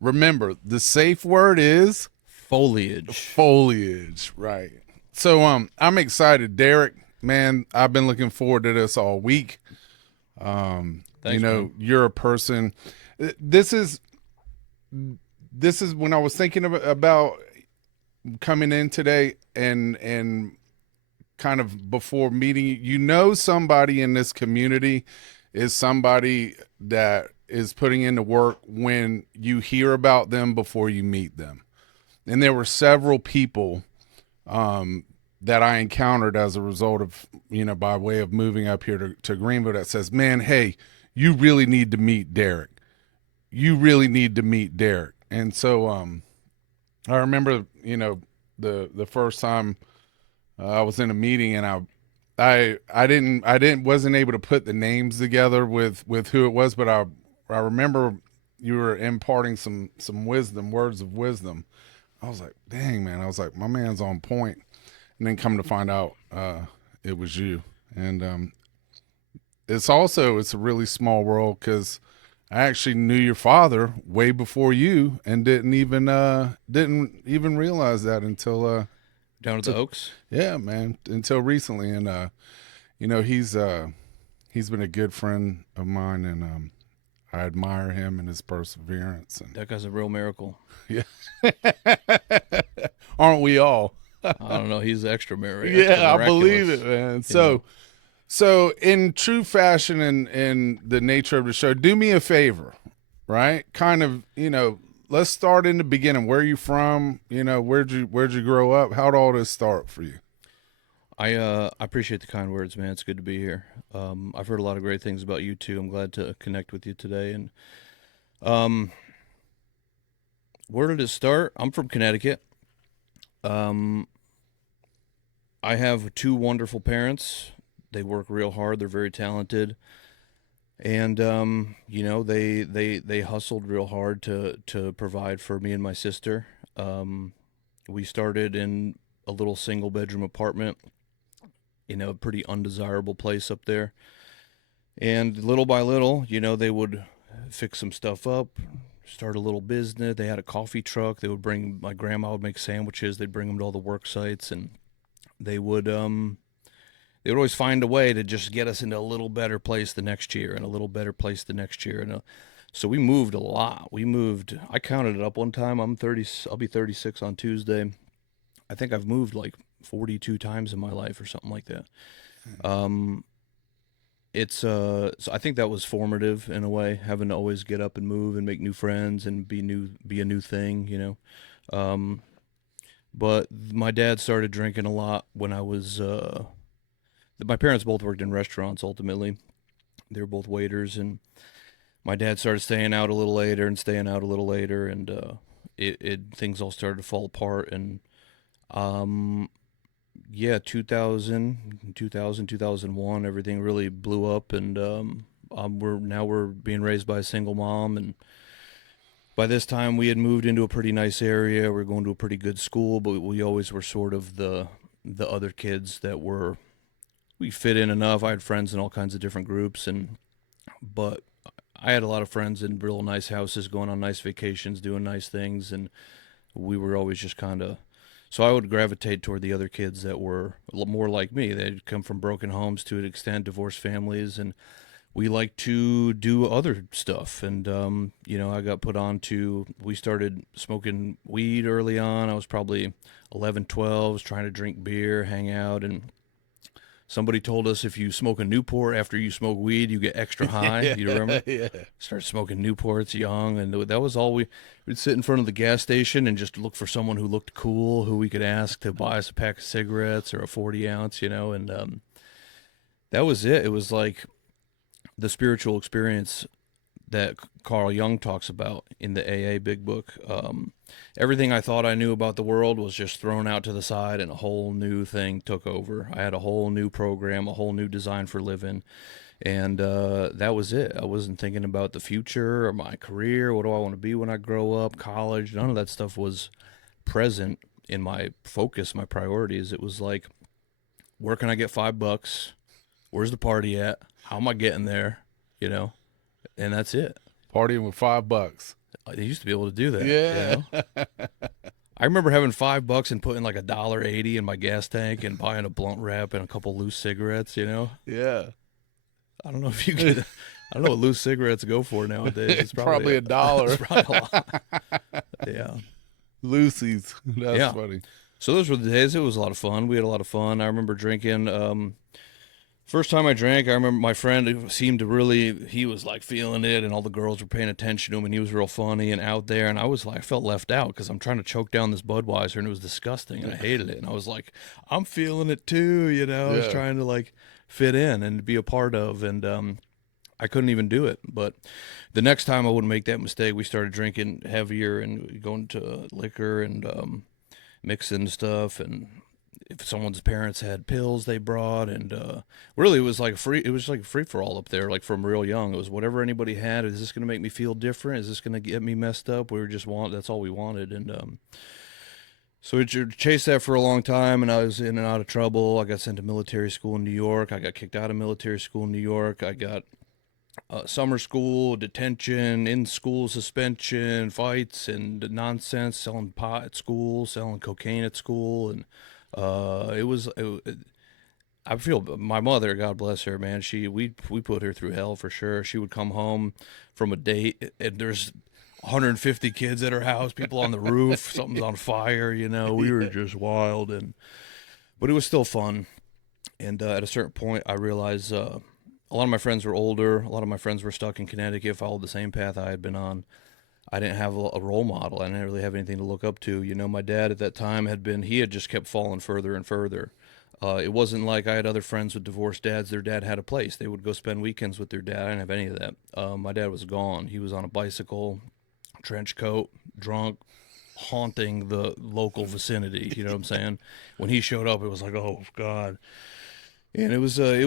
Remember, the safe word is Foliage. foliage, right? So I'm excited, Derek. Man, I've been looking forward to this all week. Thanks, man. You're a person. This is this is when I was thinking about coming in today and kind of before meeting you. Somebody in this community is somebody that is putting into work when you hear about them before you meet them. And there were several people that I encountered as a result of, by way of moving up here to Greenville that says, man, hey, you really need to meet Derek. You really need to meet Derek. And so I remember, the first time I was in a meeting and I wasn't able to put the names together with who it was, but I remember you were imparting some wisdom, words of wisdom. I was like, dang, man. I was like, my man's on point. And then come to find out, it was you. And it's a really small world because I actually knew your father way before you and didn't even realize that until Down at the Oaks. yeah, man, until recently. And he's been a good friend of mine, and I admire him and his perseverance. And That guy's a real miracle. yeah, aren't we all? I don't know. He's extra Yeah, I believe miraculous. it, man. You know, So in true fashion and in the nature of the show, do me a favor, right? Kind of, let's start in the beginning. Where are you from? Where'd you grow up? How'd all this start for you? I appreciate the kind words, man. It's good to be here. I've heard a lot of great things about you too. I'm glad to connect with you today. And um, where did it start? I'm from Connecticut. Um, I have two wonderful parents. They work real hard. They're very talented, and they hustled real hard to provide for me and my sister. We started in a little single bedroom apartment in a pretty undesirable place up there, and little by little, they would fix some stuff up. Start a little business. They had a coffee truck. My grandma would make sandwiches. They'd bring them to all the work sites, and they would they would always find a way to just get us into a little better place the next year and a little better place the next year. And so we moved a lot. I counted it up one time. I'm 30, I'll be 36 on Tuesday. I think I've moved like 42 times in my life or something like that. Um, so I think that was formative in a way, having to always get up and move and make new friends and be a new thing. Um, but my dad started drinking a lot when I was, my parents both worked in restaurants ultimately. They were both waiters, and my dad started staying out a little later and staying out a little later, and it things all started to fall apart. And um, yeah, 2001, everything really blew up, and we're being raised by a single mom, and by this time we had moved into a pretty nice area. We were going to a pretty good school, but we always were sort of the other kids that we fit in enough. I had friends in all kinds of different groups, but I had a lot of friends in real nice houses, going on nice vacations, doing nice things, and we were always just kind of. So I would gravitate toward the other kids that were more like me. They'd come from broken homes to an extent, divorced families, and we like to do other stuff. And I got put on to. We started smoking weed early on. I was probably 11, 12, was trying to drink beer, hang out, and somebody told us if you smoke a Newport after you smoke weed, you get extra high. Yeah, You remember? yeah. Started smoking Newports young, and that was all we'd sit in front of the gas station and just look for someone who looked cool, who we could ask to buy us a pack of cigarettes or a 40 ounce, and that was it. It was like the spiritual experience that Carl Jung talks about in the AA Big Book. Everything I thought I knew about the world was just thrown out to the side, and a whole new thing took over. I had a whole new program, a whole new design for living, and that was it. I wasn't thinking about the future or my career. What do I want to be when I grow up? College? None of that stuff was present in my focus, my priorities. It was like, where can I get $5? Where's the party at? How am I getting there? You know, and that's it. Partying with $5. They used to be able to do that. Yeah. I remember having $5 and putting like $1.80 in my gas tank and buying a blunt wrap and a couple loose cigarettes. Yeah. I don't know if you could. I don't know what loose cigarettes go for nowadays. It's Probably probably $1. it's probably a lot. Yeah. Lucy's. That's Yeah. funny. So those were the days. It was a lot of fun. We had a lot of fun. I remember drinking. First time I drank, I remember my friend who seemed to really, he was like feeling it, and all the girls were paying attention to him, and he was real funny and out there. And I was like, I felt left out because I'm trying to choke down this Budweiser, and it was disgusting, and I hated it. And I was like, I'm feeling it too, I was Yeah. trying to like fit in and be a part of, and I couldn't even do it. But the next time I wouldn't make that mistake. We started drinking heavier and going to liquor and mixing stuff, and if someone's parents had pills they brought, and really it was like free for all up there, like from real young. It was whatever anybody had. Is this going to make me feel different? Is this going to get me messed up? That's all we wanted. And so we chased that for a long time, and I was in and out of trouble. I got sent to military school in New York. I got kicked out of military school in New York. I got summer school, detention, in school suspension, fights, and nonsense, selling pot at school, selling cocaine at school, and I feel my mother, God bless her, man. We put her through hell for sure. She would come home from a date, and there's 150 kids at her house, people on the roof, something's on fire. We were just wild, but it was still fun. And at a certain point, I realized a lot of my friends were older. A lot of my friends were stuck in Connecticut, followed the same path I had been on. I didn't have a role model. I didn't really have anything to look up to. My dad at that time he had just kept falling further and further. It wasn't like I had other friends with divorced dads. Their dad had a place. They would go spend weekends with their dad. I didn't have any of that. My dad was gone. He was on a bicycle, trench coat, drunk, haunting the local vicinity. You know what I'm saying? When he showed up, it was like, oh, God. And it was a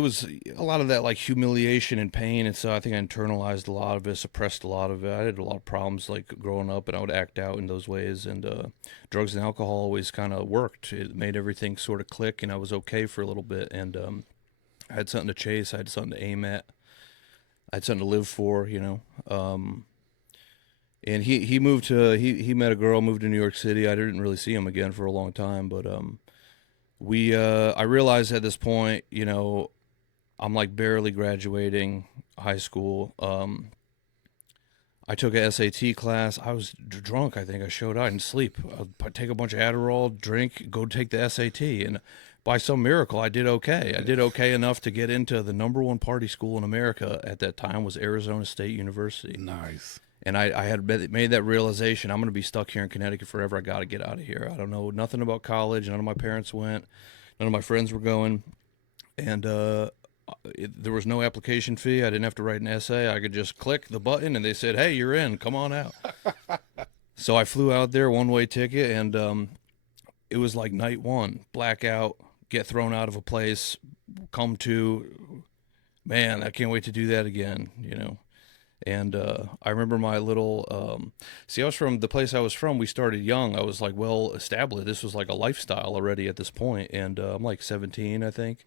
lot of that like humiliation and pain, and so I think I internalized a lot of it, suppressed a lot of it. I had a lot of problems like growing up, and I would act out in those ways. And drugs and alcohol always kind of worked. It made everything sort of click, and I was okay for a little bit. And I had something to chase. I had something to aim at. I had something to live for. And he moved to he met a girl, moved to New York City. I didn't really see him again for a long time, but I realized at this point, I'm like barely graduating high school. I took a SAT class. I was drunk. I think I showed out and sleep. I'd take a bunch of Adderall, drink, go take the SAT, and by some miracle, I did okay. I did okay enough to get into the #1 party school in America at that time was Arizona State University. Nice. And I had made that realization, I'm going to be stuck here in Connecticut forever. I got to get out of here. I don't know nothing about college. None of my parents went. None of my friends were going. And there was no application fee. I didn't have to write an essay. I could just click the button, and they said, hey, you're in. Come on out. So I flew out there, one-way ticket, and it was like night one, blackout, get thrown out of a place, come to, man, I can't wait to do that again, And I remember my little, I was from the place I was from. We started young. I was like well established. This was like a lifestyle already at this point. And I'm like 17, I think.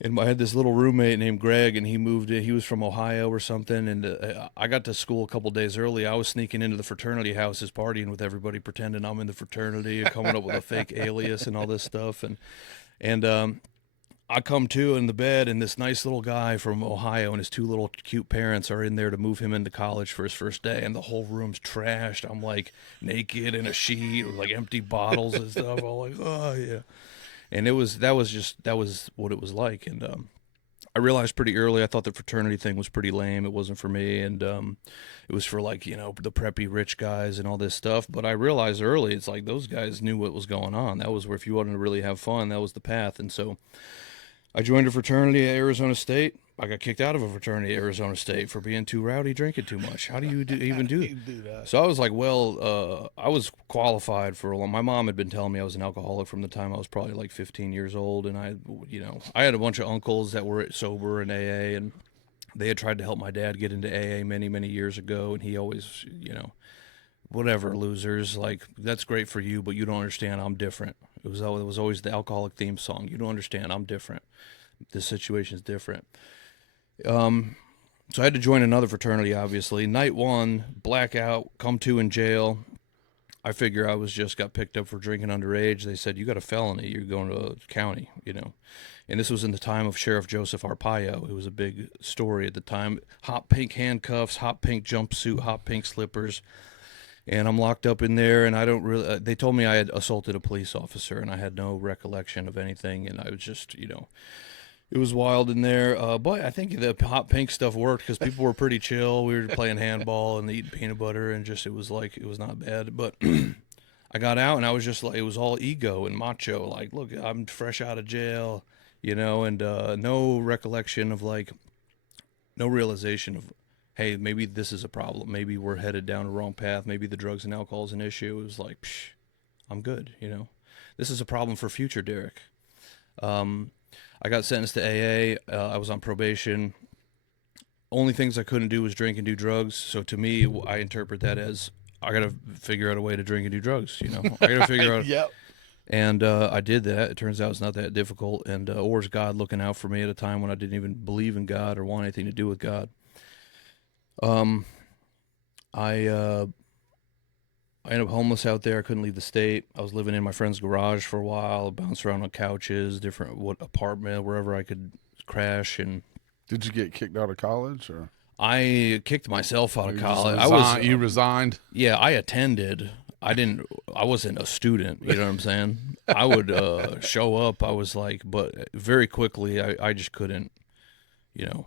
And I had this little roommate named Greg, and he moved in. He was from Ohio or something. And I got to school a couple days early. I was sneaking into the fraternity houses, partying with everybody, pretending I'm in the fraternity, and coming up with a fake alias and all this stuff. And I come to in the bed, and this nice little guy from Ohio and his two little cute parents are in there to move him into college for his first day, and the whole room's trashed. I'm like naked in a sheet with like empty bottles and stuff. I'm like, oh yeah. And that was what it was like. And I realized pretty early, I thought the fraternity thing was pretty lame. It wasn't for me, and it was for like the preppy rich guys and all this stuff. But I realized early, it's like those guys knew what was going on. That was where if you wanted to really have fun, that was the path. And so I joined a fraternity at Arizona State. I got kicked out of a fraternity at Arizona State for being too rowdy, drinking too much. How do you even do that? So I was like, I was qualified for a long. My mom had been telling me I was an alcoholic from the time I was probably like 15 years old, and I had a bunch of uncles that were sober in AA, and they had tried to help my dad get into AA many, many years ago, and he always, whatever, losers, like, that's great for you, but you don't understand, I'm different. It was always the alcoholic theme song. You don't understand, I'm different. This situation's different. So I had to join another fraternity, obviously. Night one, blackout, come to in jail. I figure I was just got picked up for drinking underage. They said, you got a felony. You're going to county, you know. And this was in the time of Sheriff Joseph Arpaio. It was a big story at the time. Hot pink handcuffs, hot pink jumpsuit, hot pink slippers. And I'm locked up in there, and I don't really. They told me I had assaulted a police officer, and I had no recollection of anything, and I was just, you know, it was wild in there. But I think the hot pink stuff worked because people were pretty chill. We were playing handball and eating peanut butter, and just it was not bad. But I got out, and I was just like, it was all ego and macho. Like, look, I'm fresh out of jail, you know, and no recollection of like, no realization of, hey, maybe this is a problem. Maybe we're headed down a wrong path. Maybe the drugs and alcohol is an issue. It was like, psh, I'm good, you know. This is a problem for future Derek. I got sentenced to AA. I was on probation. Only things I couldn't do was drink and do drugs. So to me, I interpret that as I got to figure out a way to drink and do drugs, you know. I got to figure out. Yep. And I did that. It turns out it's not that difficult. And or is God looking out for me at a time when I didn't even believe in God or want anything to do with God? I ended up homeless out there. I couldn't leave the state. I was living in my friend's garage for a while, bounced around on couches, different apartment, wherever I could crash. And Did you get kicked out of college, or I kicked myself out of college. You resigned? Yeah, I attended. I wasn't a student, you know what I'm saying? I would show up. I was like, but very quickly, I just couldn't, you know.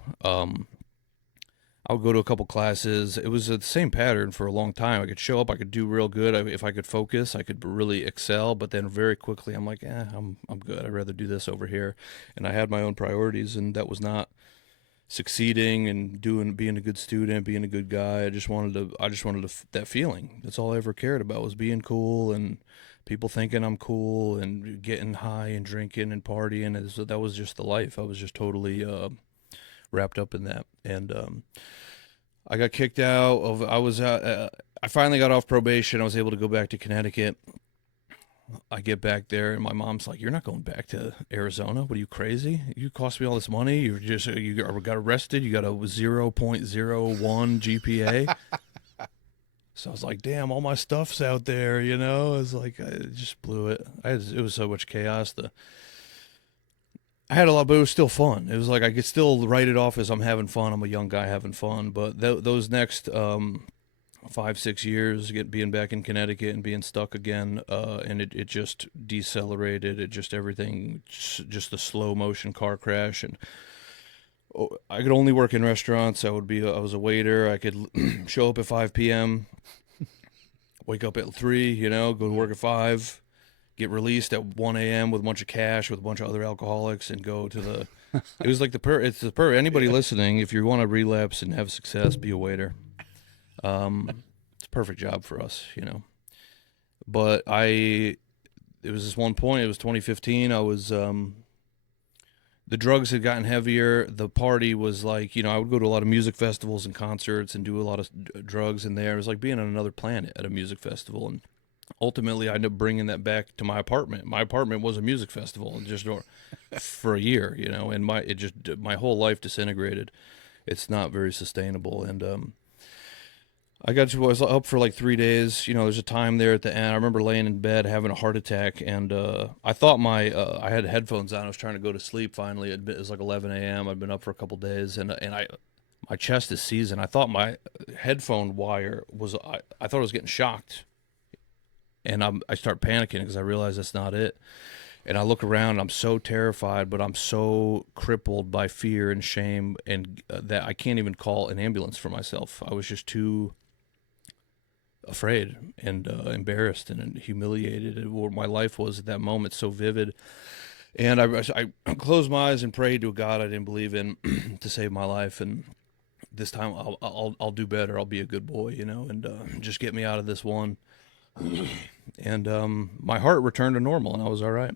I would go to a couple classes. It was the same pattern for a long time. I could show up, I could do real good. If I could focus, I could really excel. But then very quickly, I'm like, I'm good. I'd rather do this over here. And I had my own priorities, and that was not succeeding and being a good student, being a good guy. I just wanted that feeling. That's all I ever cared about, was being cool and people thinking I'm cool and getting high and drinking and partying. And so that was just the life. I was just totally wrapped up in that. And I got kicked out of. I finally got off probation. I was able to go back to Connecticut. I get back there, and my mom's like, "You're not going back to Arizona. What are you, crazy? You cost me all this money. You got arrested. You got a 0.01 GPA." So I was like, "Damn, all my stuff's out there." You know, it's like I just blew it. It was so much chaos. I had a lot, but it was still fun. It was like I could still write it off as I'm having fun. I'm a young guy having fun. But those next 5-6 years, being back in Connecticut and being stuck again, and it just decelerated. It just everything, just a slow motion car crash. And I could only work in restaurants. I was a waiter. I could show up at 5 p.m., wake up at 3, you know, go to work at 5. Get released at 1 a.m. with a bunch of cash with a bunch of other alcoholics and go to the. It was like anybody listening, if you want to relapse and have success, be a waiter. It's a perfect job for us, you know. But it was this one point. It was 2015. I was the drugs had gotten heavier. The party was like, you know, I would go to a lot of music festivals and concerts and do a lot of drugs in there. It was like being on another planet at a music festival. And ultimately, I ended up bringing that back to my apartment. My apartment was a music festival, just for a year, you know, and my whole life disintegrated. It's not very sustainable. And I was up for like 3 days. You know, there's a time there at the end. I remember laying in bed having a heart attack, and I thought I had headphones on. I was trying to go to sleep. Finally, it was like 11 a.m. I'd been up for a couple days, and my chest is seizing. I thought my headphone wire was. I thought I was getting shocked. And I start panicking because I realize that's not it. And I look around, and I'm so terrified, but I'm so crippled by fear and shame, and that I can't even call an ambulance for myself. I was just too afraid and embarrassed and humiliated at what my life was at that moment, so vivid. And I closed my eyes and prayed to a God I didn't believe in to save my life. And this time I'll do better. I'll be a good boy, you know, and just get me out of this one. And my heart returned to normal, and I was all right.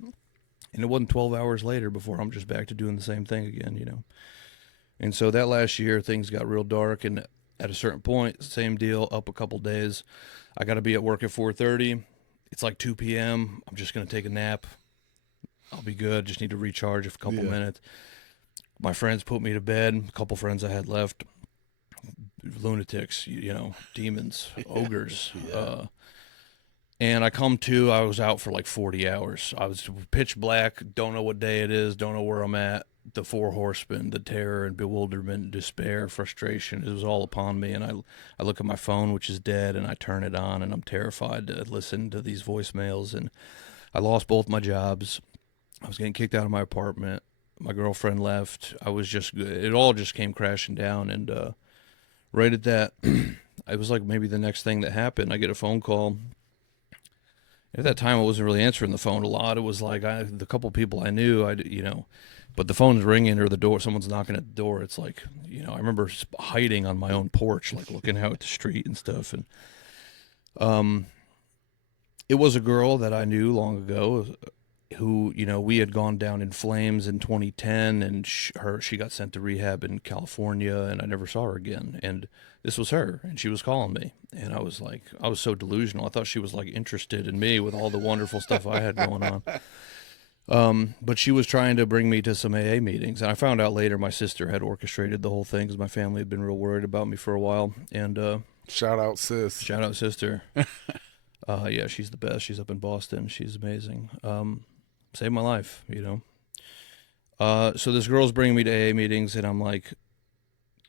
And it wasn't 12 hours later before I'm just back to doing the same thing again, you know. And so that last year, things got real dark, and at a certain point, same deal, up a couple days. I got to be at work at 4:30. It's like 2 p.m. I'm just going to take a nap. I'll be good. Just need to recharge a couple minutes. My friends put me to bed, a couple friends I had left. lunatics, demons, ogres. Yeah. And I was out for like 40 hours. I was pitch black, don't know what day it is, don't know where I'm at. The four horsemen, the terror and bewilderment, despair, frustration, it was all upon me. And I look at my phone, which is dead, and I turn it on, and I'm terrified to listen to these voicemails. And I lost both my jobs. I was getting kicked out of my apartment. My girlfriend left. It all just came crashing down. And right at that, it was like maybe the next thing that happened. I get a phone call. At that time, I wasn't really answering the phone a lot. It was like the couple people I knew, but the phone's ringing or the door, someone's knocking at the door. It's like, I remember hiding on my own porch, like looking out at the street and stuff. And it was a girl that I knew long ago who, we had gone down in flames in 2010, and she got sent to rehab in California, and I never saw her again. And this was her, and she was calling me, and I was so delusional. I thought she was like interested in me with all the wonderful stuff I had going on. But she was trying to bring me to some AA meetings, and I found out later my sister had orchestrated the whole thing because my family had been real worried about me for a while. And shout out, sis. Shout out, sister. Yeah, she's the best. She's up in Boston. She's amazing. Saved my life, So this girl's bringing me to AA meetings, and I'm like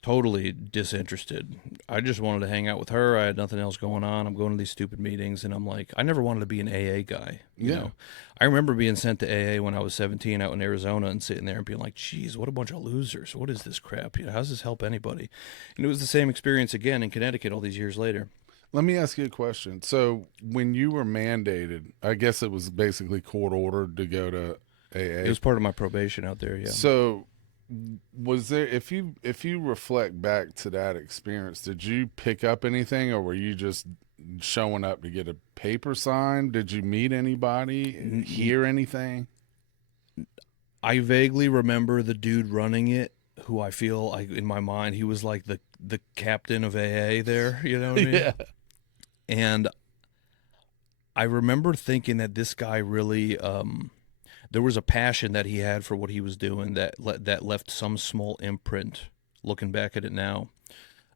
totally disinterested. I just wanted to hang out with her. I had nothing else going on. I'm going to these stupid meetings, and I'm like, I never wanted to be an AA guy. You know? I remember being sent to AA when I was 17 out in Arizona and sitting there and being like, geez, what a bunch of losers. What is this crap? How does this help anybody? And it was the same experience again in Connecticut all these years later. Let me ask you a question. So when you were mandated, I guess it was basically court ordered to go to AA. It was part of my probation out there, yeah. So was there, if you reflect back to that experience, did you pick up anything, or were you just showing up to get a paper signed? Did you meet anybody, hear anything? I vaguely remember the dude running it, who I feel like in my mind he was like the captain of AA there, you know what I mean? Yeah. And I remember thinking that this guy really there was a passion that he had for what he was doing that left some small imprint looking back at it now.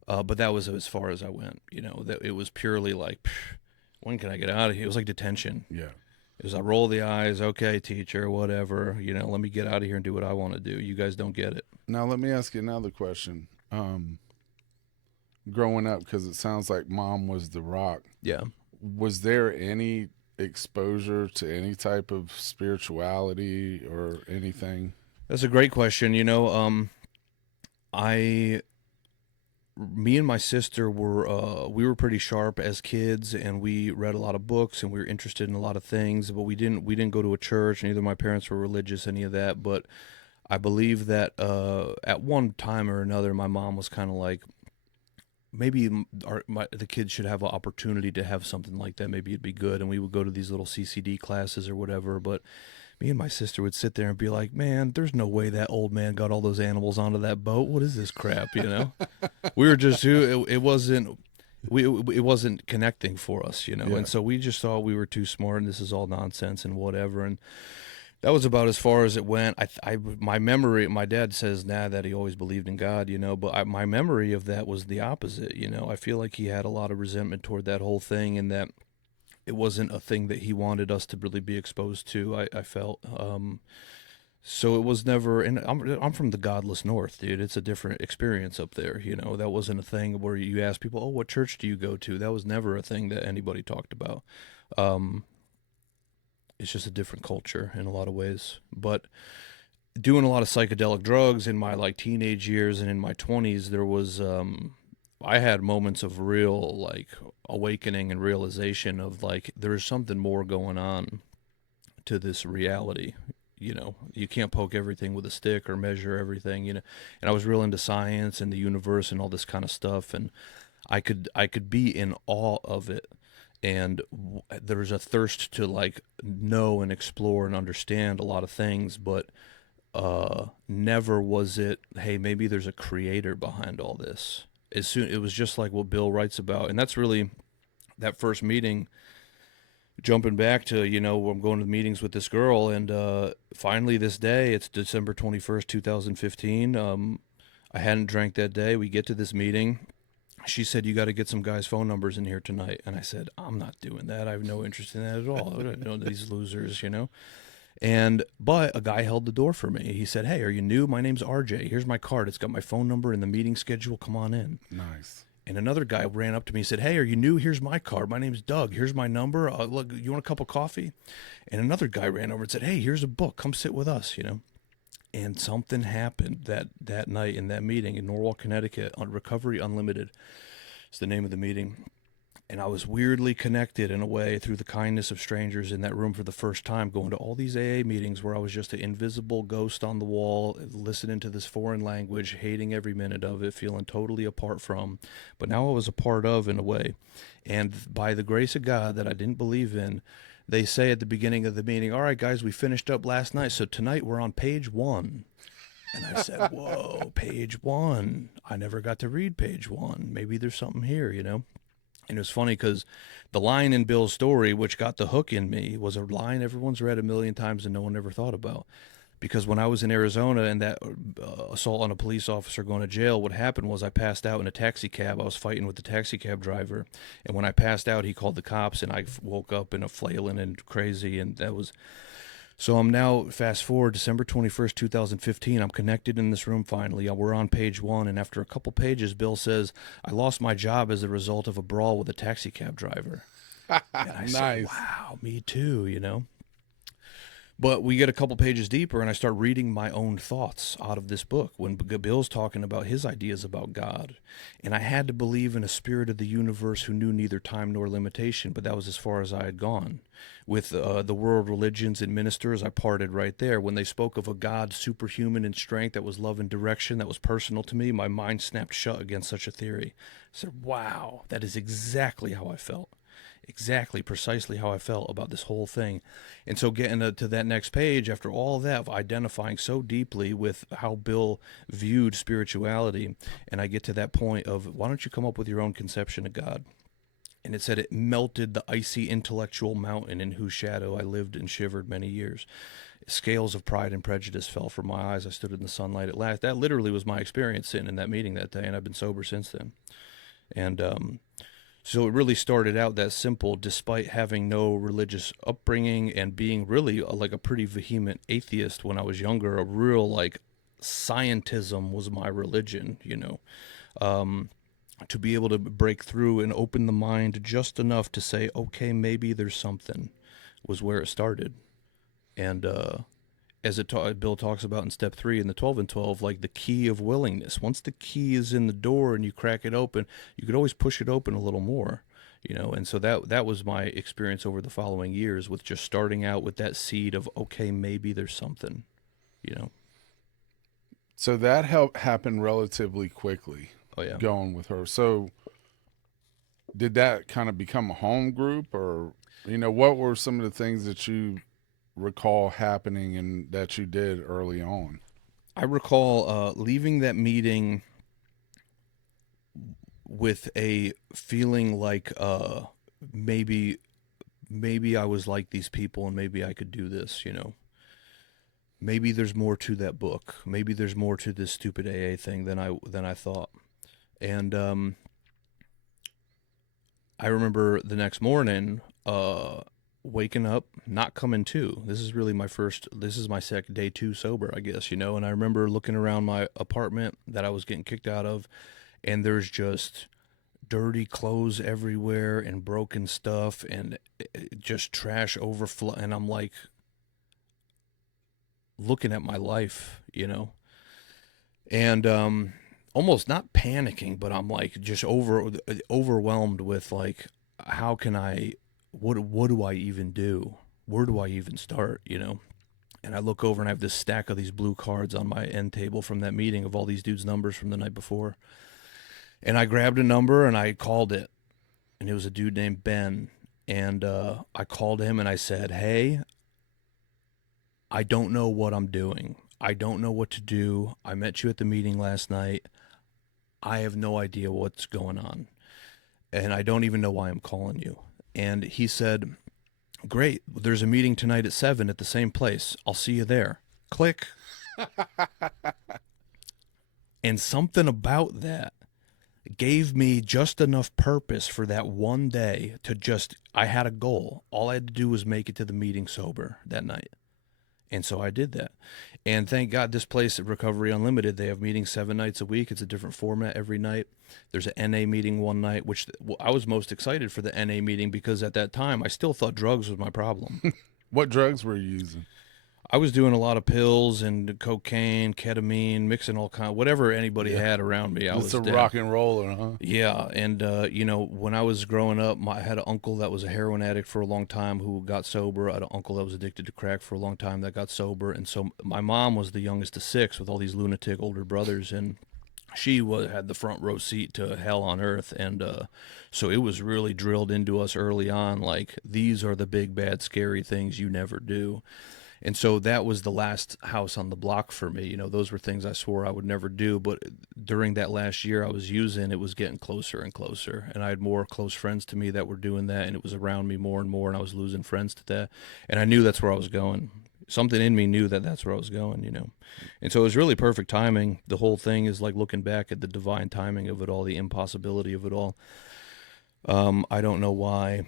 But that was as far as I went, that it was purely like, when can I get out of here? It was like detention. Yeah. It was I roll the eyes, okay, teacher, whatever, let me get out of here and do what I want to do. You guys don't get it. Now let me ask you another question. Growing up, because it sounds like mom was the rock. Yeah. Was there any exposure to any type of spirituality or anything? That's a great question. Me and my sister we were pretty sharp as kids, and we read a lot of books, and we were interested in a lot of things, but we didn't go to a church. Neither of my parents were religious, any of that. But I believe that at one time or another, my mom was kind of like, maybe the kids should have an opportunity to have something like that. Maybe it'd be good. And we would go to these little CCD classes or whatever. But me and my sister would sit there and be like, man, there's no way that old man got all those animals onto that boat. What is this crap, We were just, it wasn't connecting for us, Yeah. And so we just thought we were too smart and this is all nonsense and whatever. And that was about as far as it went. My memory, my dad says now that he always believed in God, but my memory of that was the opposite. I feel like he had a lot of resentment toward that whole thing, and that it wasn't a thing that he wanted us to really be exposed to. I felt, so it was never, and I'm from the godless North, dude. It's a different experience up there. That wasn't a thing where you ask people, oh, what church do you go to? That was never a thing that anybody talked about. It's just a different culture in a lot of ways. But doing a lot of psychedelic drugs in my teenage years and in my 20s, there was I had moments of real awakening and realization of there's something more going on to this reality. You can't poke everything with a stick or measure everything, and I was real into science and the universe and all this kind of stuff, and I could be in awe of it. And there's a thirst to know and explore and understand a lot of things, but never was it, hey, maybe there's a creator behind all this. It was just like what Bill writes about, and that's really that first meeting. Jumping back to I'm going to meetings with this girl, and finally this day, it's December 21st, 2015. I hadn't drank that day. We get to this meeting. she said, you got to get some guys' phone numbers in here tonight. And I said, I'm not doing that. I have no interest in that at all. I don't know these losers, you know? But a guy held the door for me. He said, hey, are you new? My name's RJ. Here's my card. It's got my phone number and the meeting schedule. Come on in. Nice. And another guy ran up to me and said, hey, are you new? Here's my card. My name's Doug. Here's my number. Look, you want a cup of coffee? And another guy ran over and said, hey, here's a book. Come sit with us, you know? And something happened that night in that meeting in Norwalk, Connecticut on Recovery Unlimited. It's the name of the meeting. And I was weirdly connected in a way through the kindness of strangers in that room for the first time, going to all these AA meetings where I was just an invisible ghost on the wall, listening to this foreign language, hating every minute of it, feeling totally apart from. But now I was a part of in a way. And by the grace of God that I didn't believe in, they say at the beginning of the meeting, all right, guys, we finished up last night. So tonight we're on page 1. And I said, whoa, page 1. I never got to read page 1. Maybe there's something here, you know? And it was funny because the line in Bill's story, which got the hook in me, was a line everyone's read a million times and no one ever thought about. Because when I was in Arizona and that assault on a police officer going to jail, what happened was I passed out in a taxi cab. I was fighting with the taxi cab driver. And when I passed out, he called the cops and I woke up in a flailing and crazy. And that was... So I'm now, fast forward, December 21st, 2015, I'm connected in this room finally. We're on page 1, and after a couple pages, Bill says, I lost my job as a result of a brawl with a taxi cab driver. And I Nice. said, wow, me too, you know? But we get a couple pages deeper, and I start reading my own thoughts out of this book when Bill's talking about his ideas about God. And I had to believe in a spirit of the universe who knew neither time nor limitation, but that was as far as I had gone. With the world religions and ministers, I parted right there. When they spoke of a God superhuman in strength that was love and direction, that was personal to me, my mind snapped shut against such a theory. I said, wow, that is exactly how I felt. Exactly, precisely how I felt about this whole thing. And so getting to that next page, after all of that, of identifying so deeply with how Bill viewed spirituality, and I get to that point of, why don't you come up with your own conception of God? And it said it melted the icy intellectual mountain in whose shadow I lived and shivered many years. Scales of pride and prejudice fell from my eyes. I stood in the sunlight at last. That literally was my experience sitting in that meeting that day, and I've been sober since then. And so it really started out that simple, despite having no religious upbringing and being really like a pretty vehement atheist when I was younger. A real like scientism was my religion, you know. To be able to break through and open the mind just enough to say, okay, maybe there's something, was where it started. And as Bill talks about in step 3 in the 12 and 12, like the key of willingness. Once the key is in the door and you crack it open, you could always push it open a little more, you know. And so that was my experience over the following years with just starting out with that seed of, okay, maybe there's something, you know. So that helped happen relatively quickly. Oh yeah. Going with her. So did that kind of become a home group, or, you know, what were some of the things that you recall happening and that you did early on? I recall leaving that meeting with a feeling like maybe I was like these people and maybe I could do this, you know. Maybe there's more to that book. Maybe there's more to this stupid AA thing than I thought. And I remember the next morning waking up, not coming to. This is my second day 2 sober, I guess, you know. And I remember looking around my apartment that I was getting kicked out of, and there's just dirty clothes everywhere and broken stuff and just trash overflow. And I'm like looking at my life, you know, and almost not panicking, but I'm like just overwhelmed with like, how can I, what do I even do? Where do I even start, you know? And I look over and I have this stack of these blue cards on my end table from that meeting of all these dudes' numbers from the night before. And I grabbed a number and I called it. And it was a dude named Ben. And I called him and I said, hey, I don't know what I'm doing. I don't know what to do. I met you at the meeting last night. I have no idea what's going on. And I don't even know why I'm calling you. And he said, great, there's a meeting tonight at 7 at the same place. I'll see you there. Click. And something about that gave me just enough purpose for that one day to just, I had a goal. All I had to do was make it to the meeting sober that night. And so I did that. And thank God this place at Recovery Unlimited, they have meetings 7 nights a week. It's a different format every night. There's an NA meeting one night, which I was most excited for the NA meeting because at that time I still thought drugs was my problem. What drugs were you using? I was doing a lot of pills and cocaine, ketamine, mixing all kind, whatever anybody had around me. I Just was a down. rock and roller, huh? Yeah, and you know, when I was growing up, I had an uncle that was a heroin addict for a long time who got sober. I had an uncle that was addicted to crack for a long time that got sober, and so my mom was the youngest of 6 with all these lunatic older brothers, and she had the front row seat to hell on earth, and so it was really drilled into us early on, like these are the big bad scary things you never do. And so that was the last house on the block for me. You know, those were things I swore I would never do. But during that last year I was using, it was getting closer and closer. And I had more close friends to me that were doing that. And it was around me more and more. And I was losing friends to that. And I knew that's where I was going. Something in me knew that that's where I was going, you know. And so it was really perfect timing. The whole thing is like looking back at the divine timing of it all, the impossibility of it all. I don't know why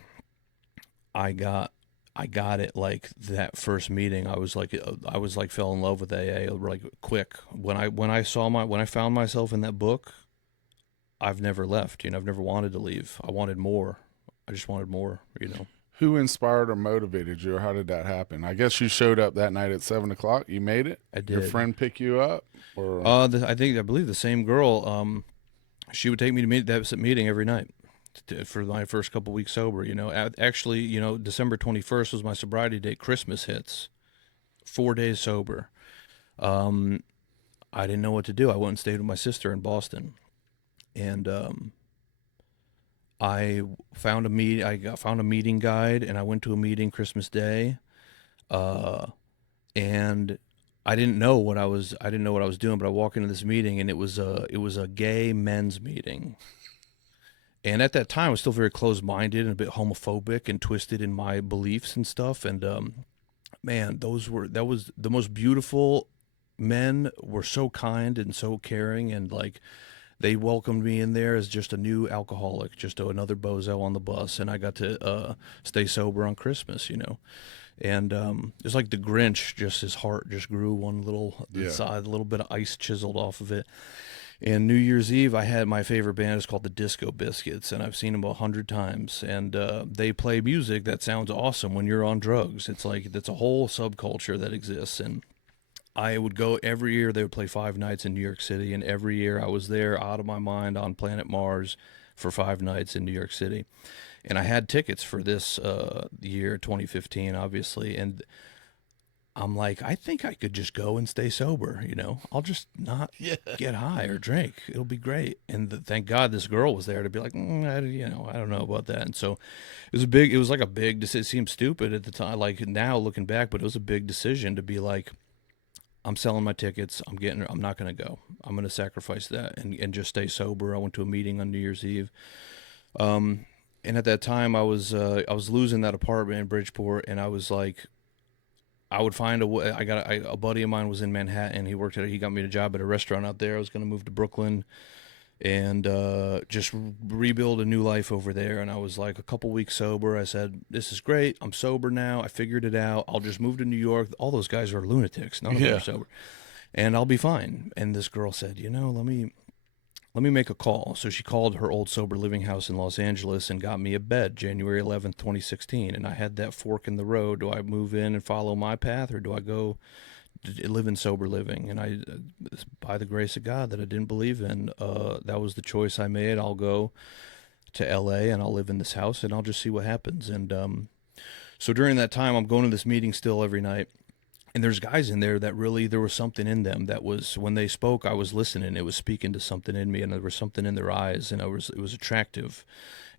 I got it like that first meeting. I was like fell in love with AA like quick. When I found myself in that book, I've never left. You know, I've never wanted to leave. I wanted more. I just wanted more, you know. Who inspired or motivated you, or how did that happen? I guess you showed up that night at 7 o'clock. You made it. I did. Your friend pick you up, or I believe the same girl. She would take me to that meeting every night for my first couple weeks sober. You know, actually, you know, December 21st was my sobriety date. Christmas hits, 4 days sober. I didn't know what to do. I went and stayed with my sister in Boston, and I found found a meeting guide, and I went to a meeting Christmas Day, and I didn't know what I was doing. But I walked into this meeting, and it was a gay men's meeting. And at that time, I was still very closed-minded and a bit homophobic and twisted in my beliefs and stuff. And man, that was the most beautiful men. Were so kind and so caring, and like they welcomed me in there as just a new alcoholic, just another bozo on the bus. And I got to stay sober on Christmas, you know. And it's like the Grinch, just his heart just grew one little side, a little bit of ice chiseled off of it. And New Year's Eve, I had my favorite band is called the Disco Biscuits, and I've seen them 100 times. And they play music that sounds awesome when you're on drugs. It's like that's a whole subculture that exists. And I would go every year. They would play 5 nights in New York City, and every year I was there out of my mind on planet Mars for 5 nights in New York City. And I had tickets for this year, 2015, obviously. And I'm like, I think I could just go and stay sober, you know. I'll just not get high or drink. It'll be great. And thank God this girl was there to be like, I don't know about that. And so it was like a big decision. It seemed stupid at the time, like now looking back, but it was a big decision to be like, I'm selling my tickets. I'm not going to go. I'm going to sacrifice that and just stay sober. I went to a meeting on New Year's Eve. And at that time I was losing that apartment in Bridgeport, and I was like, I would find a way. A buddy of mine was in Manhattan. He got me a job at a restaurant out there. I was going to move to Brooklyn and just rebuild a new life over there. And I was like a couple weeks sober. I said, this is great. I'm sober now. I figured it out. I'll just move to New York. All those guys are lunatics. None of them are sober. And I'll be fine. And this girl said, let me make a call. So she called her old sober living house in Los Angeles and got me a bed January 11th, 2016. And I had that fork in the road. Do I move in and follow my path, or do I go live in sober living? And I, by the grace of God that I didn't believe in, that was the choice I made. I'll go to LA and I'll live in this house and I'll just see what happens. And so during that time, I'm going to this meeting still every night. And there's guys in there that really, there was something in them that was, when they spoke, I was listening. It was speaking to something in me, and there was something in their eyes, and it was attractive.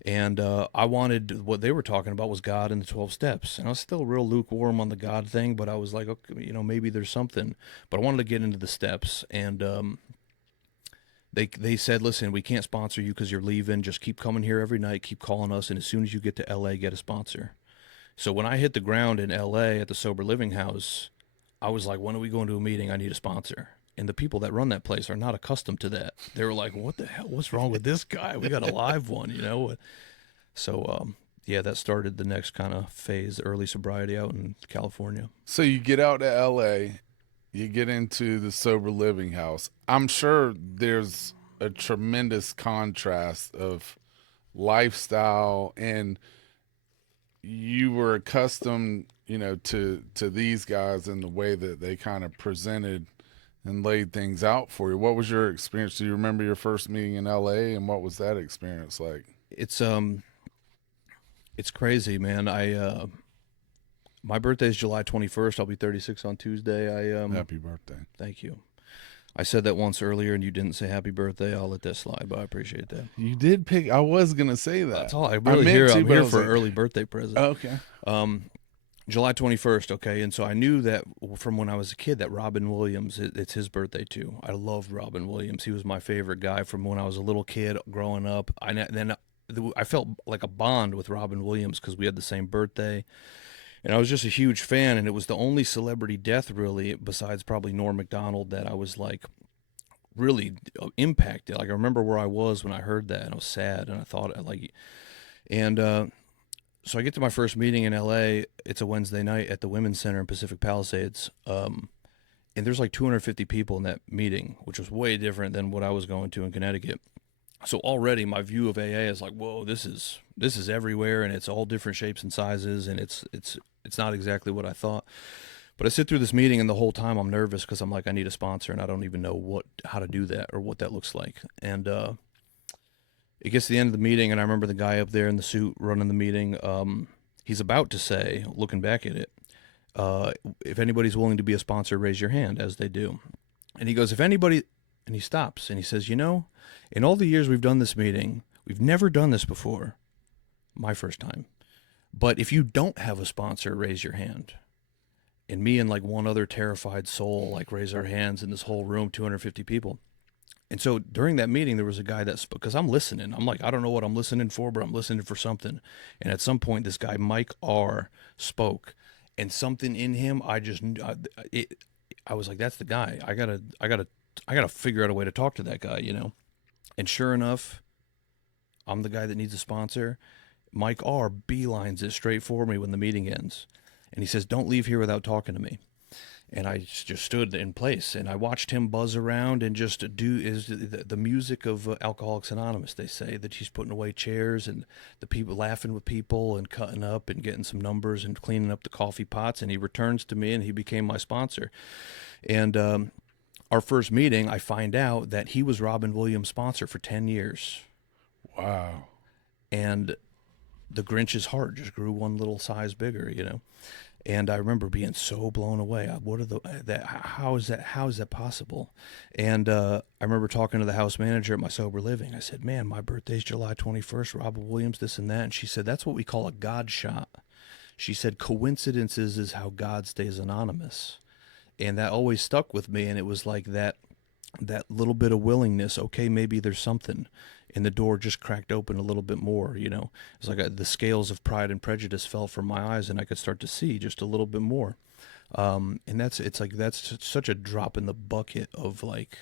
And I wanted, what they were talking about was God and the 12 steps. And I was still real lukewarm on the God thing, but I was like, okay, maybe there's something. But I wanted to get into the steps. And they said, listen, we can't sponsor you because you're leaving. Just keep coming here every night, keep calling us, and as soon as you get to LA, get a sponsor. So when I hit the ground in LA at the Sober Living House, I was like, when are we going to a meeting? I need a sponsor. And the people that run that place are not accustomed to that. They were like, what the hell? What's wrong with this guy? We got a live one, you know? So, yeah, that started the next kind of phase, early sobriety out in California. So you get out to LA, you get into the sober living house. I'm sure there's a tremendous contrast of lifestyle, and you were accustomed, you know, to these guys and the way that they kind of presented and laid things out for you. What was your experience? Do you remember your first meeting in LA, and what was that experience like? It's crazy, man. My birthday is July 21st. I'll be 36 on Tuesday. Happy birthday. Thank you. I said that once earlier, and you didn't say happy birthday. I'll let that slide, but I appreciate that. You did pick. I was gonna say that. That's all. I'm here for an early birthday present. Oh, okay. July 21st. Okay, and so I knew that from when I was a kid that Robin Williams, it's his birthday too. I loved Robin Williams. He was my favorite guy from when I was a little kid growing up. I felt like a bond with Robin Williams because we had the same birthday. And I was just a huge fan, and it was the only celebrity death, really, besides probably Norm Macdonald, that I was, like, really impacted. Like, I remember where I was when I heard that, and I was sad, and I thought, like... And so I get to my first meeting in L.A. It's a Wednesday night at the Women's Center in Pacific Palisades, and there's, like, 250 people in that meeting, which was way different than what I was going to in Connecticut. So already my view of AA is like, whoa, this is everywhere, and it's all different shapes and sizes, and it's not exactly what I thought. But I sit through this meeting, and the whole time I'm nervous because I'm like, I need a sponsor, and I don't even know how to do that or what that looks like. And it gets to the end of the meeting, and I remember the guy up there in the suit running the meeting. He's about to say, looking back at it, if anybody's willing to be a sponsor, raise your hand, as they do. And he goes, if anybody, and he stops, and he says, you know, in all the years we've done this meeting, we've never done this before. My first time. But if you don't have a sponsor, raise your hand. And me and like one other terrified soul like raise our hands in this whole room, 250 people. And so during that meeting, there was a guy that spoke, because I'm listening. I'm like, I don't know what I'm listening for, but I'm listening for something. And at some point, this guy, Mike R., spoke. And something in him, I was like, that's the guy. I gotta figure out a way to talk to that guy, you know? And sure enough, I'm the guy that needs a sponsor. Mike R. beelines it straight for me when the meeting ends. And he says, don't leave here without talking to me. And I just stood in place, and I watched him buzz around and just do the music of Alcoholics Anonymous. They say that he's putting away chairs and the people laughing with people and cutting up and getting some numbers and cleaning up the coffee pots. And he returns to me, and he became my sponsor. And our first meeting, I find out that he was Robin Williams' sponsor for 10 years. Wow. And the Grinch's heart just grew one little size bigger, you know. And I remember being so blown away. How is that possible? And I remember talking to the house manager at my sober living. I said, man, my birthday's July 21st, Robin Williams, this and that. And she said, that's what we call a God shot. She said, coincidences is how God stays anonymous. And that always stuck with me. And it was like that little bit of willingness. Okay, maybe there's something. And the door just cracked open a little bit more, you know. It's like the scales of pride and prejudice fell from my eyes, and I could start to see just a little bit more. And that's such a drop in the bucket of like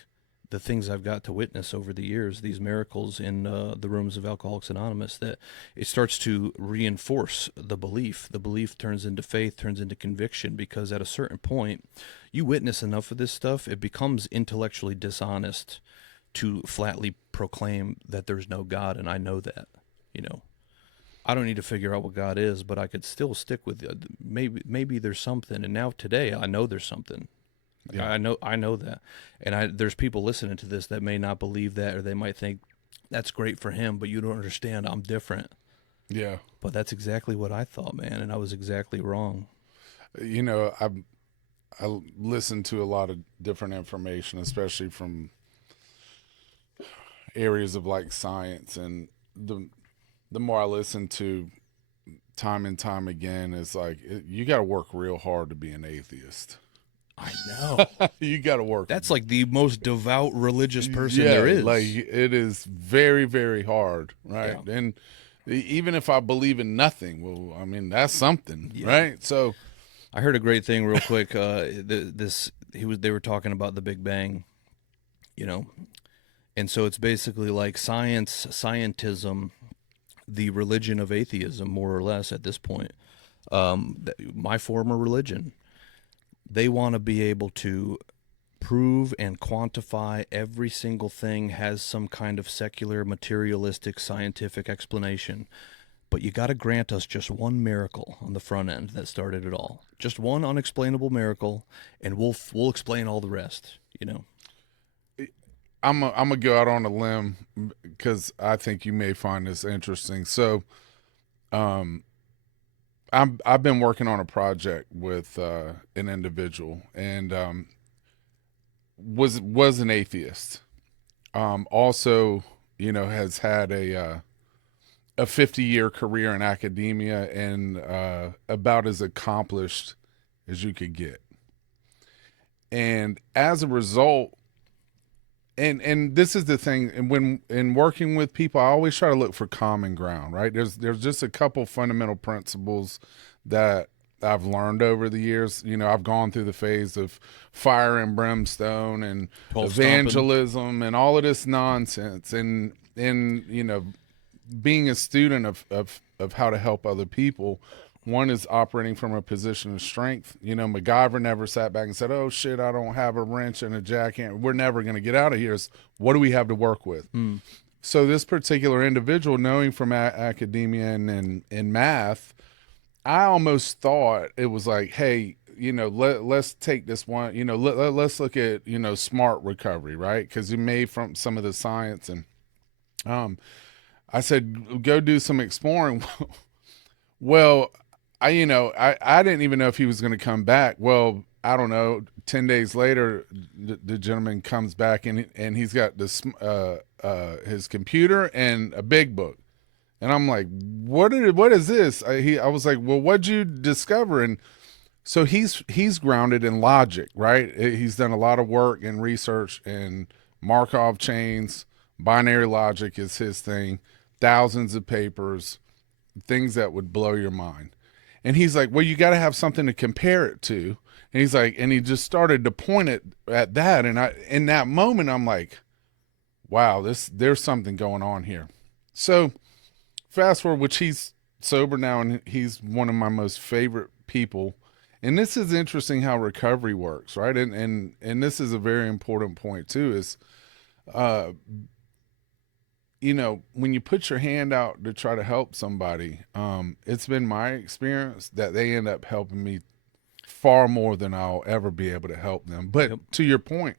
the things I've got to witness over the years, these miracles in the rooms of Alcoholics Anonymous, that it starts to reinforce the belief. The belief turns into faith, turns into conviction, because at a certain point, you witness enough of this stuff, it becomes intellectually dishonest to flatly proclaim that there's no God, and I know that, you know. I don't need to figure out what God is, but I could still stick with maybe there's something. And now today, I know there's something. Yeah. I know that, and there's people listening to this that may not believe that, or they might think that's great for him, but you don't understand. I'm different. Yeah, but that's exactly what I thought, man, and I was exactly wrong. You know, I listen to a lot of different information, especially from areas of like science, and the more I listen to time and time again, it's like you got to work real hard to be an atheist. I know. You got to work. That's like the most devout religious person there is. Like it is very, very hard, right? Yeah. And even if I believe in nothing, well, I mean, that's something, yeah. Right? So I heard a great thing real quick. They were talking about the Big Bang, you know, and so it's basically like scientism, the religion of atheism, more or less at this point. My former religion, they want to be able to prove and quantify every single thing has some kind of secular, materialistic, scientific explanation. But you got to grant us just one miracle on the front end that started it all. Just one unexplainable miracle, and we'll explain all the rest. You know. I'm gonna go out on a limb because I think you may find this interesting. So, um, I've been working on a project with an individual, and was an atheist. Also, has had a 50-year career in academia and about as accomplished as you could get. And as a result, and this is the thing, and when in working with people, I always try to look for common ground, right? There's just a couple fundamental principles that I've learned over the years. I've gone through the phase of fire and brimstone and evangelism and all of this nonsense, and being a student of how to help other people. One is operating from a position of strength. MacGyver never sat back and said, "Oh shit, I don't have a wrench and a jackhammer. We're never going to get out of here." It's, what do we have to work with? So this particular individual, knowing from academia and math, I almost thought it was like, hey, let's take this one, let's look at, smart recovery, right? Because you made from some of the science, and I said, go do some exploring. Well, I didn't even know if he was going to come back. Well, I don't know. 10 days later, the gentleman comes back, and he's got this his computer and a big book. And I'm like, what is this? I was like, well, what'd you discover? And so he's grounded in logic, right? He's done a lot of work and research, and Markov chains, binary logic is his thing, thousands of papers, things that would blow your mind. And he's like, well, you got to have something to compare it to. And he's like, and he just started to point it at that. And in that moment, I'm like, wow, there's something going on here. So fast forward, which he's sober now, and he's one of my most favorite people. And this is interesting how recovery works, right? And this is a very important point too, is, when you put your hand out to try to help somebody, it's been my experience that they end up helping me far more than I'll ever be able to help them. But to your point,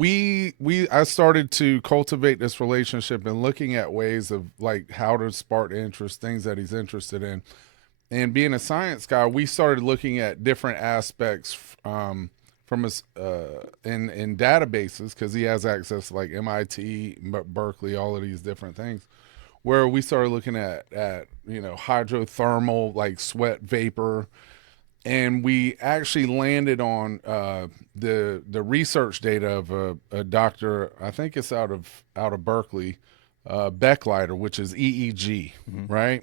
I started to cultivate this relationship and looking at ways of like how to spark interest, things that he's interested in. And being a science guy, we started looking at different aspects from his in databases, because he has access to like MIT, Berkeley, all of these different things, where we started looking at hydrothermal, like sweat vapor. And we actually landed on the research data of a doctor, I think it's out of Berkeley, Becklider, which is EEG, right?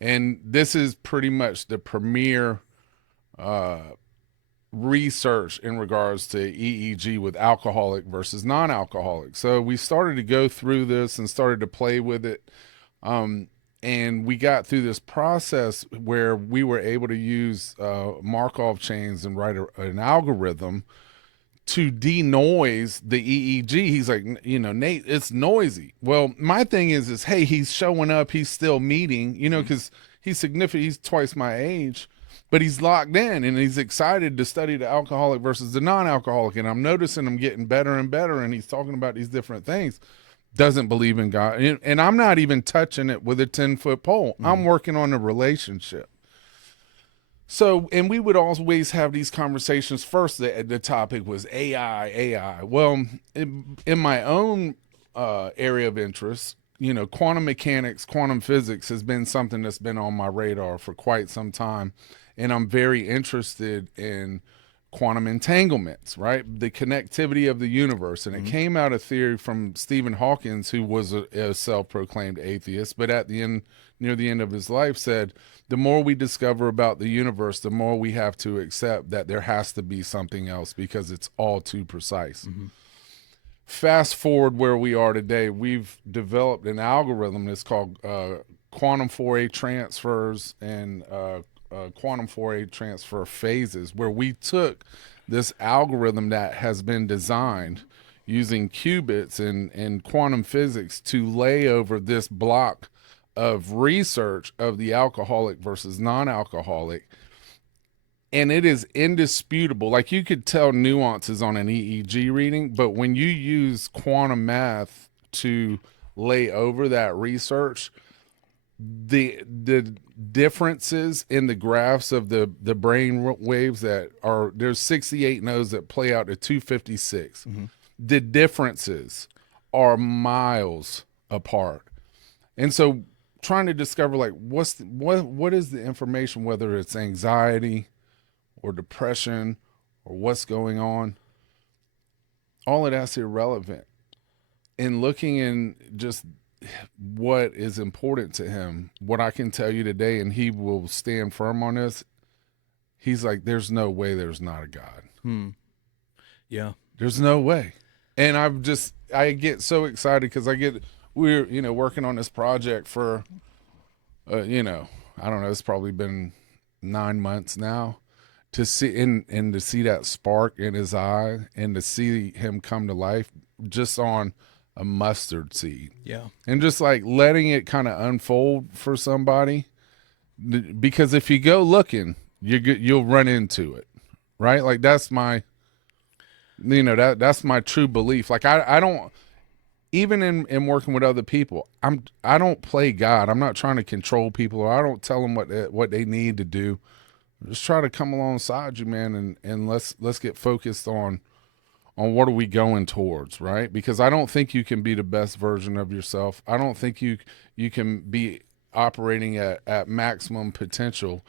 And this is pretty much the premier research in regards to EEG with alcoholic versus non-alcoholic. So we started to go through this and started to play with it. And we got through this process where we were able to use Markov chains and write an algorithm to denoise the EEG. He's like, Nate, it's noisy. Well, my thing is, hey, he's showing up, he's still meeting, because he's significant, he's twice my age, but he's locked in and he's excited to study the alcoholic versus the non-alcoholic. And I'm noticing him getting better and better, and he's talking about these different things. Doesn't believe in God. And I'm not even touching it with a 10-foot pole. I'm working on a relationship. So, and we would always have these conversations. First, the topic was AI. Well, in my own area of interest, quantum mechanics, quantum physics has been something that's been on my radar for quite some time. And I'm very interested in quantum entanglements, right? The connectivity of the universe. And it came out of theory from Stephen Hawking, who was a self-proclaimed atheist, but at the end, near the end of his life, said, the more we discover about the universe, the more we have to accept that there has to be something else because it's all too precise. Fast forward where we are today, we've developed an algorithm that's called quantum Fourier transfers and quantum Fourier transfer phases, where we took this algorithm that has been designed using qubits and quantum physics to lay over this block of research of the alcoholic versus non-alcoholic. And it is indisputable. Like, you could tell nuances on an EEG reading, but when you use quantum math to lay over that research, the differences in the graphs of the brain waves that are, there's 68 nodes that play out to 256. The differences are miles apart. And so trying to discover, like, what is the information, whether it's anxiety or depression or what's going on, all of that's irrelevant. In looking in just what is important to him, what I can tell you today, and he will stand firm on this, he's like, there's no way there's not a God. Yeah. There's no way. And I get so excited because we're, working on this project for, I don't know, it's probably been 9 months now, to see and to see that spark in his eye and to see him come to life just on a mustard seed. Yeah. And just like letting it kind of unfold for somebody, because if you go looking, you'll run into it, right? Like, that's my, that's my true belief. Like, I don't, even in working with other people, I don't play God. I'm not trying to control people, or I don't tell them what they need to do. Just try to come alongside you, man, and let's get focused on what are we going towards, right? Because I don't think you can be the best version of yourself. I don't think you can be operating at maximum potential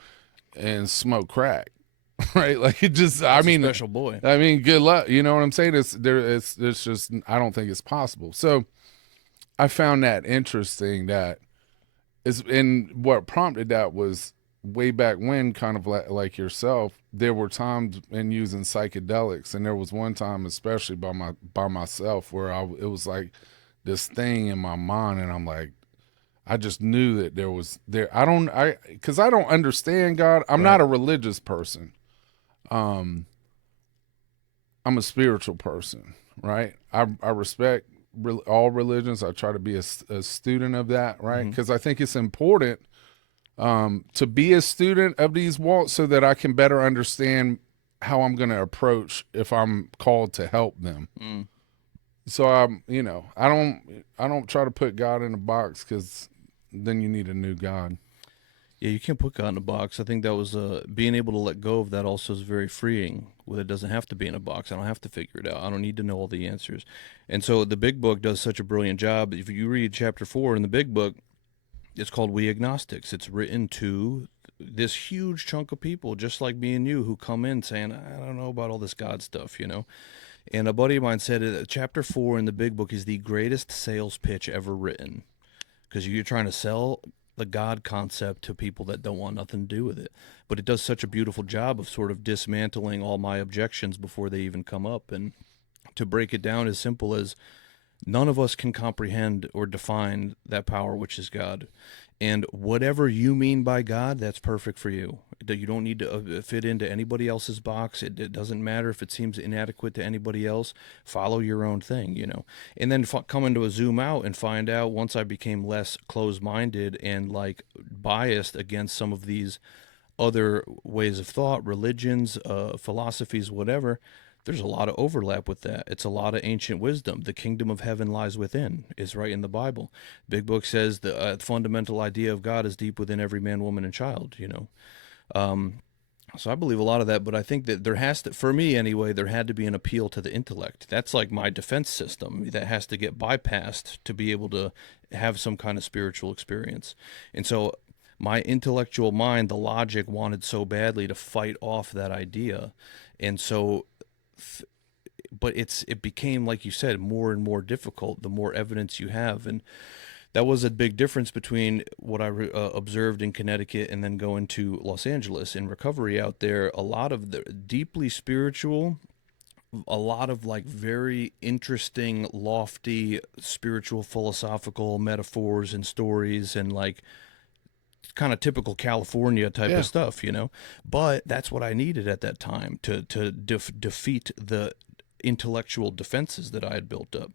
and smoke crack, right? Like, it just, That's a special boy. I mean, good luck. You know what I'm saying? It's just, I don't think it's possible. So I found that interesting, and what prompted that was, way back when, kind of like yourself, there were times in using psychedelics, and there was one time, especially by myself, where it was like this thing in my mind, and I'm like, I just knew that because I don't understand God. I'm not a religious person. I'm a spiritual person, right? I respect all religions. I try to be a student of that, right? Because I think it's important to be a student of these walks so that I can better understand how I'm going to approach if I'm called to help them. So I don't try to put God in a box, because then you need a new God. Yeah, you can't put God in a box. I think that was being able to let go of that also is very freeing. Well, it doesn't have to be in a box. I don't have to figure it out. I don't need to know all the answers. And so the big book does such a brilliant job. If you read chapter 4 in the big book, it's called We Agnostics. It's written to this huge chunk of people, just like me and you, who come in saying, I don't know about all this God stuff, And a buddy of mine said that chapter 4 in the big book is the greatest sales pitch ever written, because you're trying to sell the God concept to people that don't want nothing to do with it. But it does such a beautiful job of sort of dismantling all my objections before they even come up. And to break it down as simple as, none of us can comprehend or define that power which is God. And whatever you mean by God, that's perfect for you. You don't need to fit into anybody else's box. It doesn't matter if it seems inadequate to anybody else. Follow your own thing, And then come into a zoom out and find out, once I became less closed-minded and like biased against some of these other ways of thought, religions, philosophies, whatever, there's a lot of overlap with that. It's a lot of ancient wisdom. The kingdom of heaven lies within is right in the Bible. Big Book says the fundamental idea of God is deep within every man, woman, and child, So I believe a lot of that, but I think that there has to, for me anyway, there had to be an appeal to the intellect. That's like my defense system that has to get bypassed to be able to have some kind of spiritual experience. And so my intellectual mind, the logic wanted so badly to fight off that idea. And so, but it became, like you said, more and more difficult the more evidence you have. And that was a big difference between what I observed in Connecticut and then going to Los Angeles. In recovery out there, a lot of the deeply spiritual, a lot of like very interesting, lofty, spiritual, philosophical metaphors and stories, and like kind of typical California type of Yeah. stuff, you know. But that's what I needed at that time to defeat the intellectual defenses that I had built up.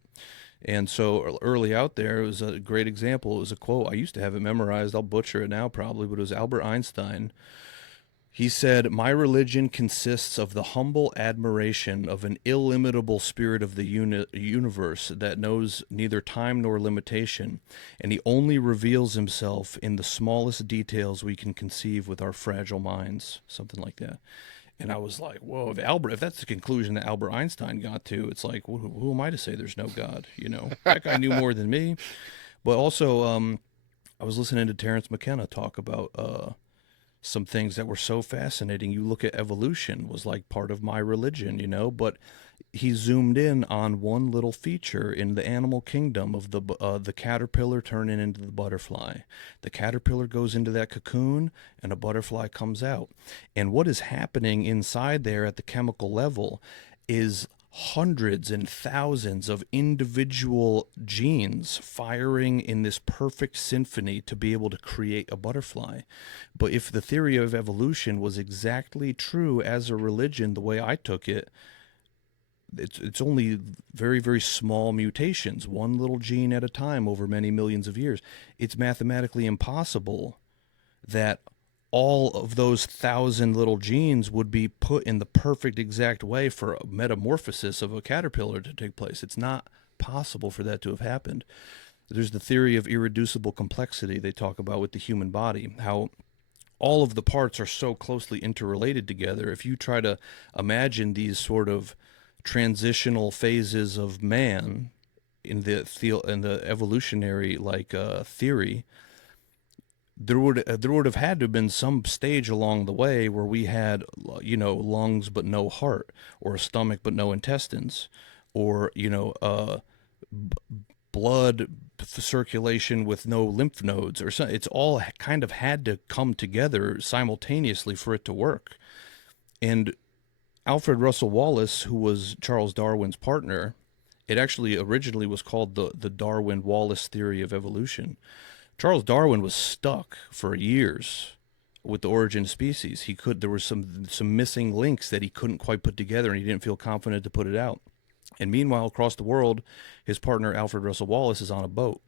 And so early out there, it was a great example. It was a quote. I used to have it memorized. I'll butcher it now probably, but it was Albert Einstein. He said, "My religion consists of the humble admiration of an illimitable spirit of the universe that knows neither time nor limitation, and he only reveals himself in the smallest details we can conceive with our fragile minds." Something like that. And I was like, whoa, if that's the conclusion that Albert Einstein got to, it's like, who am I to say there's no God? You know, that guy knew more than me. But also, I was listening to Terrence McKenna talk about some things that were so fascinating. You look at evolution was like part of my religion, you know, but he zoomed in on one little feature in the animal kingdom of the caterpillar turning into the butterfly. The caterpillar goes into that cocoon and a butterfly comes out. And what is happening inside there at the chemical level is hundreds and thousands of individual genes firing in this perfect symphony to be able to create a butterfly. But if the theory of evolution was exactly true as a religion, the way I took it, it's only very, very small mutations, one little gene at a time over many millions of years. It's mathematically impossible that all of those 1,000 little genes would be put in the perfect exact way for a metamorphosis of a caterpillar to take place. It's not possible for that to have happened. There's the theory of irreducible complexity they talk about with the human body, how all of the parts are so closely interrelated together. If you try to imagine these sort of transitional phases of man in the evolutionary theory, there would have had to have been some stage along the way where we had, you know, lungs but no heart, or a stomach but no intestines, or, you know, blood circulation with no lymph nodes, or something. It's all kind of had to come together simultaneously for it to work. And Alfred Russel Wallace, who was Charles Darwin's partner, it actually originally was called the Darwin-Wallace theory of evolution. Charles Darwin was stuck for years with the origin of species. There was some missing links that he couldn't quite put together, and he didn't feel confident to put it out. And meanwhile, across the world, his partner Alfred Russel Wallace is on a boat,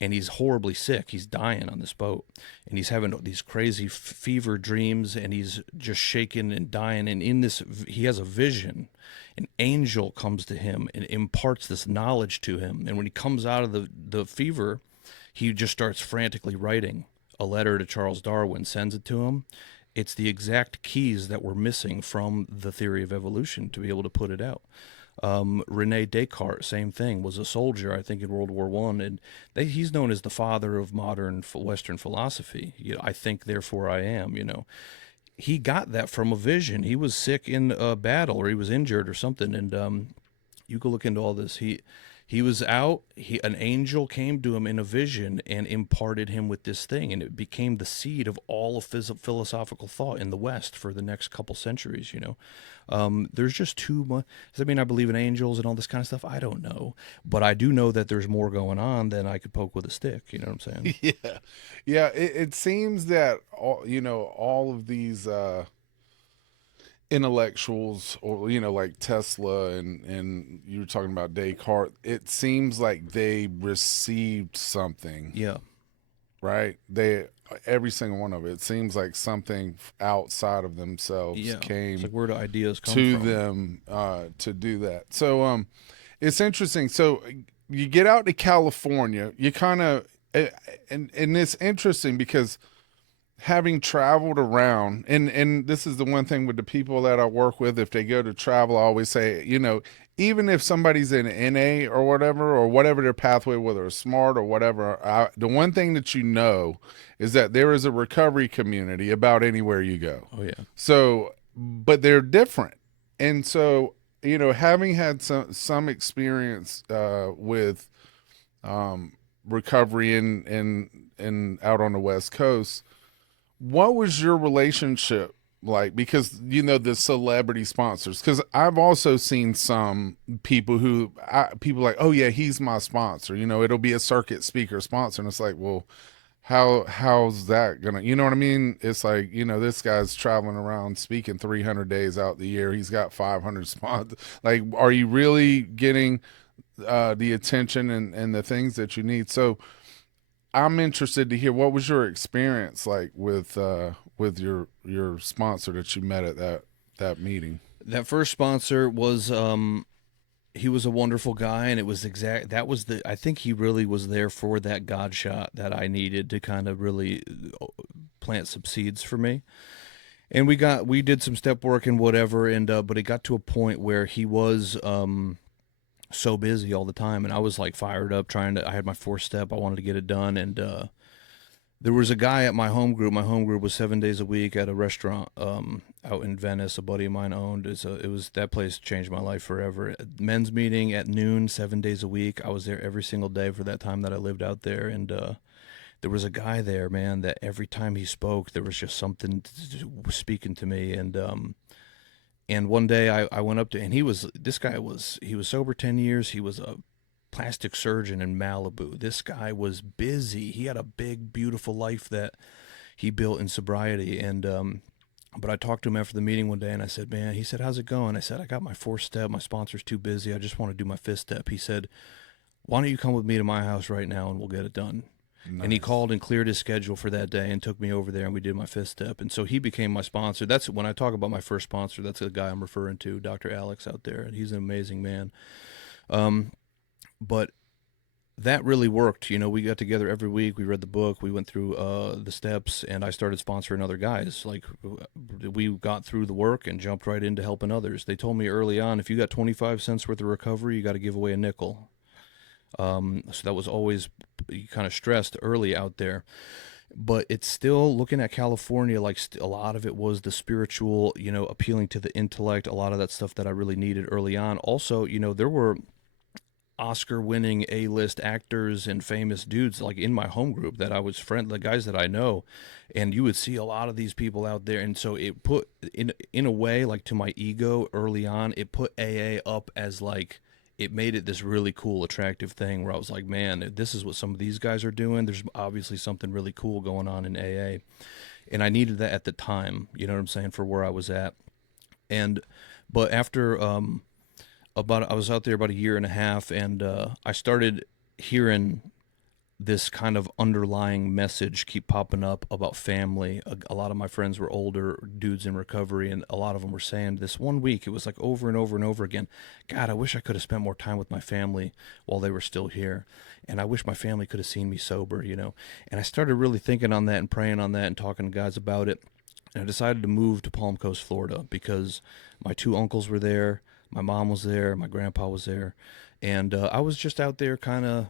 and he's horribly sick. He's dying on this boat, and he's having these crazy fever dreams, and he's just shaking and dying. And in this, he has a vision. An angel comes to him and imparts this knowledge to him. And when he comes out of the fever, he just starts frantically writing a letter to Charles Darwin, sends it to him. It's the exact keys that were missing from the theory of evolution to be able to put it out. Rene Descartes, same thing, was a soldier, I think, in World War I, and he's known as the father of modern Western philosophy. You know, I think, therefore I am. You know, he got that from a vision. He was sick in a battle, or he was injured or something, and you can look into all this. He was out. An angel came to him in a vision and imparted him with this thing, and it became the seed of all of philosophical thought in the West for the next couple centuries. You know, there's just too much. Does that mean I believe in angels and all this kind of stuff? I don't know, but I do know that there's more going on than I could poke with a stick. You know what I'm saying? Yeah. Yeah. It seems that all of these intellectuals, or like Tesla, and you were talking about Descartes, it seems like they received something, Yeah, right? Every single one of it seems like something outside of themselves yeah. It's like, came where do ideas come to from? them to do that. So it's interesting. So you get out to California, you kind of, and it's interesting because having traveled around, and this is the one thing with the people that I work with, if they go to travel, I always say, even if somebody's in NA or whatever their pathway, whether it's smart or whatever, the one thing that is that there is a recovery community about anywhere you go. Oh yeah. So, but they're different. And so, having had some experience with recovery in out on the West Coast, what was your relationship like? Because the celebrity sponsors. Because I've also seen some people people like, oh yeah, he's my sponsor. It'll be a circuit speaker sponsor, and it's like, well, how's that gonna? You know what I mean? It's like, this guy's traveling around speaking 300 days out the year. He's got 500 sponsors. Like, are you really getting the attention and the things that you need? So I'm interested to hear, what was your experience like with your sponsor that you met at that meeting? That first sponsor was he was a wonderful guy, and it was I think he really was there for that God shot that I needed to kind of really plant some seeds for me. And we did some step work and whatever, and but it got to a point where he was so busy all the time, and I was like fired up I had my fourth step, I wanted to get it done. And there was a guy at my home group. My home group was 7 days a week at a restaurant out in Venice. A buddy of mine owned. That place changed my life forever. Men's meeting at noon, 7 days a week. I was there every single day for that time that I lived out there. And there was a guy there, man, that every time he spoke, there was just something speaking to me. And one day I went up to, and he was sober 10 years. He was a plastic surgeon in Malibu. This guy was busy. He had a big, beautiful life that he built in sobriety. And but I talked to him after the meeting one day, and I said, man, he said, how's it going? I said, I got my fourth step. My sponsor's too busy. I just want to do my fifth step. He said, why don't you come with me to my house right now and we'll get it done? Nice. And he called and cleared his schedule for that day and took me over there, and we did my fifth step. And so he became my sponsor. That's when I talk about my first sponsor. That's the guy I'm referring to, Dr. Alex out there. And he's an amazing man. But that really worked. We got together every week. We read the book. We went through the steps, and I started sponsoring other guys. Like, we got through the work and jumped right into helping others. They told me early on, if you got 25 cents worth of recovery, you got to give away a nickel. So that was always kind of stressed early out there. But it's still, looking at California, like a lot of it was the spiritual, appealing to the intellect, a lot of that stuff that I really needed early on. Also, there were Oscar-winning A-list actors and famous dudes like in my home group that I was the guys that I know, and you would see a lot of these people out there. And so it put, in a way, like, to my ego early on, it put AA up as like, it made it this really cool, attractive thing where I was like, man, this is what some of these guys are doing. There's obviously something really cool going on in AA. And I needed that at the time, you know what I'm saying, for where I was at. But after I was out there about a year and a half, and I started hearing this kind of underlying message keep popping up about family. A lot of my friends were older dudes in recovery, and a lot of them were saying this one week, it was like over and over and over again, God, I wish I could have spent more time with my family while they were still here. And I wish my family could have seen me sober, And I started really thinking on that and praying on that and talking to guys about it. And I decided to move to Palm Coast, Florida, because my two uncles were there. My mom was there. My grandpa was there. And I was just out there kind of,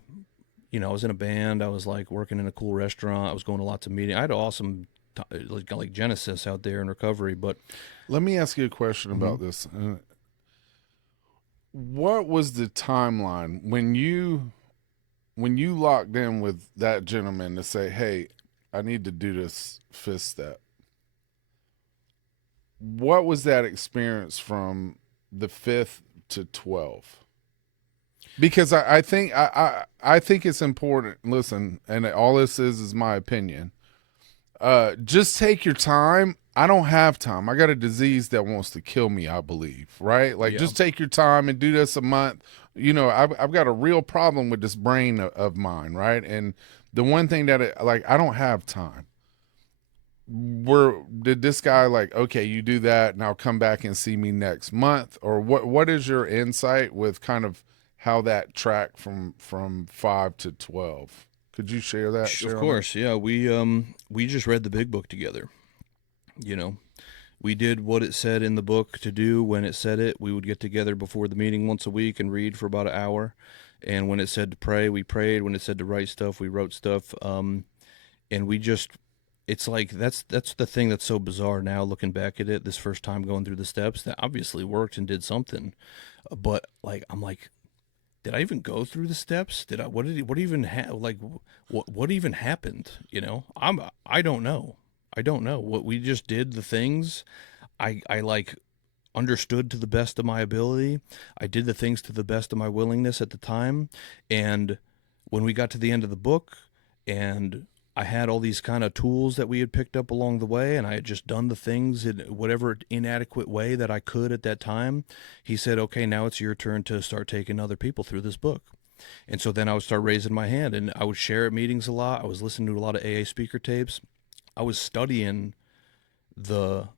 I was in a band. I was like working in a cool restaurant. I was going to lots of meetings. I had an awesome, like Genesis out there in recovery. But let me ask you a question about this. What was the timeline when you locked in with that gentleman to say, hey, I need to do this fifth step? What was that experience from the 5th to 12? Because I think it's important. Listen, and all this is my opinion. Just take your time. I don't have time. I got a disease that wants to kill me, I believe, right? Like, just take your time and do this a month. I've got a real problem with this brain of mine, right? And the one thing that I don't have time. Did this guy like, okay, you do that, now come back and see me next month? Or what is your insight with kind of how that tracked from 5 to 12? Could you share that? Of Share on that? course, yeah. We just read the big book together. You know, we did what it said in the book to do when it said it. We would get together before the meeting once a week and read for about an hour. And when it said to pray, we prayed. When it said to write stuff, we wrote stuff. And we just, it's like that's the thing that's so bizarre now looking back at it. This first time going through the steps, that obviously worked and did something. But like I'm like, did I even go through the steps? Did I? What even what even happened? You know, I don't know. I don't know. What we just did the things. I like understood to the best of my ability. I did the things to the best of my willingness at the time. And when we got to the end of the book and I had all these kind of tools that we had picked up along the way, and I had just done the things in whatever inadequate way that I could at that time, he said, okay, now it's your turn to start taking other people through this book. And so then I would start raising my hand, and I would share at meetings a lot. I was listening to a lot of AA speaker tapes. I was studying the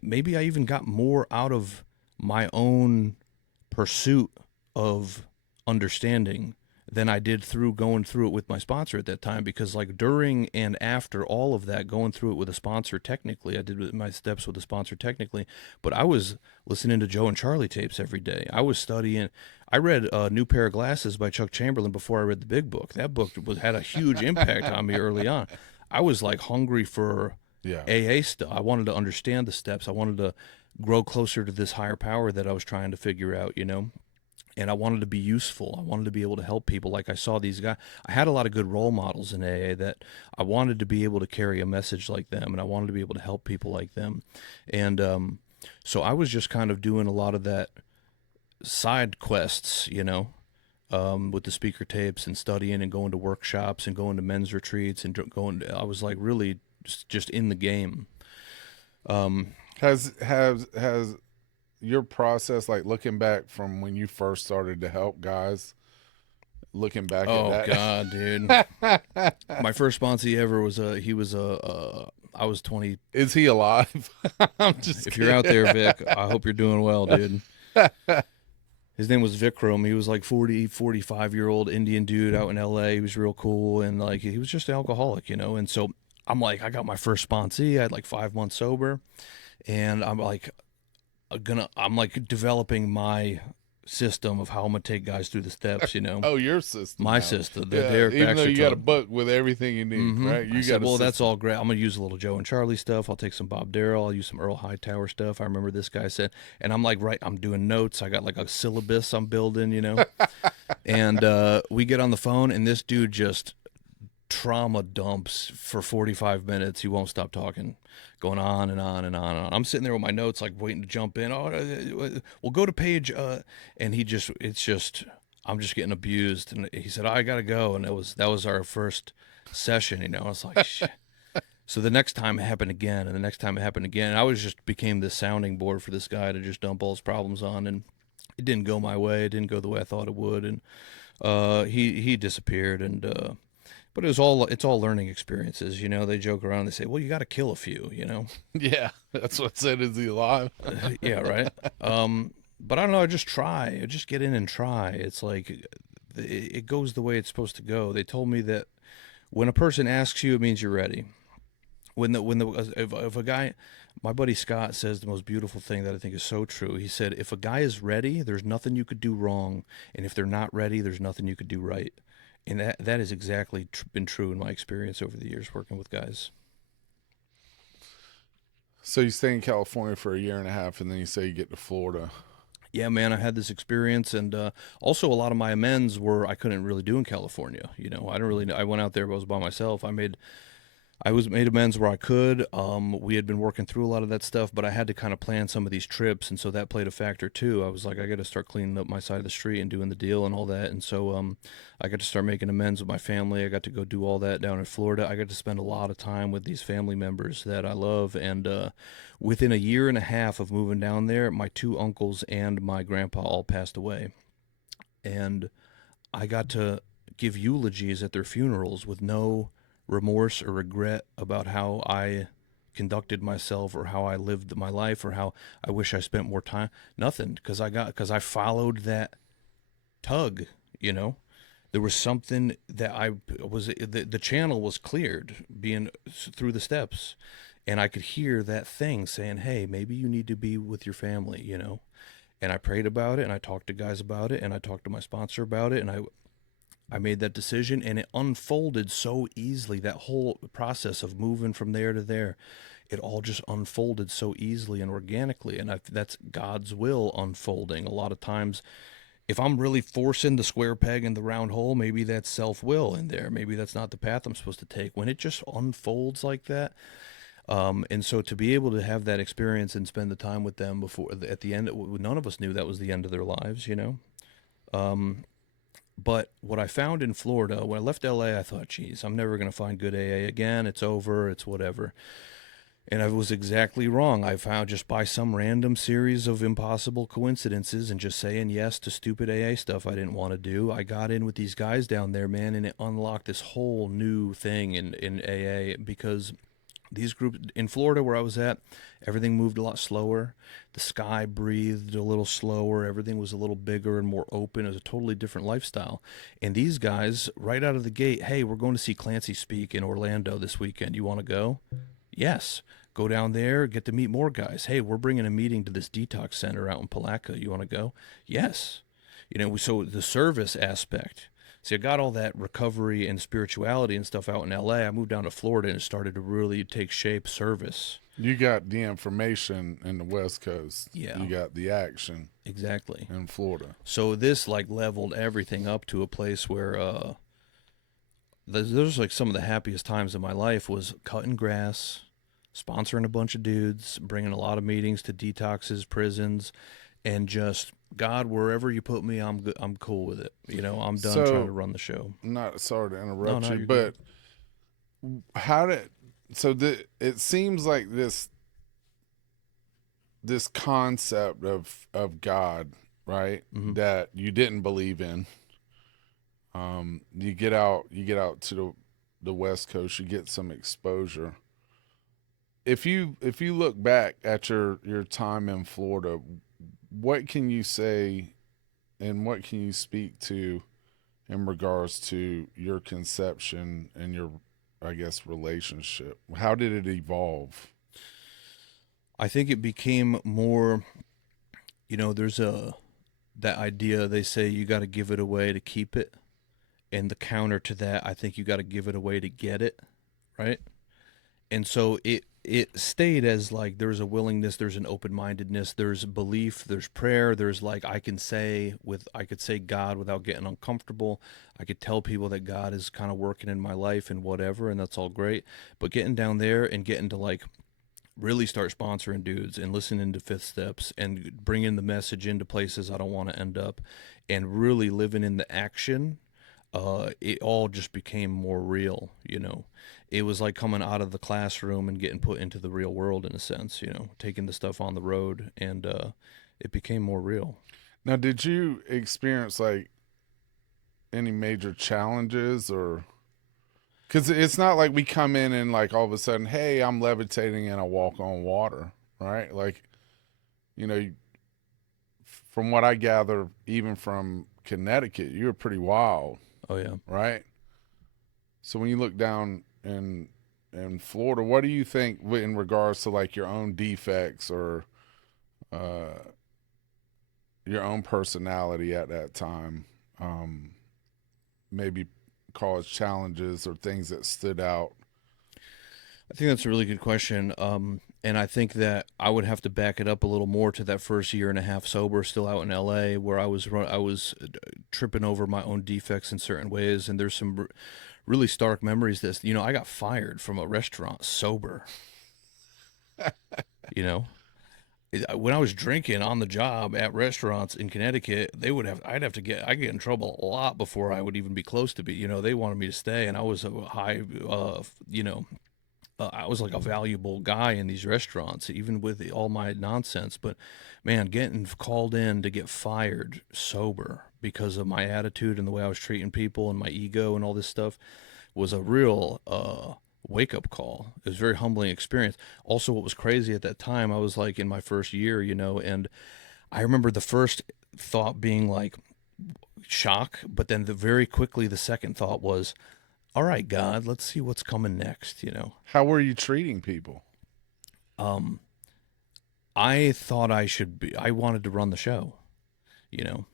maybe I even got more out of my own pursuit of understanding than I did through going through it with my sponsor at that time, because like during and after all of that, going through it with a sponsor technically, I did my steps with a sponsor technically, but I was listening to Joe and Charlie tapes every day. I was studying. I read New Pair of Glasses by Chuck Chamberlain before I read the big book. That book had a huge impact on me early on. I was like hungry for Yeah. AA stuff. I wanted to understand the steps. I wanted to grow closer to this higher power that I was trying to figure out, you know? And I wanted to be useful. I wanted to be able to help people. Like I saw these guys. I had a lot of good role models in AA that I wanted to be able to carry a message like them, and I wanted to be able to help people like them. And so I was just kind of doing a lot of that side quests, you know, with the speaker tapes and studying and going to workshops and going to men's retreats and I was like really just in the game. Has your process, like looking back from when you first started to help guys, looking back at Oh that? God, dude. My first sponsee ever was I was 20. Is he alive? I'm just If kidding. you're out there, Vic, I hope you're doing well, dude. His name was Vikram. He was like 45-year-old Indian dude out in LA. He was real cool, and like he was just an alcoholic, you know. And so I'm like, I got my first sponsee. I had like 5 months sober, and I'm like developing my system of how I'm gonna take guys through the steps, you know. Oh, your system. My now. system, the Yeah, Derek even Baxter though you got a Club. book with everything you need, right? You I got said, a well, that's system. all great. I'm gonna use a little Joe and Charlie stuff. I'll take some Bob Darrell. I'll use some Earl Hightower stuff. I remember this guy said, and I'm like, right, I'm doing notes. I got like a syllabus I'm building, you know. And we get on the phone, and this dude just trauma dumps for 45 minutes. He won't stop talking, going on and on and on and on. I'm sitting there with my notes, like waiting to jump in. Oh, we'll go to page, and I'm just getting abused. And he said, oh, I gotta go. And that was our first session, you know. I was like, shit. So the next time it happened again, and the next time it happened again. And I was just became this sounding board for this guy to just dump all his problems on, and it didn't go my way. It didn't go the way I thought it would, and he disappeared. And but it's all learning experiences, you know. They joke around. They say, well, you got to kill a few, you know. Yeah, that's what said. Is he alive? Yeah, right. But I don't know. I just try. I just get in and try. It's like it goes the way it's supposed to go. They told me that when a person asks you, it means you're ready. If a guy, my buddy Scott says the most beautiful thing that I think is so true. He said, if a guy is ready, there's nothing you could do wrong, and if they're not ready, there's nothing you could do right. And that has exactly been true in my experience over the years working with guys. So you stay in California for a year and a half, and then you say you get to Florida. Yeah, man, I had this experience, and also a lot of my amends were I couldn't really do in California. You know, I don't really know. I went out there, but I was by myself. I was made amends where I could. We had been working through a lot of that stuff, but I had to kind of plan some of these trips, and so that played a factor too. I was like, I got to start cleaning up my side of the street and doing the deal and all that, and so I got to start making amends with my family. I got to go do all that down in Florida. I got to spend a lot of time with these family members that I love, and within a year and a half of moving down there, my 2 uncles and my grandpa all passed away, and I got to give eulogies at their funerals with no remorse or regret about how I conducted myself or how I lived my life or how I wish I spent more time. Nothing, because I followed that tug, you know. There was something that the channel was cleared being through the steps, and I could hear that thing saying, "Hey, maybe you need to be with your family," you know. And I prayed about it, and I talked to guys about it, and I talked to my sponsor about it, and I made that decision, and it unfolded so easily. That whole process of moving from there to there, it all just unfolded so easily and organically, and that's God's will unfolding. A lot of times, if I'm really forcing the square peg in the round hole, maybe that's self-will in there. Maybe that's not the path I'm supposed to take. When it just unfolds like that, and so to be able to have that experience and spend the time with them before at the end, none of us knew that was the end of their lives, you know. Um, but what I found in Florida, when I left LA, I thought, geez, I'm never going to find good AA again. It's over. It's whatever. And I was exactly wrong. I found just by some random series of impossible coincidences and just saying yes to stupid AA stuff I didn't want to do, I got in with these guys down there, man, and it unlocked this whole new thing in AA because these groups in Florida where I was at, everything moved a lot slower. The sky breathed a little slower. Everything was a little bigger and more open. It was a totally different lifestyle. And these guys, right out of the gate, hey, we're going to see Clancy speak in Orlando this weekend. You want to go? Yes. Go down there, get to meet more guys. Hey, we're bringing a meeting to this detox center out in Palaca. You want to go? Yes. You know, so the service aspect. See, I got all that recovery and spirituality and stuff out in LA. I moved down to Florida and it started to really take shape service. You got the information in the West Coast. Yeah. You got the action Exactly. in Florida. So this like leveled everything up to a place where there's like some of the happiest times of my life was cutting grass, sponsoring a bunch of dudes, bringing a lot of meetings to detoxes, prisons, and just God, wherever you put me, I'm good. I'm cool with it. You know, I'm done trying to run the show. Not sorry to interrupt you, you're but good. how did it seems like this concept of God, right? Mhm. That you didn't believe in. You get out to the West Coast, you get some exposure. If you look back at your time in Florida, what can you say and what can you speak to in regards to your conception and your, I guess, relationship? How did it evolve? I think it became more, you know, there's that idea they say you got to give it away to keep it. And the counter to that, I think you got to give it away to get it, right? And so it stayed as like there's a willingness, there's an open-mindedness, there's belief, there's prayer, there's like I could say God without getting uncomfortable. I could tell people that God is kind of working in my life and whatever, and that's all great. But getting down there and getting to like really start sponsoring dudes and listening to Fifth Steps and bringing the message into places I don't want to end up and really living in the action, it all just became more real, you know. It was like coming out of the classroom and getting put into the real world in a sense, you know, taking the stuff on the road, and it became more real. Now, did you experience like any major challenges or because it's not like we come in and like all of a sudden, hey, I'm levitating and I walk on water, right? Like, you know, from what I gather, even from Connecticut, you're pretty wild, Oh yeah. right? So when you look down in Florida, what do you think in regards to like your own defects or uh, your own personality at that time? Maybe cause challenges or things that stood out. I think that's a really good question. And I think that I would have to back it up a little more to that first year and a half sober, still out in LA, where I was tripping over my own defects in certain ways. And there's some really stark memories. That, you know, I got fired from a restaurant sober. You know, when I was drinking on the job at restaurants in Connecticut, I'd get in trouble a lot before I would even be close to be. You know, they wanted me to stay, and I was a high, you know, I was like a valuable guy in these restaurants, even with all my nonsense. But man, getting called in to get fired sober because of my attitude and the way I was treating people and my ego and all this stuff was a real wake up call. It was a very humbling experience. Also, what was crazy at that time, I was like in my first year, you know, and I remember the first thought being like, shock, but then very quickly the second thought was, all right, God, let's see what's coming next, you know. How were you treating people? Um, I thought I wanted to run the show, you know.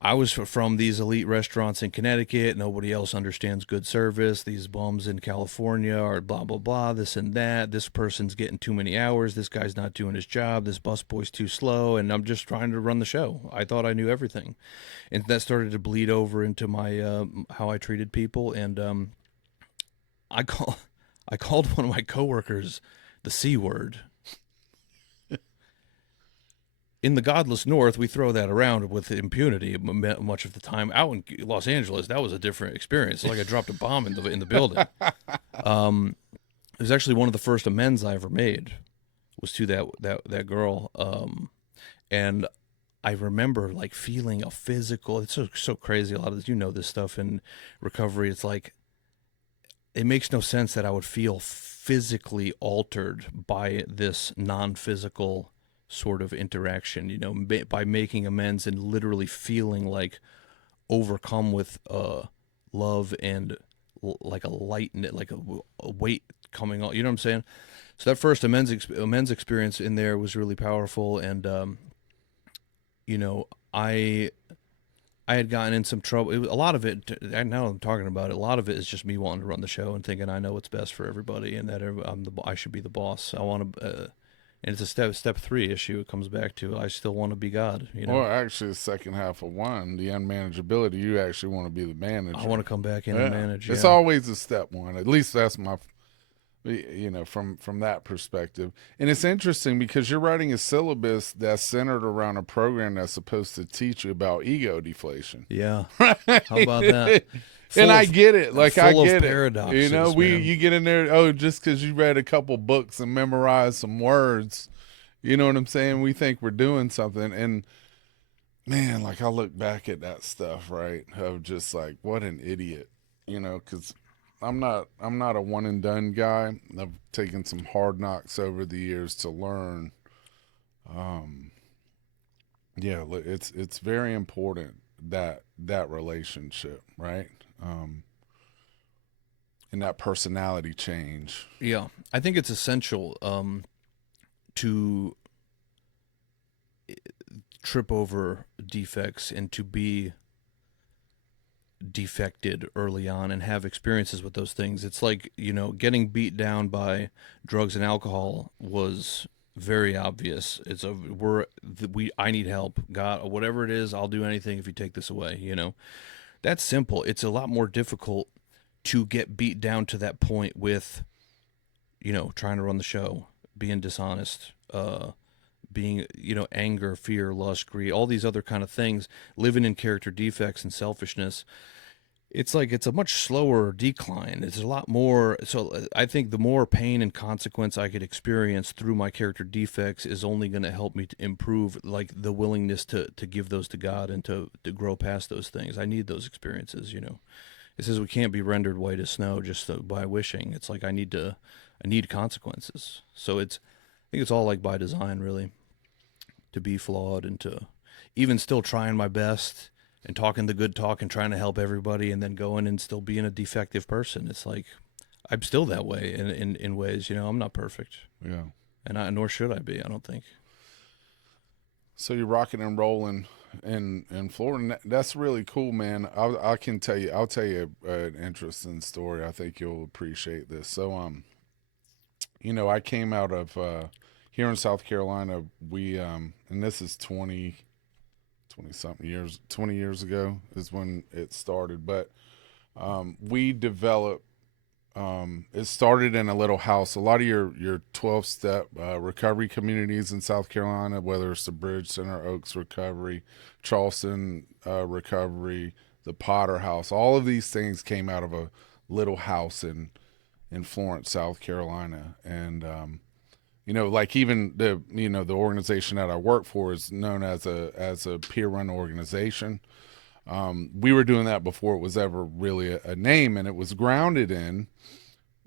I was from these elite restaurants in Connecticut. Nobody else understands good service. These bums in California are blah, blah, blah, this and that. This person's getting too many hours. This guy's not doing his job. This busboy's too slow. And I'm just trying to run the show. I thought I knew everything. And that started to bleed over into my how I treated people. And I, call, I called one of my coworkers the C word. In the godless North, we throw that around with impunity much of the time. Out in Los Angeles, that was a different experience. It's like I dropped a bomb in the building. It was actually one of the first amends I ever made was to that girl. And I remember like feeling a physical. It's so crazy. A lot of this, you know, this stuff in recovery. It's like it makes no sense that I would feel physically altered by this non-physical sort of interaction, you know, by making amends and literally feeling like overcome with love and like a lightness, like a weight coming on. You know what I'm saying? So that first amends experience in there was really powerful, and you know, I had gotten in some trouble. A lot of it, now I'm talking about it, a lot of it is just me wanting to run the show and thinking I know what's best for everybody, and that I should be the boss. I want to. And it's a step 3 issue. It comes back to I still want to be God. You know, Well, actually, the second half of 1, the unmanageability. You actually want to be the manager. I want to come back in and manage. It's always a step 1. At least that's my, you know, from that perspective. And it's interesting because you're writing a syllabus that's centered around a program that's supposed to teach you about ego deflation. Yeah. How about that? And I get it. Like I get it. Paradoxes, You know, man. you get in there. Just because you read a couple books and memorized some words, you know what I'm saying? We think we're doing something, and man, like I look back at that stuff, right? Of just like what an idiot, you know? Because I'm not a one and done guy. I've taken some hard knocks over the years to learn. Yeah, it's very important that relationship, right? And that personality change. Yeah, I think it's essential to trip over defects and to be defected early on and have experiences with those things. It's like, you know, getting beat down by drugs and alcohol was very obvious. I need help. God, whatever it is, I'll do anything if you take this away, you know. That's simple. It's a lot more difficult to get beat down to that point with, you know, trying to run the show, being dishonest, being, you know, anger, fear, lust, greed, all these other kind of things, living in character defects and selfishness. It's like it's a much slower decline. It's a lot more. So I think the more pain and consequence I could experience through my character defects is only going to help me to improve, like the willingness to give those to God and to grow past those things. I need those experiences, you know. It says we can't be rendered white as snow just by wishing. It's like I need consequences. So I think it's all like by design, really, to be flawed and to even still trying my best and talking the good talk and trying to help everybody and then going and still being a defective person. It's like I'm still that way in ways, you know. I'm not perfect. Yeah. And nor should I be, I don't think. So you're rocking and rolling in Florida. That's really cool, man. I'll tell you an interesting story. I think you'll appreciate this. So you know, I came out of here in South Carolina. We and this is 20 years ago is when it started, but we developed it started in a little house. A lot of your 12-step recovery communities in South Carolina, whether it's the Bridge Center, Oaks Recovery, Charleston Recovery, the Potter House, all of these things came out of a little house in Florence, South Carolina. And you know, like even the organization that I work for is known as a peer-run organization. We were doing that before it was ever really a name, and it was grounded in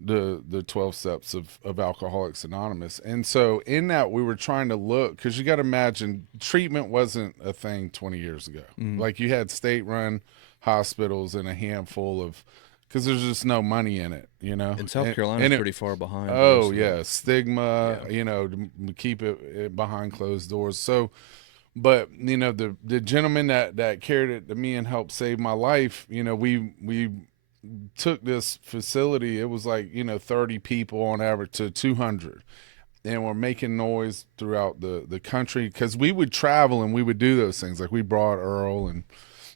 the 12 steps of Alcoholics Anonymous. And so in that, we were trying to look, because you got to imagine treatment wasn't a thing 20 years ago. Like, you had state run hospitals and a handful of, because there's just no money in it, you know. And South Carolina's pretty far behind. Oh yeah, stigma, you know, to keep it behind closed doors. So, but you know, the gentleman that carried it to me and helped save my life, you know, we took this facility. It was like, you know, 30 people on average to 200, and we're making noise throughout the country, because we would travel and we would do those things. Like, we brought Earl and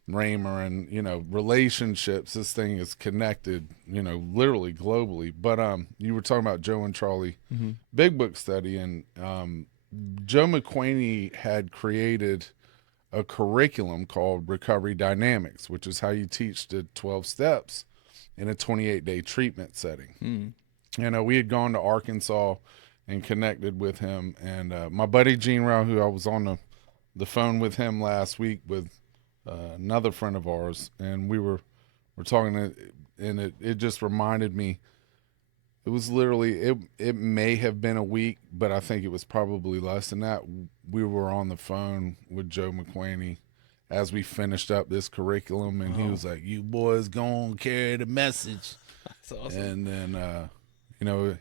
Raymer, and you know, relationships. This thing is connected, you know, literally globally. But you were talking about Joe and Charlie Big Book study, and Joe McQuaney had created a curriculum called Recovery Dynamics, which is how you teach the 12 steps in a 28-day treatment setting. You know, we had gone to Arkansas and connected with him, and my buddy Gene Rao, who I was on the phone with him last week with another friend of ours, and we're talking, and it just reminded me, it was literally, it may have been a week, but I think it was probably less than that. We were on the phone with Joe McQuaney as we finished up this curriculum, and he was like, "You boys gonna carry the message." That's awesome. And then you know,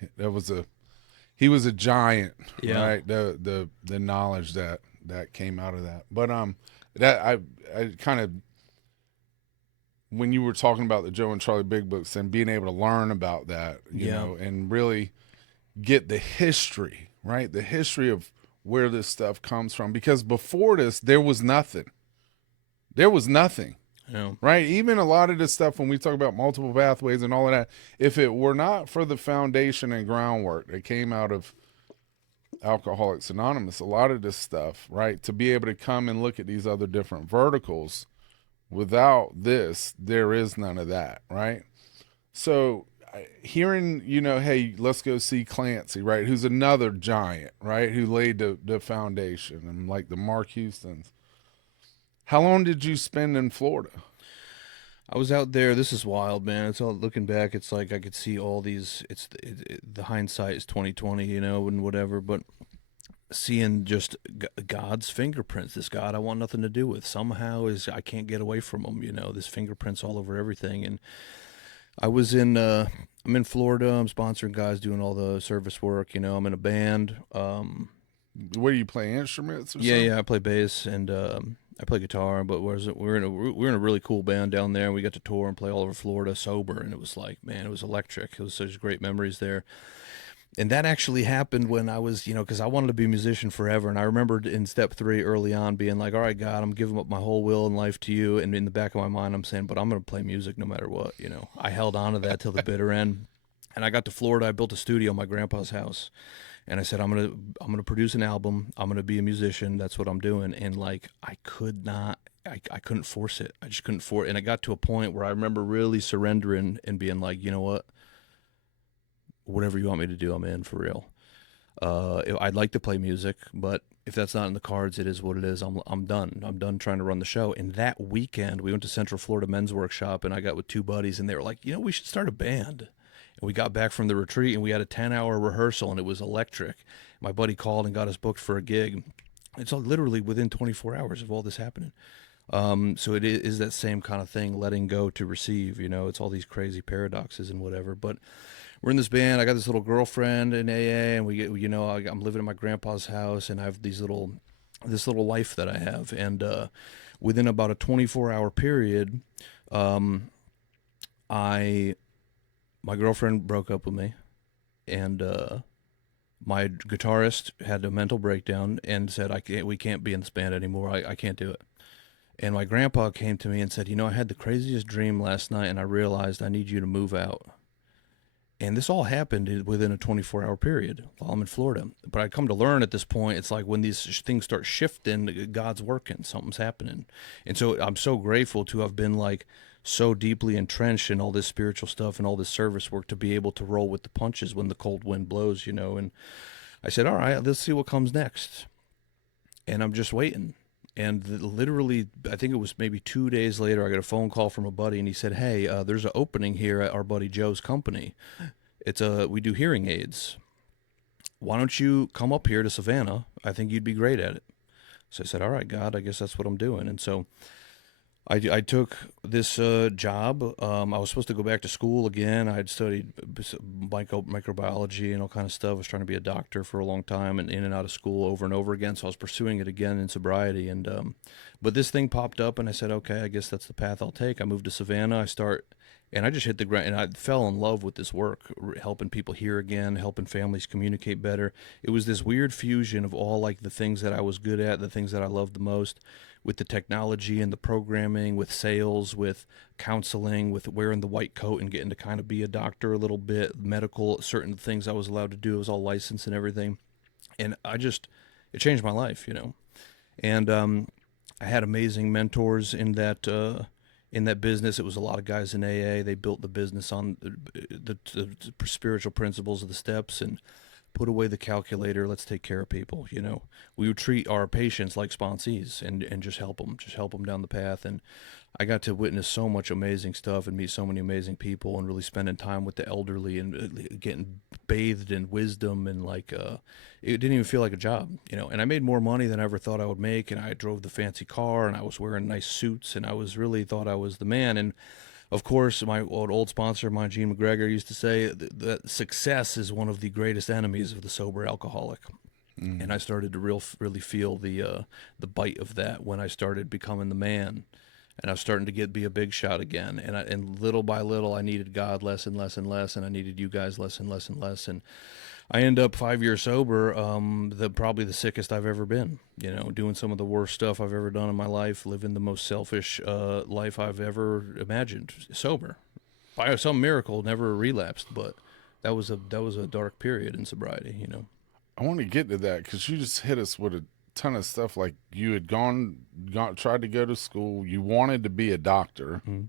he was a giant, right? The knowledge that came out of that. But that I kind of, when you were talking about the Joe and Charlie Big Books and being able to learn about that, you know, and really get the history, right? The history of where this stuff comes from. Because before this, there was nothing. There was nothing, right? Even a lot of this stuff, when we talk about multiple pathways and all of that, if it were not for the foundation and groundwork that came out of Alcoholics Anonymous, a lot of this stuff, right, to be able to come and look at these other different verticals, without this, there is none of that, right? So hearing, you know, hey, let's go see Clancy, right, who's another giant, right, who laid the foundation, and like the Mark Houstons. How long did you spend in Florida? I was out there. This is wild, man. It's all, looking back, it's like I could see all these. The hindsight is 2020, you know, and whatever. But seeing just God's fingerprints, this God I want nothing to do with, somehow I can't get away from him. You know, this fingerprints all over everything. And I was I'm in Florida. I'm sponsoring guys doing all the service work. You know, I'm in a band. Where do you play instruments? Or something? Yeah. I play bass and I play guitar, but we're in a really cool band down there. And we got to tour and play all over Florida sober, and it was like, man, it was electric. It was such great memories there. And that actually happened when I was, you know, because I wanted to be a musician forever. And I remembered in step 3 early on being like, all right, God, I'm giving up my whole will and life to you. And in the back of my mind, I'm saying, but I'm going to play music no matter what. You know, I held on to that till the bitter end. And I got to Florida. I built a studio in my grandpa's house. And I said, I'm gonna produce an album. I'm gonna be a musician. That's what I'm doing. And like, I couldn't force it. I just couldn't force it. And it got to a point where I remember really surrendering and being like, you know what? Whatever you want me to do, I'm in, for real. I'd like to play music, but if that's not in the cards, it is what it is. I'm done. I'm done trying to run the show. And that weekend, we went to Central Florida Men's Workshop, and I got with 2 buddies, and they were like, you know, we should start a band. And we got back from the retreat, and we had a 10-hour rehearsal, and it was electric. My buddy called and got us booked for a gig. It's all literally within 24 hours of all this happening. So it is that same kind of thing, letting go to receive. You know, it's all these crazy paradoxes and whatever. But we're in this band. I got this little girlfriend in AA, and I'm living in my grandpa's house, and I have this little life that I have. And within about a 24-hour period, my girlfriend broke up with me, and my guitarist had a mental breakdown and said, we can't be in this band anymore. I can't do it. And my grandpa came to me and said, you know, I had the craziest dream last night, and I realized I need you to move out. And this all happened within a 24-hour period while I'm in Florida. But I come to learn at this point, it's like when these things start shifting, God's working, something's happening. And so I'm so grateful to have been like so deeply entrenched in all this spiritual stuff and all this service work to be able to roll with the punches when the cold wind blows, you know. And I said, all right, let's see what comes next. And I'm just waiting. And literally, I think it was maybe 2 days later, I got a phone call from a buddy, and he said, hey, there's an opening here at our buddy Joe's company. We do hearing aids. Why don't you come up here to Savannah? I think you'd be great at it. So I said, all right, God, I guess that's what I'm doing. And so I took this job. I was supposed to go back to school again. I had studied microbiology and all kind of stuff. I was trying to be a doctor for a long time and in and out of school over and over again. So I was pursuing it again in sobriety. And but this thing popped up, and I said, okay, I guess that's the path I'll take. I moved to Savannah. And I just hit the ground, and I fell in love with this work, helping people hear again, helping families communicate better. It was this weird fusion of all like the things that I was good at, the things that I loved the most, with the technology and the programming, with sales, with counseling, with wearing the white coat and getting to kind of be a doctor a little bit, medical, certain things I was allowed to do. It was all licensed and everything. And it changed my life, And I had amazing mentors in that business. It was a lot of guys in AA. They built the business on the spiritual principles of the steps and put away the calculator. Let's take care of people. We would treat our patients like sponsees and just help them down the path. And I got to witness so much amazing stuff and meet so many amazing people and really spending time with the elderly and getting bathed in wisdom and it didn't even feel like a job, and I made more money than I ever thought I would make. And I drove the fancy car and I was wearing nice suits and I was really thought I was the man. And of course, my old sponsor, my Gene McGregor, used to say that success is one of the greatest enemies of the sober alcoholic. And I started to really feel the bite of that when I started becoming the man, and I was starting to be a big shot again. And little by little, I needed God less and less and less, and I needed you guys less and less and less. And I end up 5 years sober, probably the sickest I've ever been. Doing some of the worst stuff I've ever done in my life, living the most selfish life I've ever imagined. Sober, by some miracle, never relapsed, but that was a dark period in sobriety. I want to get to that because you just hit us with a ton of stuff. Like you had tried to go to school. You wanted to be a doctor. Mm-hmm.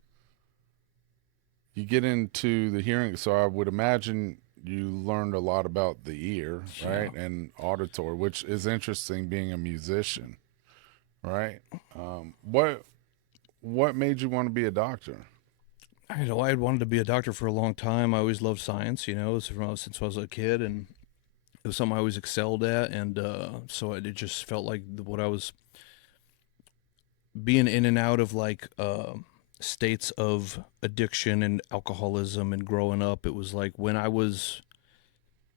You get into the hearing. So I would imagine you learned a lot about the ear, right? Yeah. And auditory, which is interesting being a musician, right? What made you want to be a doctor? I had wanted to be a doctor for a long time. I always loved science, since I was a kid, and it was something I always excelled at. And so it just felt like what I was being in and out of states of addiction and alcoholism and growing up. It was like when I was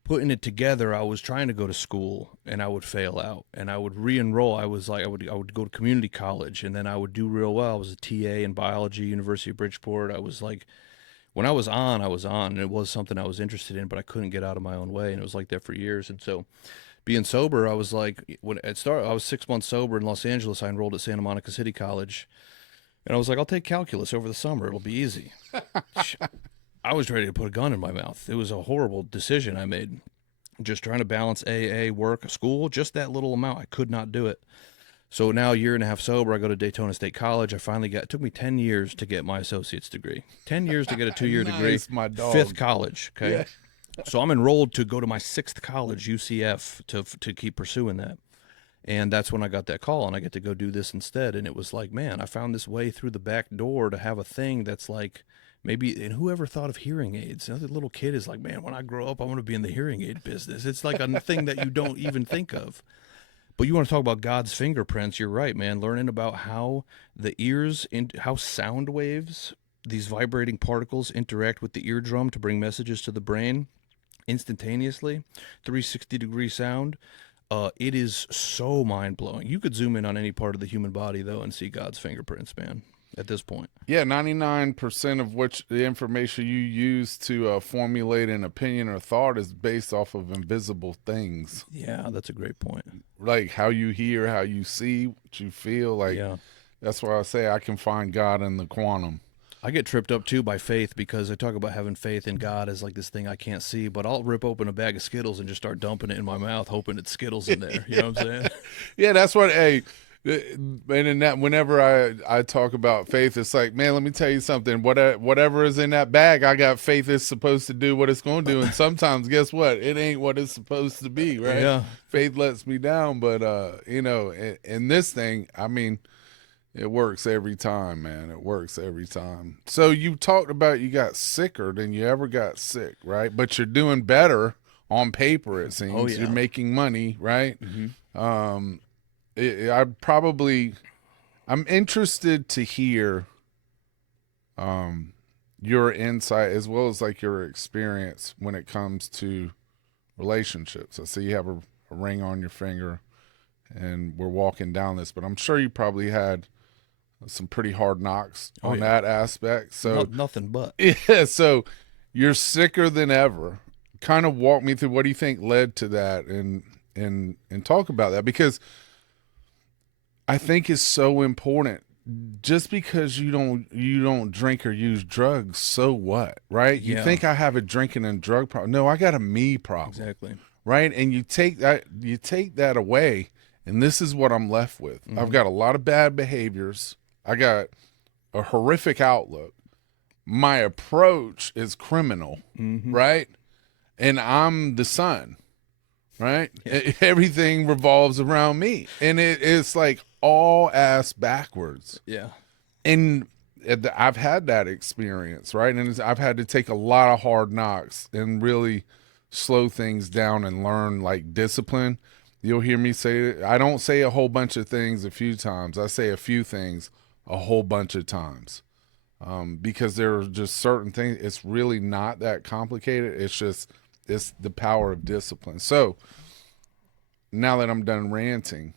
putting it together, I was trying to go to school and I would fail out and I would re-enroll. I would go to community college and then I would do real well. I was a TA in biology, University of Bridgeport. I was like, when I was on, and it was something I was interested in, but I couldn't get out of my own way. And it was like that for years. And so being sober, I was like, when it started, I was 6 months sober in Los Angeles. I enrolled at Santa Monica City College. And I was like, I'll take calculus over the summer. It'll be easy. I was ready to put a gun in my mouth. It was a horrible decision I made. Just trying to balance AA, work, school, just that little amount. I could not do it. So now, a year and a half sober, I go to Daytona State College. It took me 10 years to get my associate's degree. 10 years to get a 2-year degree. My dog. 5th college, okay? Yeah. So I'm enrolled to go to my 6th college, UCF, to keep pursuing that. And that's when I got that call, and I get to go do this instead. And it was like, man, I found this way through the back door to have a thing that's like, maybe, and whoever thought of hearing aids? Another little kid is like, man, when I grow up, I want to be in the hearing aid business. It's like a thing that you don't even think of. But you want to talk about God's fingerprints, you're right, man. Learning about how the ears, how sound waves, these vibrating particles interact with the eardrum to bring messages to the brain instantaneously, 360-degree sound. It is so mind-blowing. You could zoom in on any part of the human body, though, and see God's fingerprints, man, at this point. Yeah, 99% of which the information you use to formulate an opinion or thought is based off of invisible things. Yeah, that's a great point. Like how you hear, how you see, what you feel. Like, Yeah. That's why I say I can find God in the quantum. I get tripped up, too, by faith because I talk about having faith in God as like this thing I can't see, but I'll rip open a bag of Skittles and just start dumping it in my mouth, hoping it's Skittles in there. You know what I'm saying? Yeah, that's what, and in that, whenever I talk about faith, it's like, man, let me tell you something. Whatever is in that bag, I got faith it's supposed to do what it's going to do. And sometimes, guess what? It ain't what it's supposed to be, right? Yeah. Faith lets me down. But, in this thing, I mean, It works every time, man. It works every time. So you talked about you got sicker than you ever got sick, right? But you're doing better on paper, it Oh seems. You're yeah. making money, right? Hmm. Um, I probably, I'm interested to hear um, your insight as well as like your experience when it comes to relationships. I see you have a ring on your finger and we're walking down this, but I'm sure you probably had some pretty hard knocks Oh on yeah. that aspect. So, Nothing but. yeah, so you're sicker than ever. Kind of walk me through what do you think led to that and talk about that because I think it's so important. Just because you don't drink or use drugs, so what, right? You Yeah. think I have a drinking and drug problem? No, I got a me problem, Exactly. right? And you take that away, and this is what I'm left with. I've Hmm. got a lot of bad behaviors. I got a horrific outlook. My approach is criminal, Hmm. right? And I'm the son, right? Yeah. Everything revolves around me, and it's like all ass backwards. Yeah. And I've had that experience, right? And I've had to take a lot of hard knocks and really slow things down and learn like discipline. You'll hear me say, I don't say a whole bunch of things a few times. I say a few things a whole bunch of times because there are just certain things. It's really not that complicated. It's the power of discipline. So now that I'm done ranting,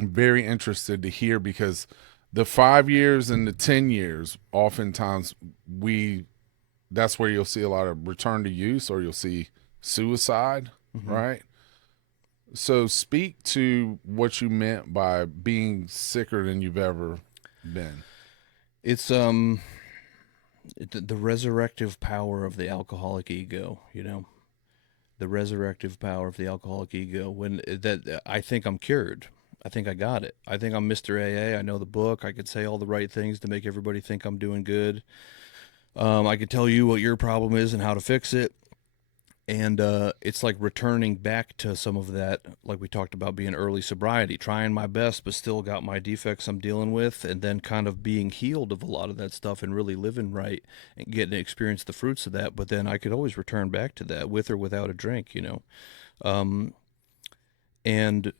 I'm very interested to hear because the 5 years and the 10 years, oftentimes that's where you'll see a lot of return to use or you'll see suicide, Hmm. right? So speak to what you meant by being sicker than you've ever been. It's the resurrective power of the alcoholic ego, you know. The resurrective power of the alcoholic ego when that I think I'm cured. I think I got it. I think I'm Mr. AA. I know the book. I could say all the right things to make everybody think I'm doing good. I could tell you what your problem is and how to fix it. And it's like returning back to some of that, like we talked about being early sobriety, trying my best, but still got my defects I'm dealing with, and then kind of being healed of a lot of that stuff and really living right and getting to experience the fruits of that. But then I could always return back to that with or without a drink, you know. Um, and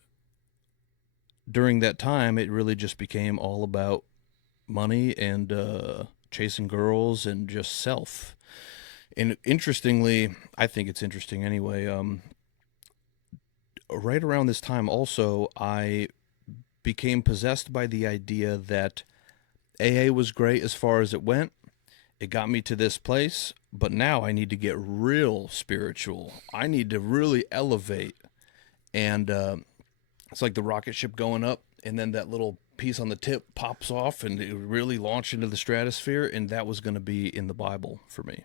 during that time, it really just became all about money and chasing girls and just self. And interestingly, I think it's interesting anyway. Right around this time, also, I became possessed by the idea that AA was great as far as it went. It got me to this place, but now I need to get real spiritual. I need to really elevate. And it's like the rocket ship going up, and then that little piece on the tip pops off, and it would really launch into the stratosphere. And that was going to be in the Bible for me.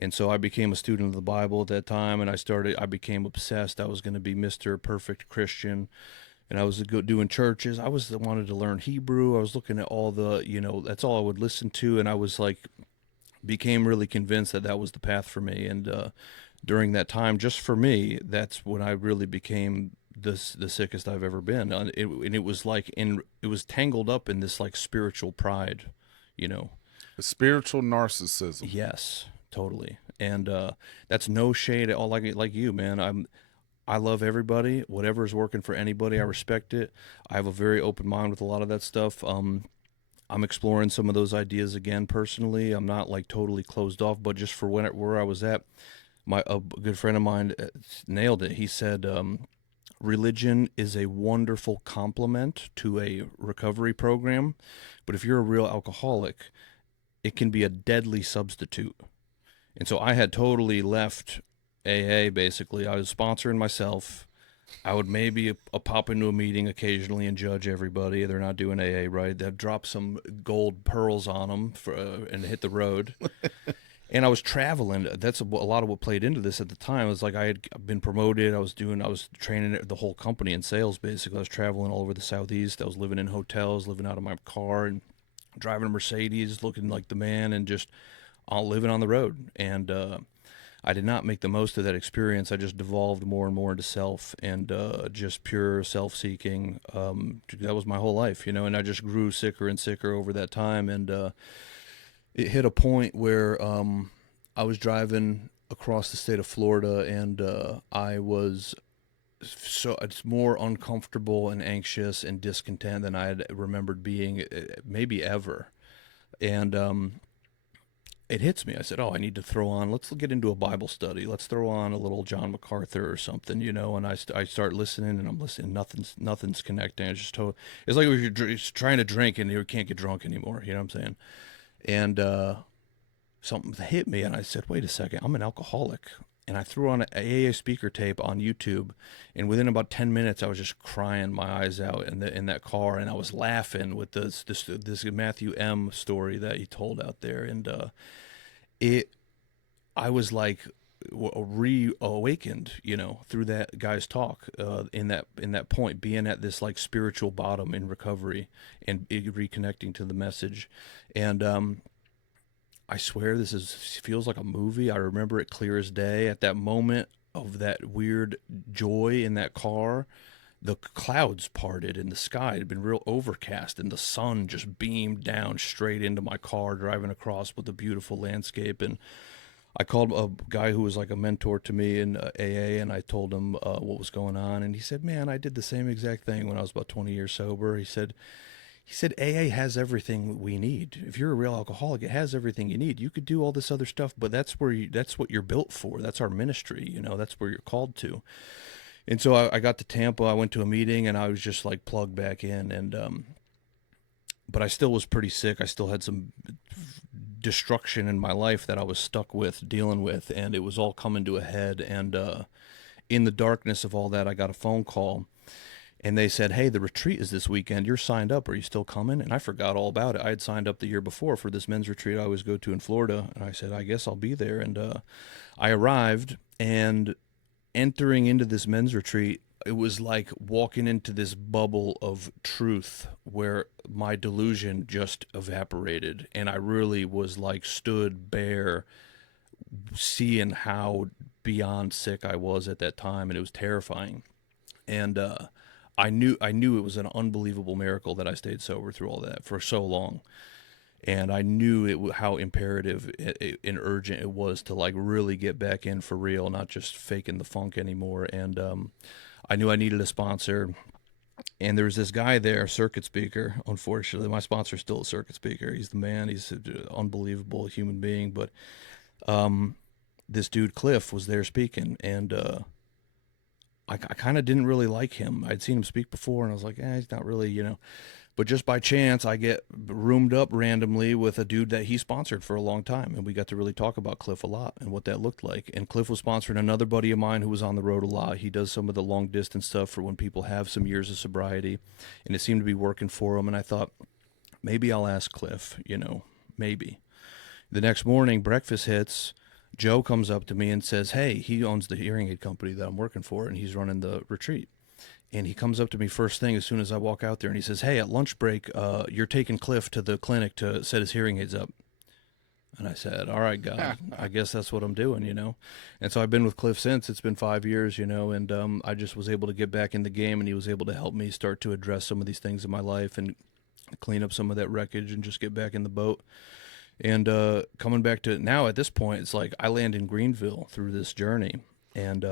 And so I became a student of the Bible at that time, and I became obsessed. I was going to be Mr. Perfect Christian, and I was doing churches. Wanted to learn Hebrew. I was looking at all the, that's all I would listen to, and I was like, became really convinced that that was the path for me. And during that time, just for me, that's when I really became the sickest I've ever been. And it was like it was tangled up in this like spiritual pride, you know. Spiritual narcissism. Yes, totally. And that's no shade at all. Like you, man. I love everybody. Whatever is working for anybody, I respect it. I have a very open mind with a lot of that stuff. I'm exploring some of those ideas again personally. I'm not like totally closed off, but just for where I was at, a good friend of mine nailed it. He said, religion is a wonderful complement to a recovery program, but if you're a real alcoholic, it can be a deadly substitute. And so I had totally left AA basically. I was sponsoring myself. I would maybe pop into a meeting occasionally and judge everybody. They're not doing AA right. They'd drop some gold pearls on them and hit the road. And I was traveling. That's a lot of what played into this at the time. It was like I had been promoted. I was training the whole company in sales basically. I was traveling all over the Southeast. I was living in hotels, living out of my car, and driving a Mercedes, looking like the man, and just all living on the road. And I did not make the most of that experience. I just devolved more and more into self and just pure self-seeking. That was my whole life, you know, and I just grew sicker and sicker over that time. And it hit a point where I was driving across the state of Florida, and I was so it's more uncomfortable and anxious and discontent than I had remembered being maybe ever. And it hits me. I said, "Oh, I need to throw on. Let's get into a Bible study. Let's throw on a little John MacArthur or something, you know." And I start listening, and I'm listening. Nothing's connecting. It's just total. It's like if you're trying to drink and you can't get drunk anymore. You know what I'm saying? And something hit me, and I said, "Wait a second. I'm an alcoholic." And I threw on an AA speaker tape on YouTube, and within about 10 minutes, I was just crying my eyes out in that car, and I was laughing with this Matthew M. story that he told out there, and it I was like reawakened, you know, through that guy's talk, in that point, being at this like spiritual bottom in recovery and reconnecting to the message, and I swear feels like a movie. I remember it clear as day. At that moment of that weird joy in that car, the clouds parted in the sky. It had been real overcast, and the sun just beamed down straight into my car, driving across with a beautiful landscape. And I called a guy who was like a mentor to me in AA, and I told him what was going on. And he said, "Man, I did the same exact thing when I was about 20 years sober." He said AA has everything we need. If you're a real alcoholic, it has everything you need. You could do all this other stuff, but that's what you're built for. That's our ministry, you know. That's where you're called to. And so I got to Tampa. I went to a meeting, and I was just like plugged back in. And but I still was pretty sick. I still had some destruction in my life that I was stuck with dealing with, and it was all coming to a head. And in the darkness of all that, I got a phone call. And they said, "Hey, the retreat is this weekend. You're signed up. Are you still coming?" And I forgot all about it. I had signed up the year before for this men's retreat I always go to in Florida. And I said, "I guess I'll be there." And I arrived, and entering into this men's retreat, it was like walking into this bubble of truth where my delusion just evaporated. And I really was like stood bare, seeing how beyond sick I was at that time. And it was terrifying. And I knew it was an unbelievable miracle that I stayed sober through all that for so long, and I knew how imperative and urgent it was to like really get back in for real, not just faking the funk anymore. And I knew I needed a sponsor, and there was this guy there, circuit speaker. Unfortunately, my sponsor's still a circuit speaker. He's the man. He's an unbelievable human being, but this dude Cliff was there speaking, and I kind of didn't really like him. I'd seen him speak before, and I was like, he's not really, you know. But just by chance, I get roomed up randomly with a dude that he sponsored for a long time, and we got to really talk about Cliff a lot and what that looked like. And Cliff was sponsoring another buddy of mine who was on the road a lot. He does some of the long distance stuff for when people have some years of sobriety, and it seemed to be working for him. And I thought, maybe I'll ask Cliff, you know, maybe. The next morning, breakfast hits. Joe comes up to me and says, "Hey," he owns the hearing aid company that I'm working for, and he's running the retreat. And he comes up to me first thing as soon as I walk out there, and he says, "Hey, at lunch break, you're taking Cliff to the clinic to set his hearing aids up." And I said, "All right, God, I guess that's what I'm doing, you know." And so I've been with Cliff since. It's been 5 years, you know, and I just was able to get back in the game, and he was able to help me start to address some of these things in my life and clean up some of that wreckage and just get back in the boat. And coming back to now at this point, it's like I land in Greenville through this journey. And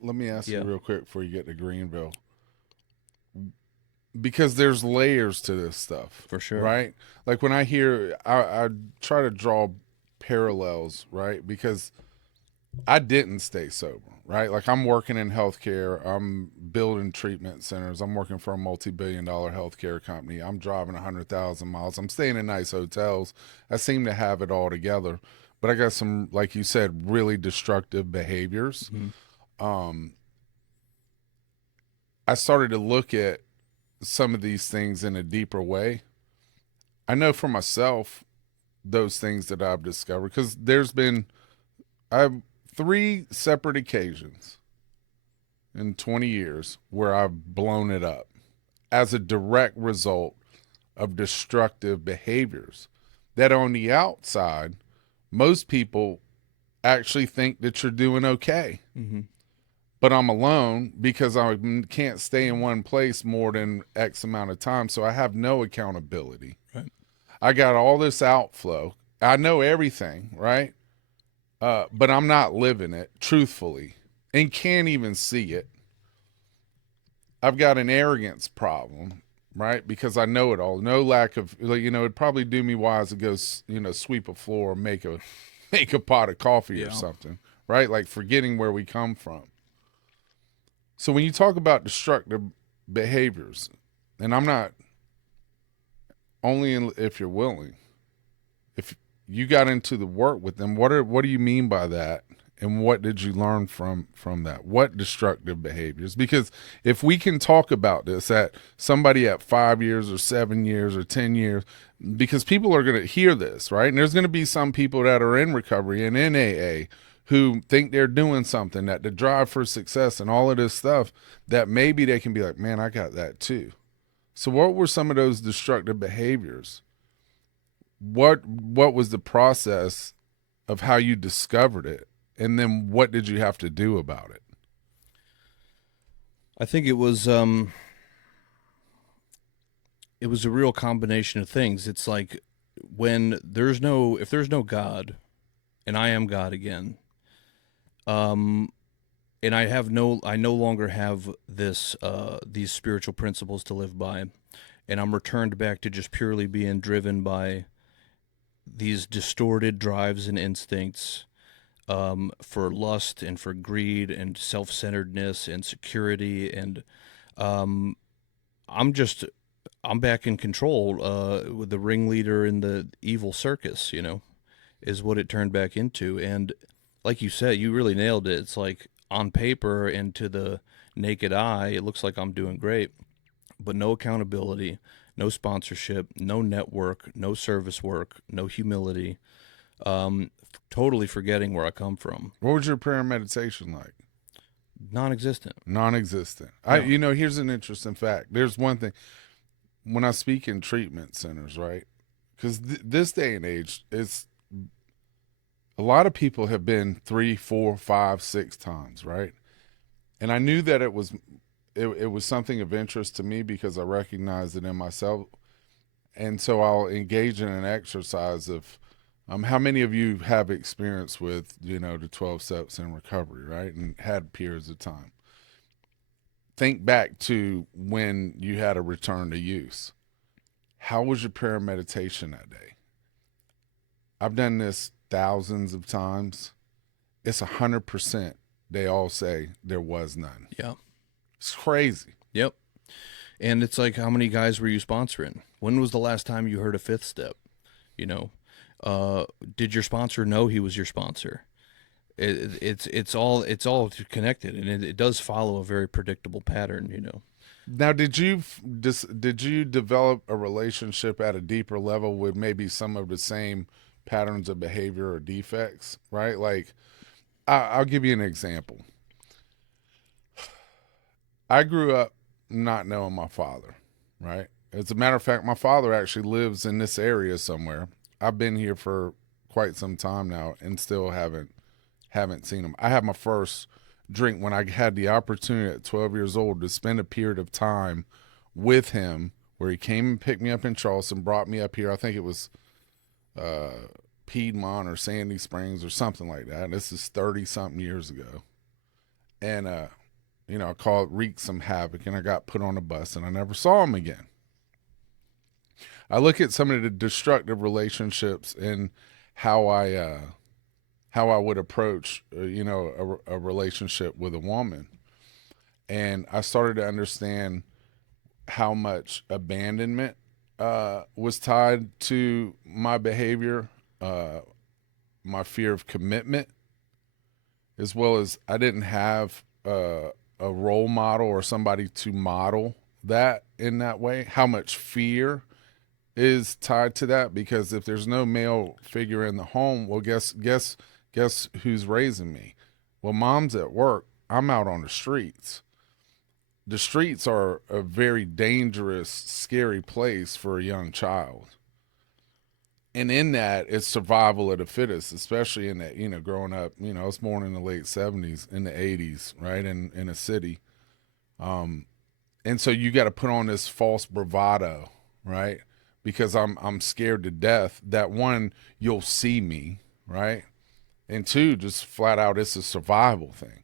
Let me ask yeah. you real quick before you get to Greenville, because there's layers to this stuff, For sure. right? Like when I hear, I try to draw parallels, right? Because I didn't stay sober, right? Like I'm working in healthcare, I'm building treatment centers, I'm working for a multi-billion-dollar healthcare company, I'm driving 100,000 miles, I'm staying in nice hotels. I seem to have it all together, but I got some, like you said, really destructive behaviors. Mm-hmm. I started to look at some of these things in a deeper way. I know for myself those things that I've discovered, because I have 3 separate occasions in 20 years where I've blown it up as a direct result of destructive behaviors that on the outside, most people actually think that you're doing okay. Mm-hmm. But I'm alone because I can't stay in one place more than X amount of time. So I have no accountability. Right. I got all this outflow. I know everything, right? But I'm not living it truthfully and can't even see it. I've got an arrogance problem, right? Because I know it all. No lack of, it'd probably do me wise to go, sweep a floor or make a pot of coffee or something, right? Like forgetting where we come from. So when you talk about destructive behaviors, and I'm not only if you're willing, if you got into the work with them, what do you mean by that? And what did you learn from that? What destructive behaviors? Because if we can talk about this at somebody at 5 years or 7 years or 10 years, because people are going to hear this, right? And there's going to be some people that are in recovery and in AA who think they're doing something, that the drive for success and all of this stuff, that maybe they can be like, man, I got that too. So what were some of those destructive behaviors? What was the process of how you discovered it? And then what did you have to do about it? I think it was a real combination of things. It's like if there's no God, and I am God again, and I no longer have these spiritual principles to live by, and I'm returned back to just purely being driven by these distorted drives and instincts, for lust and for greed and self-centeredness and security, and um, I'm back in control, with the ringleader in the evil circus, is what it turned back into. And like you said, you really nailed it. It's like on paper and to the naked eye, it looks like I'm doing great, but no accountability, no sponsorship, no network, no service work, no humility, totally forgetting where I come from. What was your prayer and meditation like? Non-existent. Non-existent. No. Here's an interesting fact. There's one thing. When I speak in treatment centers, right? Because this day and age, it's a lot of people have been 3, 4, 5, 6 times, right? And I knew that it was something of interest to me because I recognized it in myself. And so I'll engage in an exercise of how many of you have experience with, the 12 steps in recovery, right? And had periods of time. Think back to when you had a return to use. How was your prayer and meditation that day? I've done this thousands of times. It's 100%. They all say there was none. Yeah. It's crazy. Yep. And it's like, how many guys were you sponsoring? When was the last time you heard a fifth step? Did your sponsor know he was your sponsor? It's all connected, and it does follow a very predictable pattern. Now, did you develop a relationship at a deeper level with maybe some of the same patterns of behavior or defects, right? Like, I'll give you an example. I grew up not knowing my father, right? As a matter of fact, my father actually lives in this area somewhere. I've been here for quite some time now and still haven't seen him. I had my first drink when I had the opportunity at 12 years old to spend a period of time with him, where he came and picked me up in Charleston, brought me up here. I think it was Piedmont or Sandy Springs or something like that. This is 30-something years ago. And, I wreaked some havoc, and I got put on a bus, and I never saw him again. I look at some of the destructive relationships and how I would approach, a relationship with a woman. And I started to understand how much abandonment was tied to my behavior, my fear of commitment, as well as I didn't have a role model or somebody to model that in that way. How much fear is tied to that, because if there's no male figure in the home, well, guess who's raising me? Well, mom's at work. I'm out on the streets. The streets are a very dangerous, scary place for a young child. And in that, it's survival of the fittest, especially in that, growing up, I was born in the late 70s, in the 80s, right, in a city. And so you got to put on this false bravado, right? Because I'm scared to death that, one, you'll see me, right? And two, just flat out, it's a survival thing.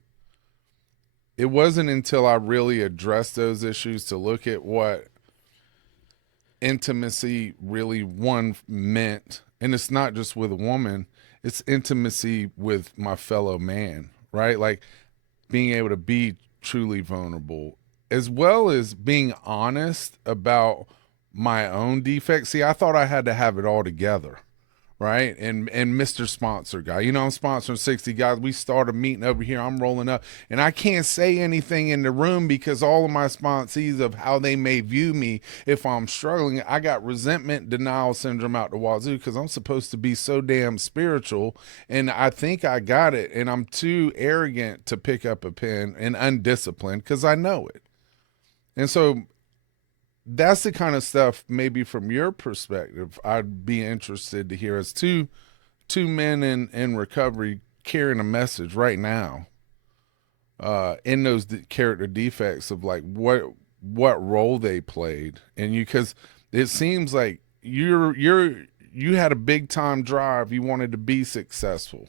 It wasn't until I really addressed those issues to look at what intimacy really, one, meant. And it's not just with a woman, it's intimacy with my fellow man, right? Like being able to be truly vulnerable, as well as being honest about my own defects. See, I thought I had to have it all together, right? And Mr. Sponsor Guy, I'm sponsoring 60 guys. We start a meeting over here. I'm rolling up, and I can't say anything in the room because all of my sponsees of how they may view me if I'm struggling. I got resentment, denial syndrome out the wazoo because I'm supposed to be so damn spiritual, and I think I got it, and I'm too arrogant to pick up a pen, and undisciplined because I know it. And so that's the kind of stuff, maybe from your perspective, I'd be interested to hear, as two men in recovery carrying a message right now, in those character defects of like what role they played. And because it seems like you had a big time drive, you wanted to be successful.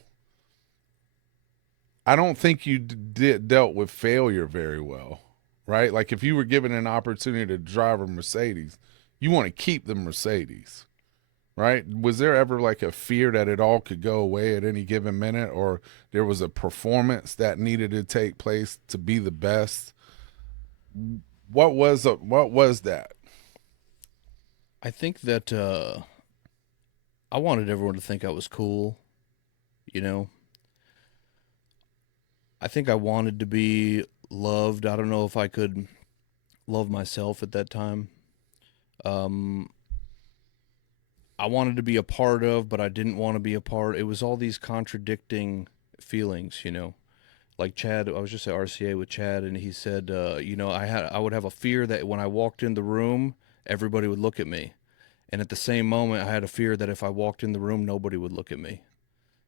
I don't think you dealt with failure very well, right? Like if you were given an opportunity to drive a Mercedes, you want to keep the Mercedes, right? Was there ever like a fear that it all could go away at any given minute, or there was a performance that needed to take place to be the best? What was that? I think that I wanted everyone to think I was cool, you know. I think I wanted to be loved. I don't know if I could love myself at that time. Um, I wanted to be a part of, but I didn't want to be a part. It was all these contradicting feelings, you know. Like Chad, I was just at RCA with Chad, and he said, I would have a fear that when I walked in the room, everybody would look at me, and at the same moment, I had a fear that if I walked in the room, nobody would look at me.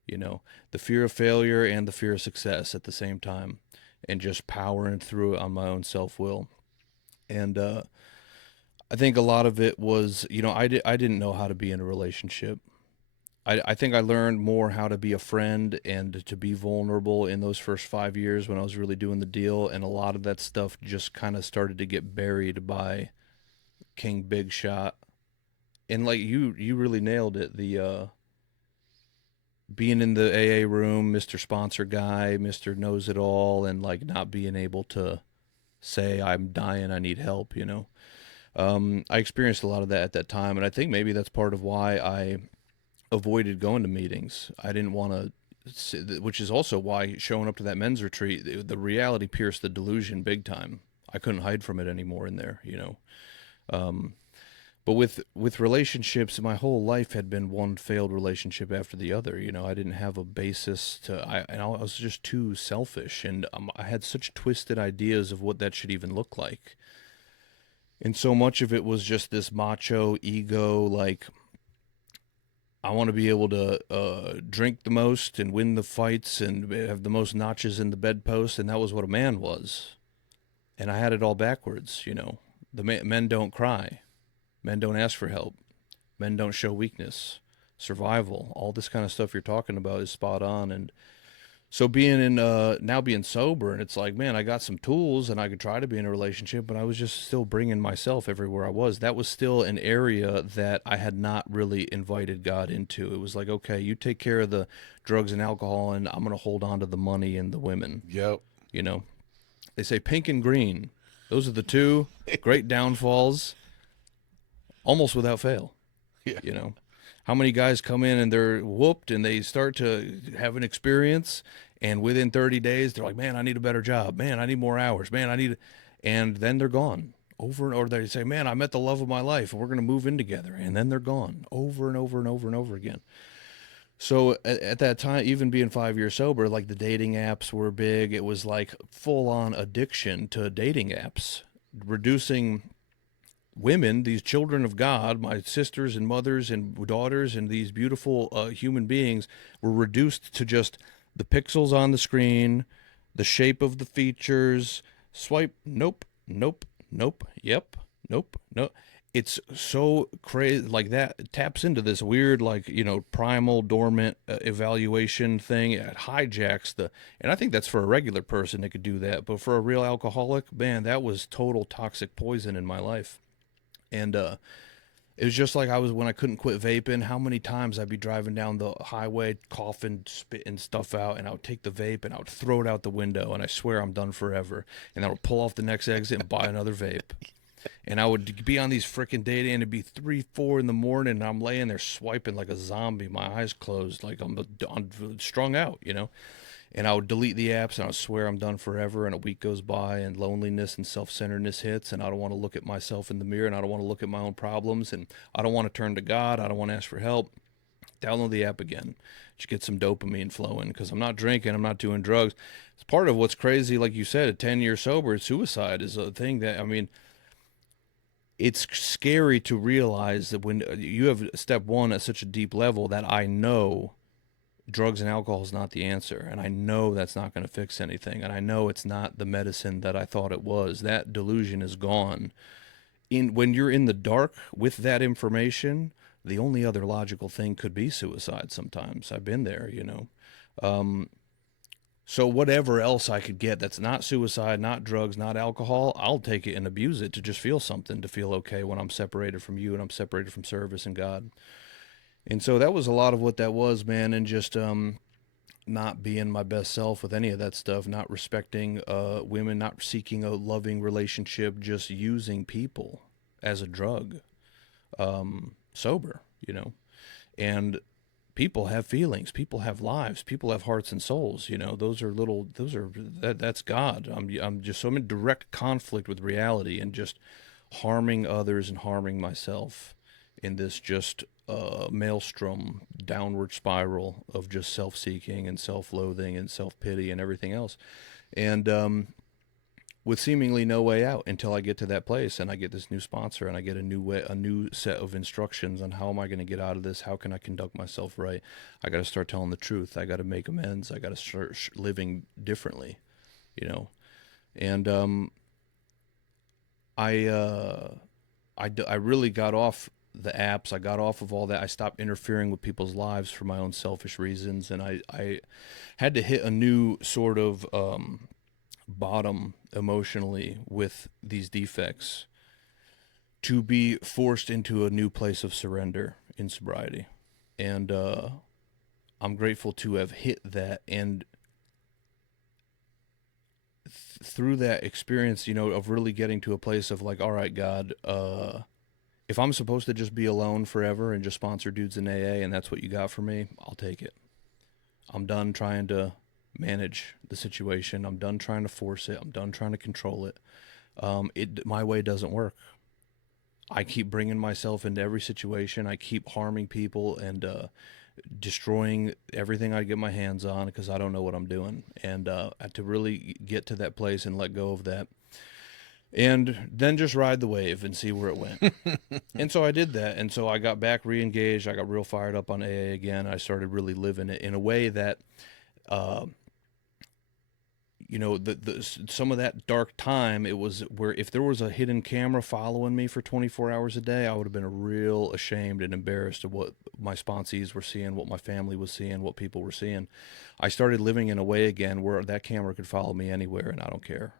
You know, the fear of failure and the fear of success at the same time, and just powering through it on my own self will. And I think a lot of it was, I didn't know how to be in a relationship. I think I learned more how to be a friend and to be vulnerable in those first 5 years when I was really doing the deal. And a lot of that stuff just kind of started to get buried by King Big Shot. And like you really nailed it. The being in the AA room, Mr. Sponsor Guy, Mr. Knows It All, and like not being able to say I'm dying, I need help. I experienced a lot of that at that time, and I think maybe that's part of why I avoided going to meetings. I didn't want to, which is also why showing up to that men's retreat, the reality pierced the delusion big time. I couldn't hide from it anymore in there. But with relationships, my whole life had been one failed relationship after the other. I didn't have a basis and I was just too selfish, and I had such twisted ideas of what that should even look like. And so much of it was just this macho ego, like I want to be able to drink the most and win the fights and have the most notches in the bedpost, and that was what a man was. And I had it all backwards. Men don't cry. Men don't ask for help. Men don't show weakness. Survival, all this kind of stuff you're talking about is spot on. And so now being sober, and it's like, man, I got some tools and I could try to be in a relationship, but I was just still bringing myself everywhere I was. That was still an area that I had not really invited God into. It was like, okay, you take care of the drugs and alcohol, and I'm going to hold on to the money and the women. Yep. They say pink and green. Those are the two great downfalls. Almost without fail. Yeah. How many guys come in and they're whooped and they start to have an experience, and within 30 days they're like, man, I need a better job, man, I need more hours, man, and then they're gone over, or they say, man, I met the love of my life and we're going to move in together, and then they're gone over and over and over and over again. So at that time, even being 5 years sober, like the dating apps were big. It was like full on addiction to dating apps, reducing women, these children of God, my sisters and mothers and daughters, and these beautiful human beings were reduced to just the pixels on the screen, the shape of the features, swipe, nope, nope, nope, yep, nope, no. It's so crazy, like that it taps into this weird, like, primal dormant evaluation thing. It hijacks and I think that's for a regular person that could do that, but for a real alcoholic, man, that was total toxic poison in my life. And it was just like when I couldn't quit vaping, how many times I'd be driving down the highway, coughing, spitting stuff out, and I would take the vape and I would throw it out the window, and I swear I'm done forever. And I would pull off the next exit and buy another vape. And I would be on these freaking data, and it'd be 3, 4 in the morning, and I'm laying there swiping like a zombie, my eyes closed, like I'm strung out, And I would delete the apps, and I would swear I'm done forever. And a week goes by, and loneliness and self-centeredness hits, and I don't want to look at myself in the mirror, and I don't want to look at my own problems, and I don't want to turn to God. I don't want to ask for help. Download the app again. Just get some dopamine flowing, because I'm not drinking, I'm not doing drugs. It's part of what's crazy, like you said, at 10 years sober, suicide is a thing that, it's scary to realize that when you have step one at such a deep level, that I know drugs and alcohol is not the answer, and I know that's not going to fix anything, and I know it's not the medicine that I thought it was. That delusion is gone. When you're in the dark with that information, the only other logical thing could be suicide sometimes. I've been there, So whatever else I could get that's not suicide, not drugs, not alcohol, I'll take it and abuse it to just feel something, to feel okay when I'm separated from you and I'm separated from service and God. And so that was a lot of what that was, man, and just not being my best self with any of that stuff, not respecting women, not seeking a loving relationship, just using people as a drug, sober, And people have feelings, people have lives, people have hearts and souls, that's God. I'm in direct conflict with reality and just harming others and harming myself in this just maelstrom downward spiral of just self-seeking and self-loathing and self-pity and everything else. And with seemingly no way out until I get to that place and I get this new sponsor and I get a new set of instructions on how am I going to get out of this? How can I conduct myself right? I got to start telling the truth. I got to make amends. I got to start living differently, And I really got off the apps. I got off of all that. I stopped interfering with people's lives for my own selfish reasons, and I had to hit a new sort of bottom emotionally with these defects to be forced into a new place of surrender in sobriety. And I'm grateful to have hit that, and through that experience, of really getting to a place of like, all right, God, if I'm supposed to just be alone forever and just sponsor dudes in AA and that's what you got for me, I'll take it. I'm done trying to manage the situation. I'm done trying to force it. I'm done trying to control it. My way doesn't work. I keep bringing myself into every situation. I keep harming people and destroying everything I get my hands on because I don't know what I'm doing. And to really get to that place and let go of that, and then just ride the wave and see where it went. And so I did that. And so I got back re-engaged. I got real fired up on AA again. I started really living it in a way that, some of that dark time, it was where if there was a hidden camera following me for 24 hours a day, I would have been real ashamed and embarrassed of what my sponsees were seeing, what my family was seeing, what people were seeing. I started living in a way again where that camera could follow me anywhere and I don't care.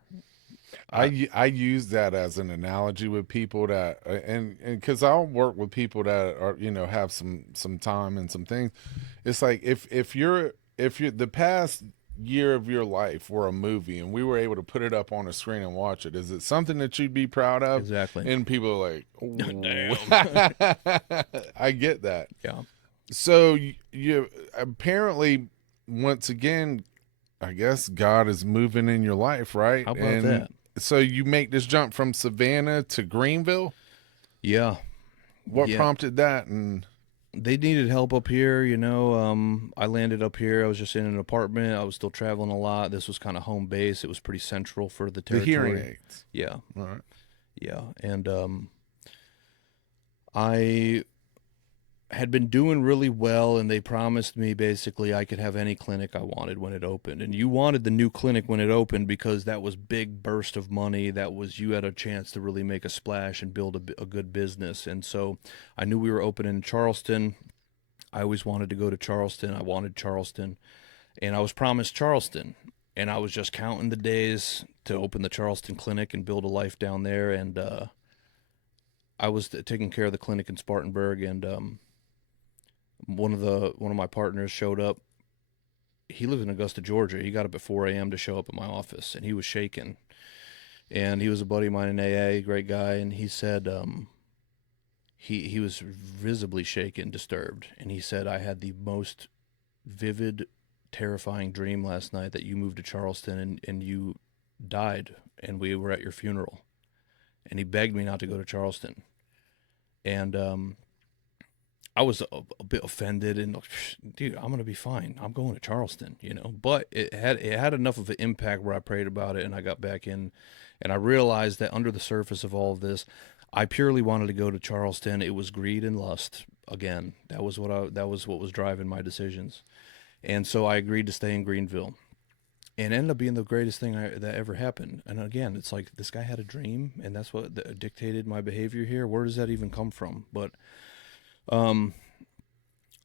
I use that as an analogy with people that, and because I'll work with people that are, have some time and some things. It's like if you're the past year of your life were a movie and we were able to put it up on a screen and watch it, is it something that you'd be proud of? Exactly. And people are like, damn. I get that. Yeah. So you apparently, once again, I guess God is moving in your life, right? How about that? So you make this jump from Savannah to Greenville? Yeah. What prompted that? And they needed help up here, I landed up here. I was just in an apartment. I was still traveling a lot. This was kind of home base. It was pretty central for the territory. The hearing aids. Yeah. All right. Yeah. And I had been doing really well, and they promised me basically I could have any clinic I wanted when it opened. And you wanted the new clinic when it opened because that was big burst of money. That was, you had a chance to really make a splash and build a good business. And so I knew we were opening in Charleston. I always wanted to go to Charleston. I wanted Charleston, and I was promised Charleston. And I was just counting the days to open the Charleston clinic and build a life down there. And I was taking care of the clinic in Spartanburg, and one of my partners showed up. He lives in Augusta, Georgia. He got up at 4 a.m. to show up at my office, and he was shaking. And he was a buddy of mine in AA, great guy. And he said he was visibly shaken, disturbed. And he said, I had the most vivid, terrifying dream last night that you moved to Charleston and you died, and we were at your funeral. And he begged me not to go to Charleston. And I was a bit offended, and dude, I'm gonna be fine. I'm going to Charleston, you know. But it had enough of an impact where I prayed about it, and I got back in, and I realized that under the surface of all of this, I purely wanted to go to Charleston. It was greed and lust again. That was what was driving my decisions, and so I agreed to stay in Greenville, and it ended up being the greatest thing that ever happened. And again, it's like this guy had a dream, and that's what dictated my behavior here. Where does that even come from? But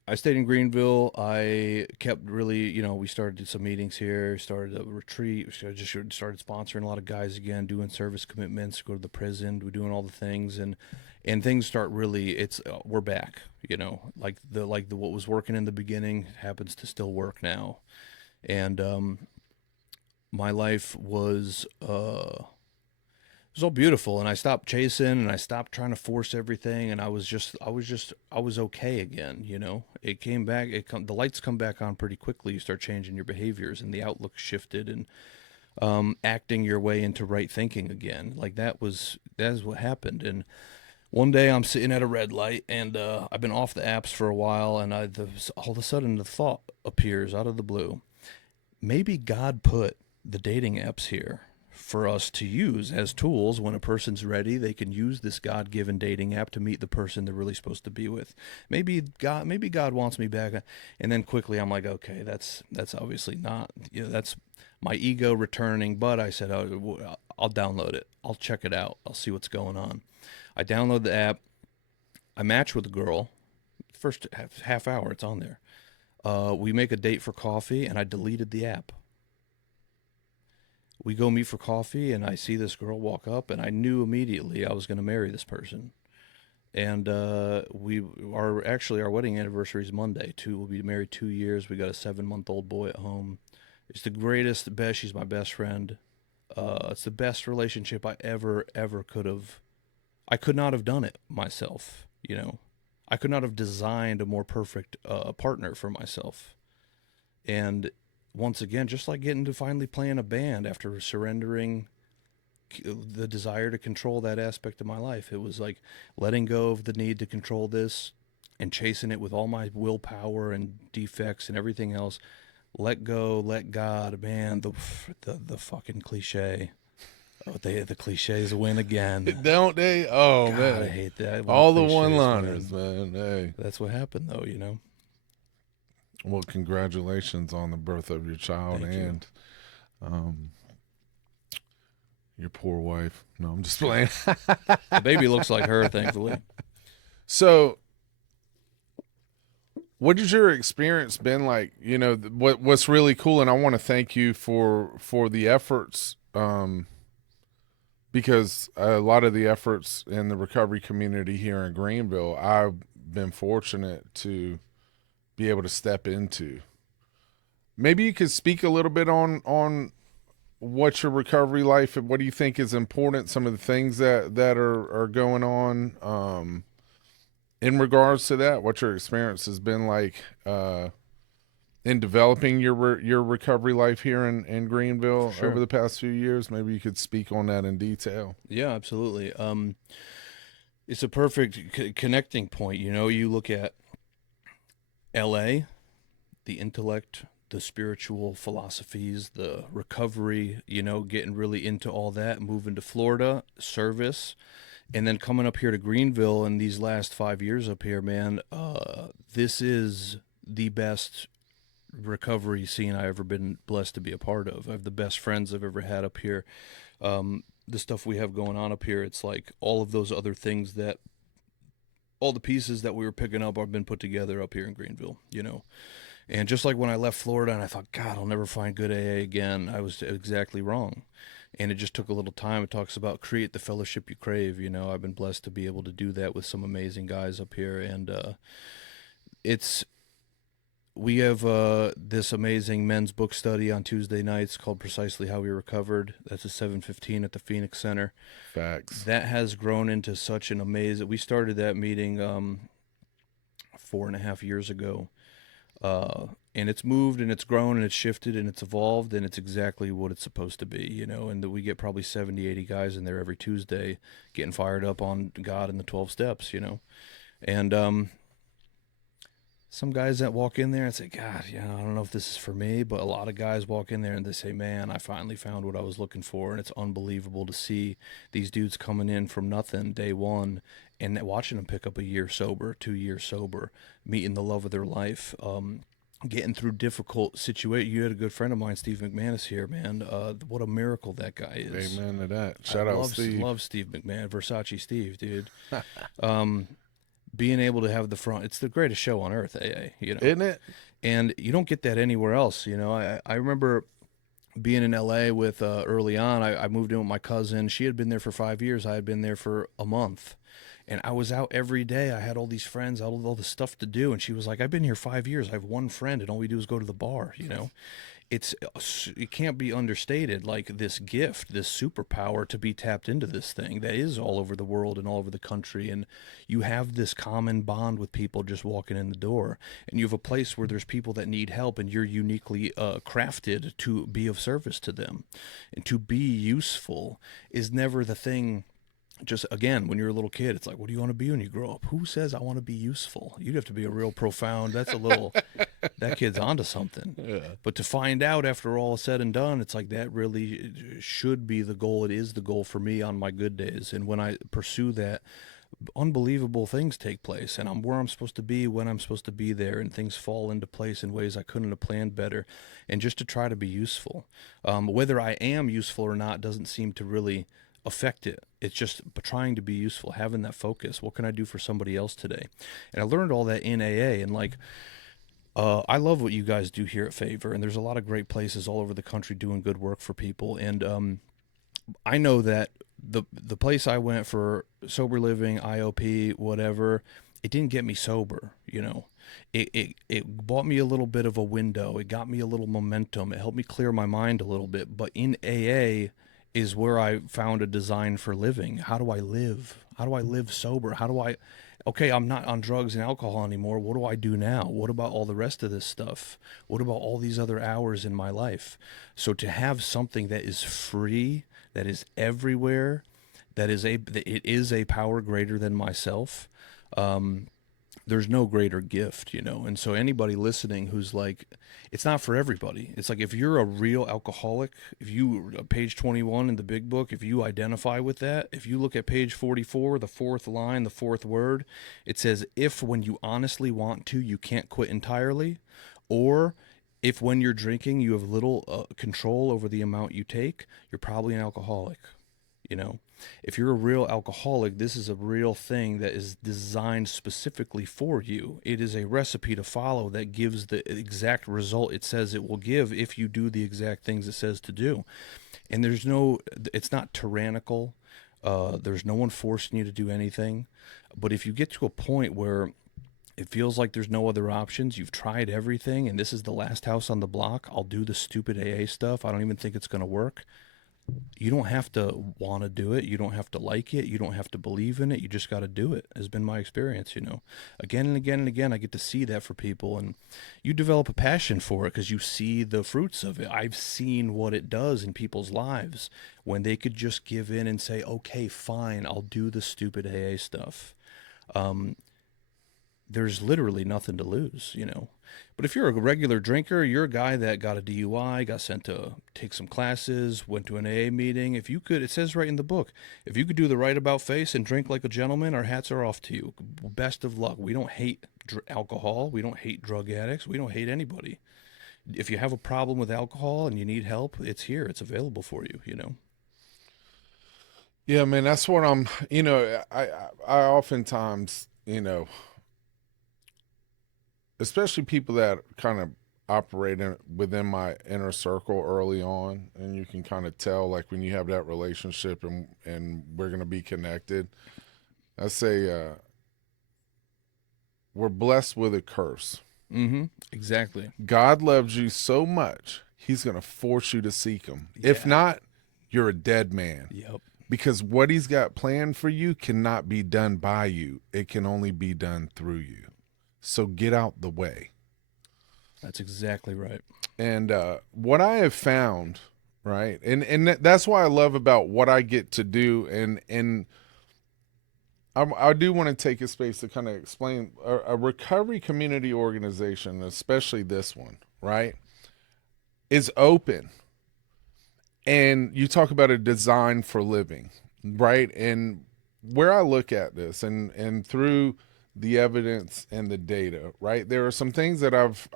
I stayed in Greenville. I kept really, we started some meetings here, started a retreat, just started sponsoring a lot of guys again, doing service commitments, go to the prison, we're doing all the things, and things start really, we're back, like the what was working in the beginning happens to still work now. And my life was it was all beautiful, and I stopped chasing, and I stopped trying to force everything, and I was okay again. It came back, the lights come back on pretty quickly. You start changing your behaviors, and the outlook shifted, and acting your way into right thinking again. Like that is what happened. And one day I'm sitting at a red light, and I've been off the apps for a while, and all of a sudden the thought appears out of the blue. Maybe God put the dating apps here for us to use as tools. When a person's ready, they can use this God-given dating app to meet the person they're really supposed to be with. Maybe God wants me back. And then quickly I'm like, okay, that's obviously not, that's my ego returning. But I said, oh, I'll download it. I'll check it out. I'll see what's going on. I download the app. I match with a girl. First half hour, it's on there. We make a date for coffee, and I deleted the app. We go meet for coffee, and I see this girl walk up, and I knew immediately I was going to marry this person. And our wedding anniversary is Monday. We'll be married 2 years. We got a 7-month-old boy at home. It's the greatest, the best. She's my best friend. It's the best relationship I ever could have. I could not have done it myself. I could not have designed a more perfect partner for myself. And once again, just like getting to finally play in a band after surrendering the desire to control that aspect of my life, it was like letting go of the need to control this and chasing it with all my willpower and defects and everything else. Let go, let God, man, the fucking cliche. Oh, the cliches win again. Don't they? Oh, God, man. I hate that. All the one-liners, man. Hey. That's what happened, though, Well, congratulations on the birth of your child. Thank and your poor wife. No, I'm just playing. The baby looks like her, thankfully. So, what has your experience been like? What's really cool, and I want to thank you for the efforts, because a lot of the efforts in the recovery community here in Greenville, I've been fortunate to be able to step into. Maybe you could speak a little bit on what's your recovery life, and what do you think is important, some of the things that are going on in regards to that, what your experience has been like in developing your recovery life here in Greenville. Sure. Over the past few years. Maybe you could speak on that in detail. Yeah, absolutely. It's a perfect connecting point. You look at LA, the intellect, the spiritual philosophies, the recovery, getting really into all that, moving to Florida, service, And then coming up here to Greenville in these last 5 years up here, man, this is the best recovery scene I've ever been blessed to be a part of. I have the best friends I've ever had up here. The stuff we have going on up here, it's like all of those other things that all the pieces that we were picking up have been put together up here in Greenville, you know. And just like when I left Florida and I thought, God, I'll never find good AA again, I was exactly wrong. And it just took a little time. It talks about create the fellowship you crave. You know, I've been blessed to be able to do that with some amazing guys up here. And it's we have this amazing men's book study on Tuesday nights called Precisely How We Recovered. That's at 7:15 at the Phoenix Center. Facts. That has grown into such an amazing. We started that meeting 4.5 years ago, and it's moved and it's grown and it's shifted and it's evolved and it's exactly what it's supposed to be, you know. And that we get probably 70, 80 guys in there every Tuesday, getting fired up on God and the 12 steps, you know. And some guys that walk in there and say, God, you know, I don't know if this is for me, but a lot of guys walk in there and they say, man, I finally found what I was looking for. And it's unbelievable to see these dudes coming in from nothing day one and watching them pick up a year sober, 2 years sober, meeting the love of their life, getting through difficult situations. You had a good friend of mine, Steve McManus here, man. What a miracle that guy is. Amen to that. Shout out Steve. Love Steve McMahon, Versace Steve, dude. Being able to have the front, it's the greatest show on earth, AA, you know. Isn't it? And you don't get that anywhere else, you know. I remember being in LA with early on. I moved in with my cousin. She had been there for 5 years. I had been there for a month. And I was out every day. I had all these friends, all the stuff to do. And she was like, I've been here 5 years. I have one friend, and all we do is go to the bar, you know. It can't be understated, like this gift, this superpower to be tapped into this thing that is all over the world and all over the country. And you have this common bond with people just walking in the door, and you have a place where there's people that need help, and you're uniquely crafted to be of service to them. And to be useful is never the thing. Just again, when you're a little kid, it's like, what do you want to be when you grow up? Who says I want to be useful? You'd have to be a real profound. That's a little, that kid's onto something. Yeah. But to find out after all is said and done, it's like that really should be the goal. It is the goal for me on my good days. And when I pursue that, unbelievable things take place, and I'm where I'm supposed to be when I'm supposed to be there, and things fall into place in ways I couldn't have planned better. And just to try to be useful, whether I am useful or not doesn't seem to really affect it. It's just trying to be useful, having that focus. What can I do for somebody else today? And I learned all that in AA. And like, I love what you guys do here at Favor, and there's a lot of great places all over the country doing good work for people. And I know that the place I went for sober living, IOP, whatever, it didn't get me sober, you know. It bought me a little bit of a window. It got me a little momentum. It helped me clear my mind a little bit. But in AA is where I found a design for living. How do I live? How do I live sober? Okay, I'm not on drugs and alcohol anymore. What do I do now? What about all the rest of this stuff? What about all these other hours in my life? So to have something that is free, that is everywhere, it is a power greater than myself. There's no greater gift, you know. And so anybody listening who's like, it's not for everybody. It's like, if you're a real alcoholic, if you, page 21 in the big book, if you identify with that, if you look at page 44, the fourth line, the fourth word, it says, if when you honestly want to, you can't quit entirely, or if when you're drinking, you have little control over the amount you take, you're probably an alcoholic, you know. If you're a real alcoholic, this is a real thing that is designed specifically for you. It is a recipe to follow that gives the exact result it says it will give if you do the exact things it says to do. And it's not tyrannical. There's no one forcing you to do anything. But if you get to a point where it feels like there's no other options, you've tried everything, and this is the last house on the block, I'll do the stupid AA stuff, I don't even think it's going to work. You don't have to want to do it. You don't have to like it. You don't have to believe in it. You just got to do it, has been my experience, you know. Again and again and again, I get to see that for people, and you develop a passion for it because you see the fruits of it. I've seen what it does in people's lives when they could just give in and say, okay, fine, I'll do the stupid AA stuff. there's literally nothing to lose, you know. But if you're a regular drinker, you're a guy that got a DUI, got sent to take some classes, went to an AA meeting. If you could, it says right in the book, if you could do the right about face and drink like a gentleman, our hats are off to you. Best of luck. We don't hate alcohol. We don't hate drug addicts. We don't hate anybody. If you have a problem with alcohol and you need help, it's here. It's available for you, you know. Yeah, man, that's what I'm, I oftentimes, especially people that kind of operate within my inner circle early on, and you can kind of tell, like, when you have that relationship and we're going to be connected. I say, we're blessed with a curse. Mm-hmm. Exactly. God loves you so much, he's going to force you to seek him. Yeah. If not, you're a dead man. Yep. Because what he's got planned for you cannot be done by you. It can only be done through you. So get out the way. That's exactly right. And what I have found, right, and that's why I love about what I get to do, and I do want to take a space to kind of explain a recovery community organization, especially this one, right, is open. And you talk about a design for living, right? And where I look at this and through the evidence and the data, right? There are some things that I've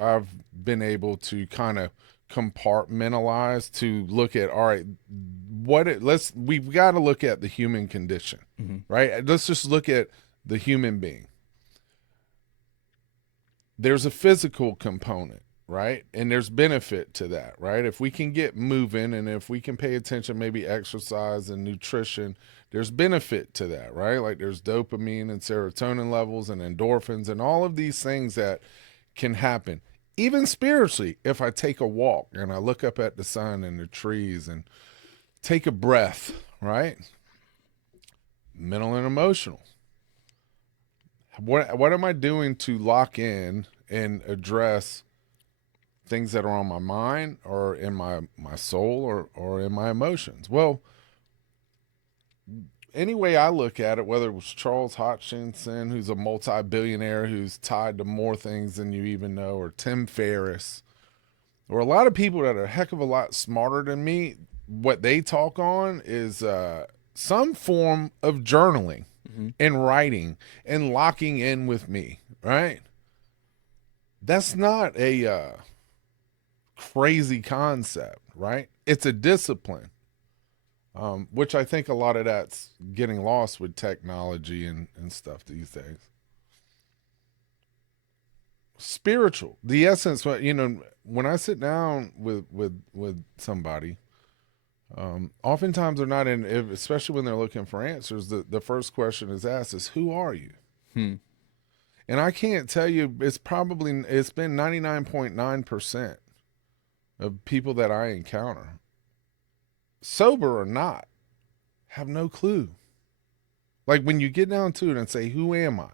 been able to kind of compartmentalize to look at, all right, we've got to look at the human condition, right? Let's just look at the human being. There's a physical component, right? And there's benefit to that, right? If we can get moving and if we can pay attention, maybe exercise and nutrition, there's benefit to that, right? Like there's dopamine and serotonin levels and endorphins and all of these things that can happen. Even spiritually, if I take a walk and I look up at the sun and the trees and take a breath, right? Mental and emotional. What am I doing to lock in and address things that are on my mind or in my soul or in my emotions? Well, any way I look at it, whether it was Charles Hutchinson, who's a multi-billionaire who's tied to more things than you even know, or Tim Ferriss, or a lot of people that are a heck of a lot smarter than me, what they talk on is some form of journaling and writing and locking in with me, right? That's not a crazy concept, right? It's a discipline, which I think a lot of that's getting lost with technology and stuff these days. Spiritual, the essence, when I sit down with somebody, oftentimes they're not especially when they're looking for answers, the first question is asked is, who are you? And I can't tell you, it's been 99.9% of people that I encounter, sober or not, have no clue. Like when you get down to it and say, who am I?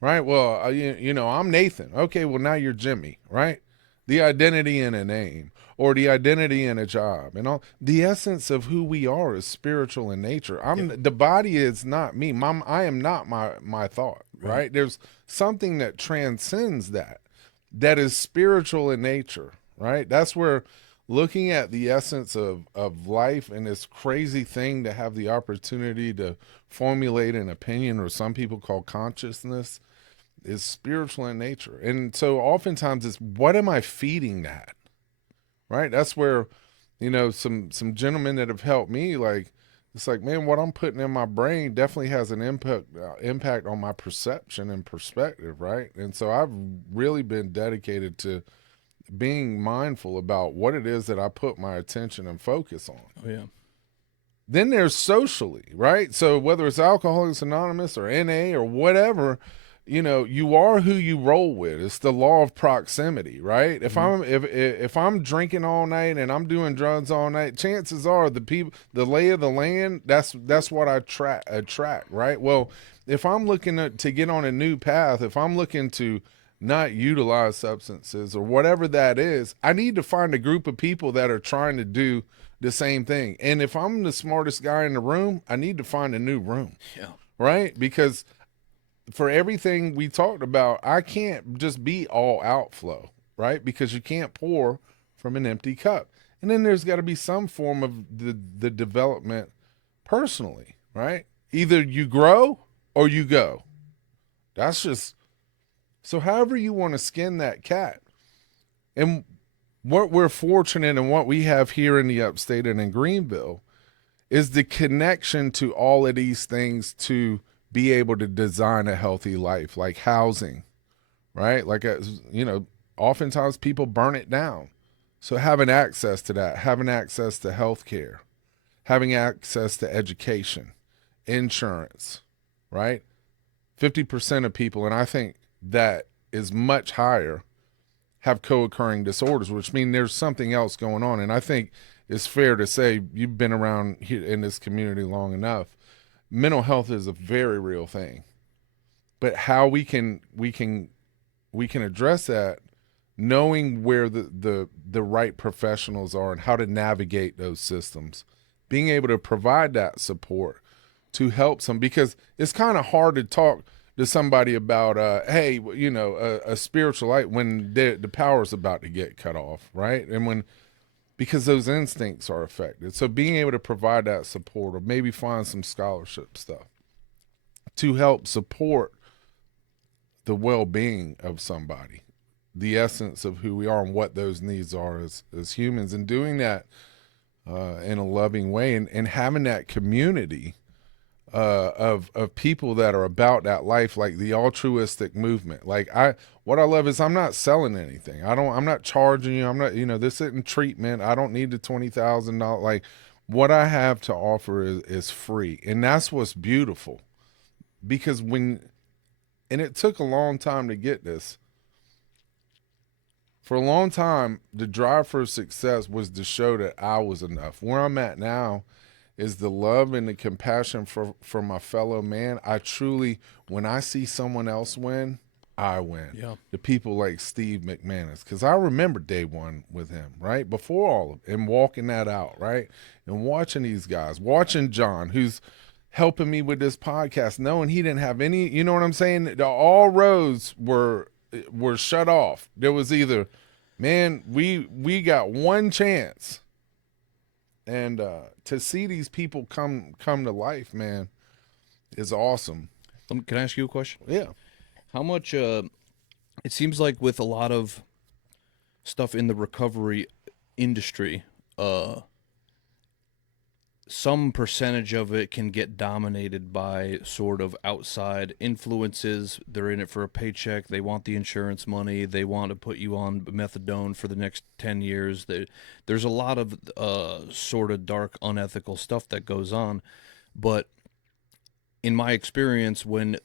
Right? Well, I'm Nathan. Okay, well, now you're Jimmy, right? The identity in a name or the identity in a job and all. The essence of who we are is spiritual in nature. The body is not me. I am not my thought, right? There's something that transcends that is spiritual in nature, right? That's where looking at the essence of life and this crazy thing to have the opportunity to formulate an opinion, or some people call consciousness, is spiritual in nature. And so oftentimes it's, what am I feeding that? Right? That's where, some gentlemen that have helped me, like, it's like, man, what I'm putting in my brain definitely has an impact on my perception and perspective, right? And so I've really been dedicated to being mindful about what it is that I put my attention and focus on. Oh, yeah. Then there's socially, right? So whether it's Alcoholics Anonymous or NA or whatever, you are who you roll with. It's the law of proximity, right? If I'm drinking all night and I'm doing drugs all night, chances are the lay of the land, that's what I attract, right? Well, if I'm looking to get on a new path, if I'm looking to not utilize substances or whatever that is, I need to find a group of people that are trying to do the same thing. And if I'm the smartest guy in the room, I need to find a new room. Yeah. Right? Because for everything we talked about, I can't just be all outflow, right? Because you can't pour from an empty cup. And then there's got to be some form of the development personally, right? Either you grow or you go. That's just, so however you want to skin that cat. And what we're fortunate and what we have here in the upstate and in Greenville is the connection to all of these things to be able to design a healthy life, like housing, right? Like, oftentimes people burn it down. So having access to that, having access to health care, having access to education, insurance, right? 50% of people, and I think that is much higher, have co-occurring disorders, which means there's something else going on. And I think it's fair to say, you've been around here in this community long enough, mental health is a very real thing. But how we can address that, knowing where the right professionals are and how to navigate those systems, being able to provide that support to help some, because it's kind of hard to talk to somebody about, hey, a spiritual light when the power's about to get cut off, right? And because those instincts are affected. So being able to provide that support, or maybe find some scholarship stuff to help support the well-being of somebody, the essence of who we are and what those needs are as humans, and doing that in a loving way, and having that community of people that are about that life, like the altruistic movement. Like, what I love is I'm not selling anything. I'm not charging you. I'm not, this isn't treatment. I don't need the $20,000. Like, what I have to offer is free. And that's what's beautiful, because and it took a long time to get this. For a long time, the drive for success was to show that I was enough. Where I'm at now is the love and the compassion for my fellow man. I truly, when I see someone else win, I win. Yeah. The people like Steve McManus, because I remember day one with him, right? Before all of it, and walking that out, right? And watching these guys, watching John, who's helping me with this podcast, knowing he didn't have any, you know what I'm saying? All roads were shut off. There was either, man, we got one chance. And to see these people come to life, man, is awesome. Can I ask you a question? Yeah. How much, it seems like with a lot of stuff in the recovery industry, some percentage of it can get dominated by sort of outside influences. They're in it for a paycheck. They want the insurance money. They want to put you on methadone for the next 10 years. There's a lot of sort of dark, unethical stuff that goes on. But in my experience, when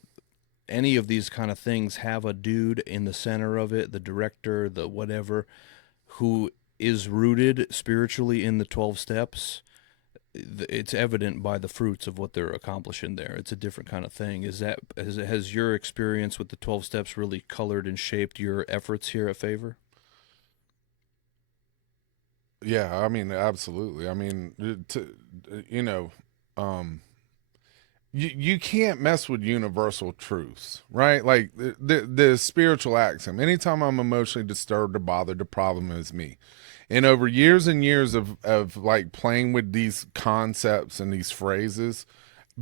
any of these kind of things have a dude in the center of it, the director, the whatever, who is rooted spiritually in the 12 steps, it's evident by the fruits of what they're accomplishing there. It's a different kind of thing. Has your experience with the 12 steps really colored and shaped your efforts here at Favor? Yeah, I mean, absolutely. I mean, you can't mess with universal truths, right? Like the spiritual axiom. Anytime I'm emotionally disturbed or bothered, the problem is me. And over years and years of like playing with these concepts and these phrases,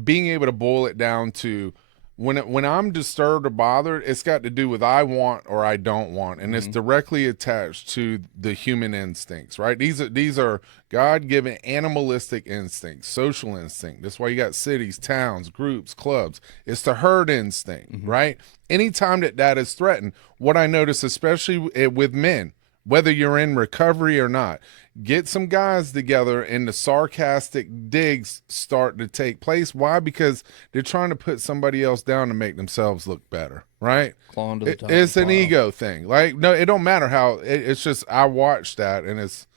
being able to boil it down to when I'm disturbed or bothered, it's got to do with I want or I don't want, and it's directly attached to the human instincts, right? These are God-given animalistic instincts, social instinct. That's why you got cities, towns, groups, clubs. It's the herd instinct, right? Anytime that is threatened, what I notice, especially with men, whether you're in recovery or not, get some guys together and the sarcastic digs start to take place. Why? Because they're trying to put somebody else down to make themselves look better, right? Clawing to the top. It's an ego thing. Like, no, it don't matter how. It's just, I watched that, and it's,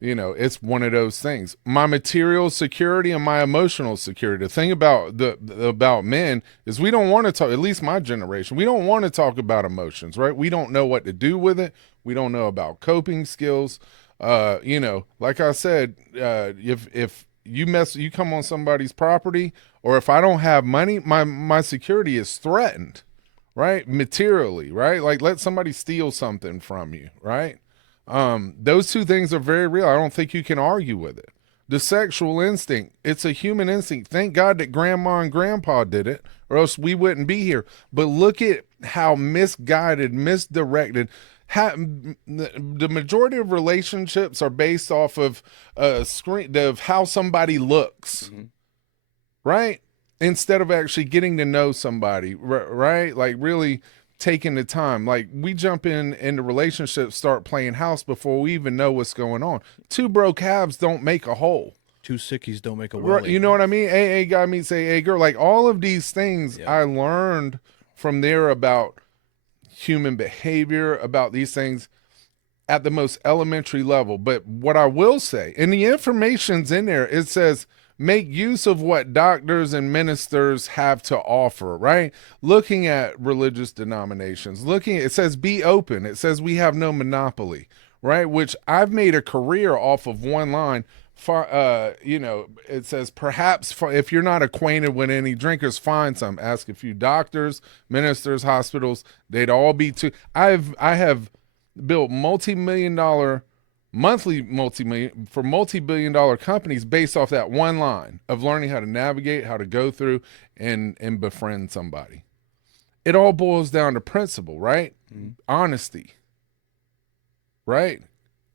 it's one of those things. My material security and my emotional security. The thing about men is we don't want to talk, at least my generation, we don't want to talk about emotions, right? We don't know what to do with it. We don't know about coping skills. Like I said, if you come on somebody's property, or if I don't have money, my security is threatened, right? Materially, right? Like let somebody steal something from you, right? Those two things are very real. I don't think you can argue with it. The sexual instinct, it's a human instinct. Thank God that grandma and grandpa did it, or else we wouldn't be here. But look at how misguided, misdirected. The majority of relationships are based off of screen of how somebody looks, right? Instead of actually getting to know somebody, right? Like really taking the time. Like we jump into relationships, start playing house before we even know what's going on. Two broke halves don't make a whole. Two sickies don't make a welly. You know what I mean? AA guy meets AA girl. Like all of these things I learned from there about human behavior, about these things at the most elementary level. But what I will say, and the information's in there, it says make use of what doctors and ministers have to offer, right? Looking at religious denominations, it says be open. It says we have no monopoly, right? Which I've made a career off of one line. It says perhaps if you're not acquainted with any drinkers, find some. Ask a few doctors, ministers, hospitals. They'd all be too. I have built multi-billion-dollar companies based off that one line of learning how to navigate, how to go through and befriend somebody. It all boils down to principle, right? Honesty, right?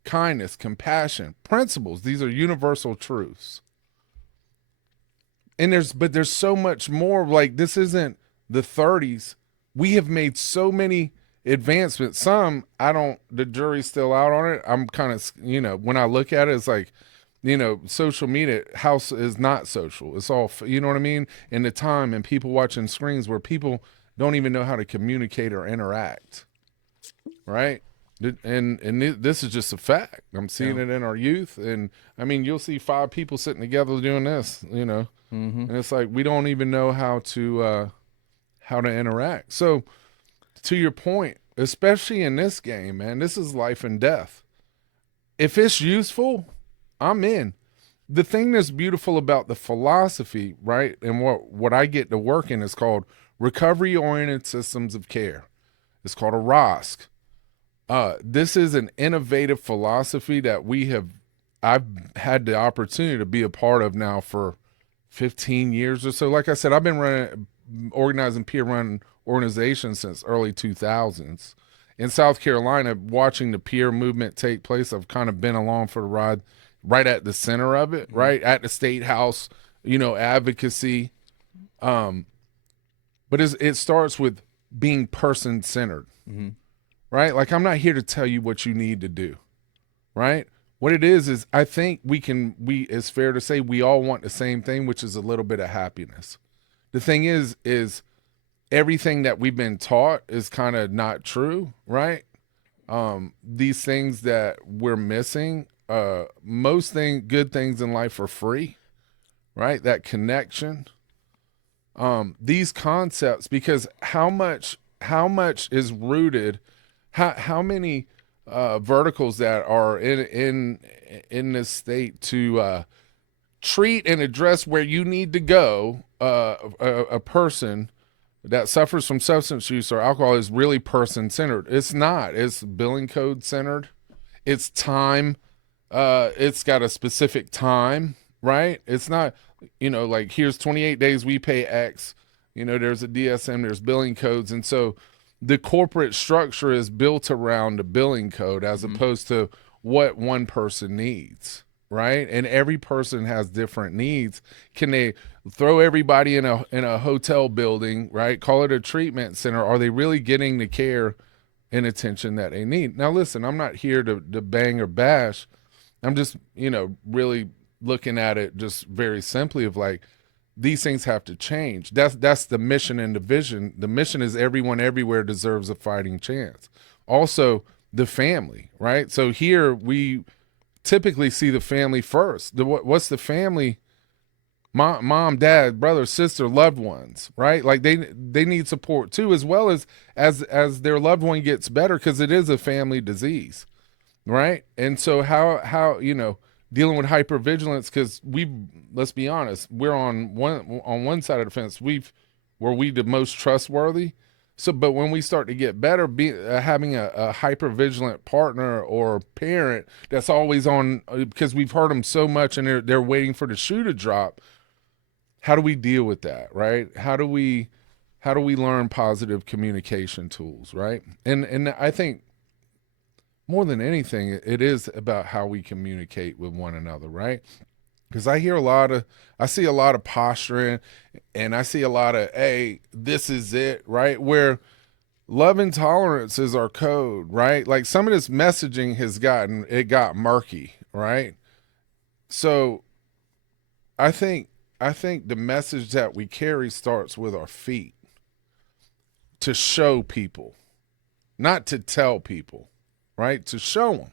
Kindness, compassion, principles. These are universal truths. And there's so much more. Like this isn't the 30s. We have made so many advancements. Some the jury's still out on it. I'm kind of, when I look at it, it's like, social media house is not social. It's all, you know what I mean? And the time and people watching screens where people don't even know how to communicate or interact. Right. And this is just a fact. I'm seeing it in our youth. And I mean, you'll see 5 people sitting together doing this, and it's like, we don't even know how to interact. So to your point, especially in this game, man, this is life and death. If it's useful, I'm in. The thing that's beautiful about the philosophy, right, and what I get to work in is called recovery-oriented systems of care. It's called a ROSC. This is an innovative philosophy that I've had the opportunity to be a part of now for 15 years or so. Like I said, I've been organizing peer-run organizations since early 2000s. In South Carolina, watching the peer movement take place, I've kind of been along for the ride, right at the center of it, right at the State House, advocacy. But it starts with being person-centered. Right? Like, I'm not here to tell you what you need to do, right? What it is I think it's fair to say we all want the same thing, which is a little bit of happiness. The thing is everything that we've been taught is kind of not true, right? These things that we're missing, good things in life are free, right? That connection, these concepts, because how much is rooted. How many verticals that are in this state to treat and address where you need to go, a person that suffers from substance use or alcohol is really person-centered. It's not. It's billing code centered. It's time. It's got a specific time, right? It's not, like here's 28 days, we pay X. There's a DSM, there's billing codes, and so the corporate structure is built around a billing code as opposed to what one person needs, right? And every person has different needs. Can they throw everybody in a hotel building, right? Call it a treatment center. Are they really getting the care and attention that they need? Now, listen, I'm not here to bang or bash. I'm just, really looking at it just very simply of like, these things have to change. That's the mission and the vision. The mission is everyone everywhere deserves a fighting chance. Also, the family, right? So here we typically see the family first. What's the family? Mom, dad, brother, sister, loved ones, right? Like they need support too, as well as their loved one gets better, because it is a family disease, right? And so how dealing with hypervigilance, because let's be honest, we're on one side of the fence. Were we the most trustworthy? So, but when we start to get better, having a hyper vigilant partner or parent that's always on, because we've heard them so much and they're waiting for the shoe to drop. How do we deal with that, right? How do we learn positive communication tools, right? And I think more than anything, it is about how we communicate with one another, right? Because I see a lot of posturing, and I see a lot of, hey, this is it, right? Where love and tolerance is our code, right? Like some of this messaging got murky, right? So I think the message that we carry starts with our feet, to show people, not to tell people, right? To show them.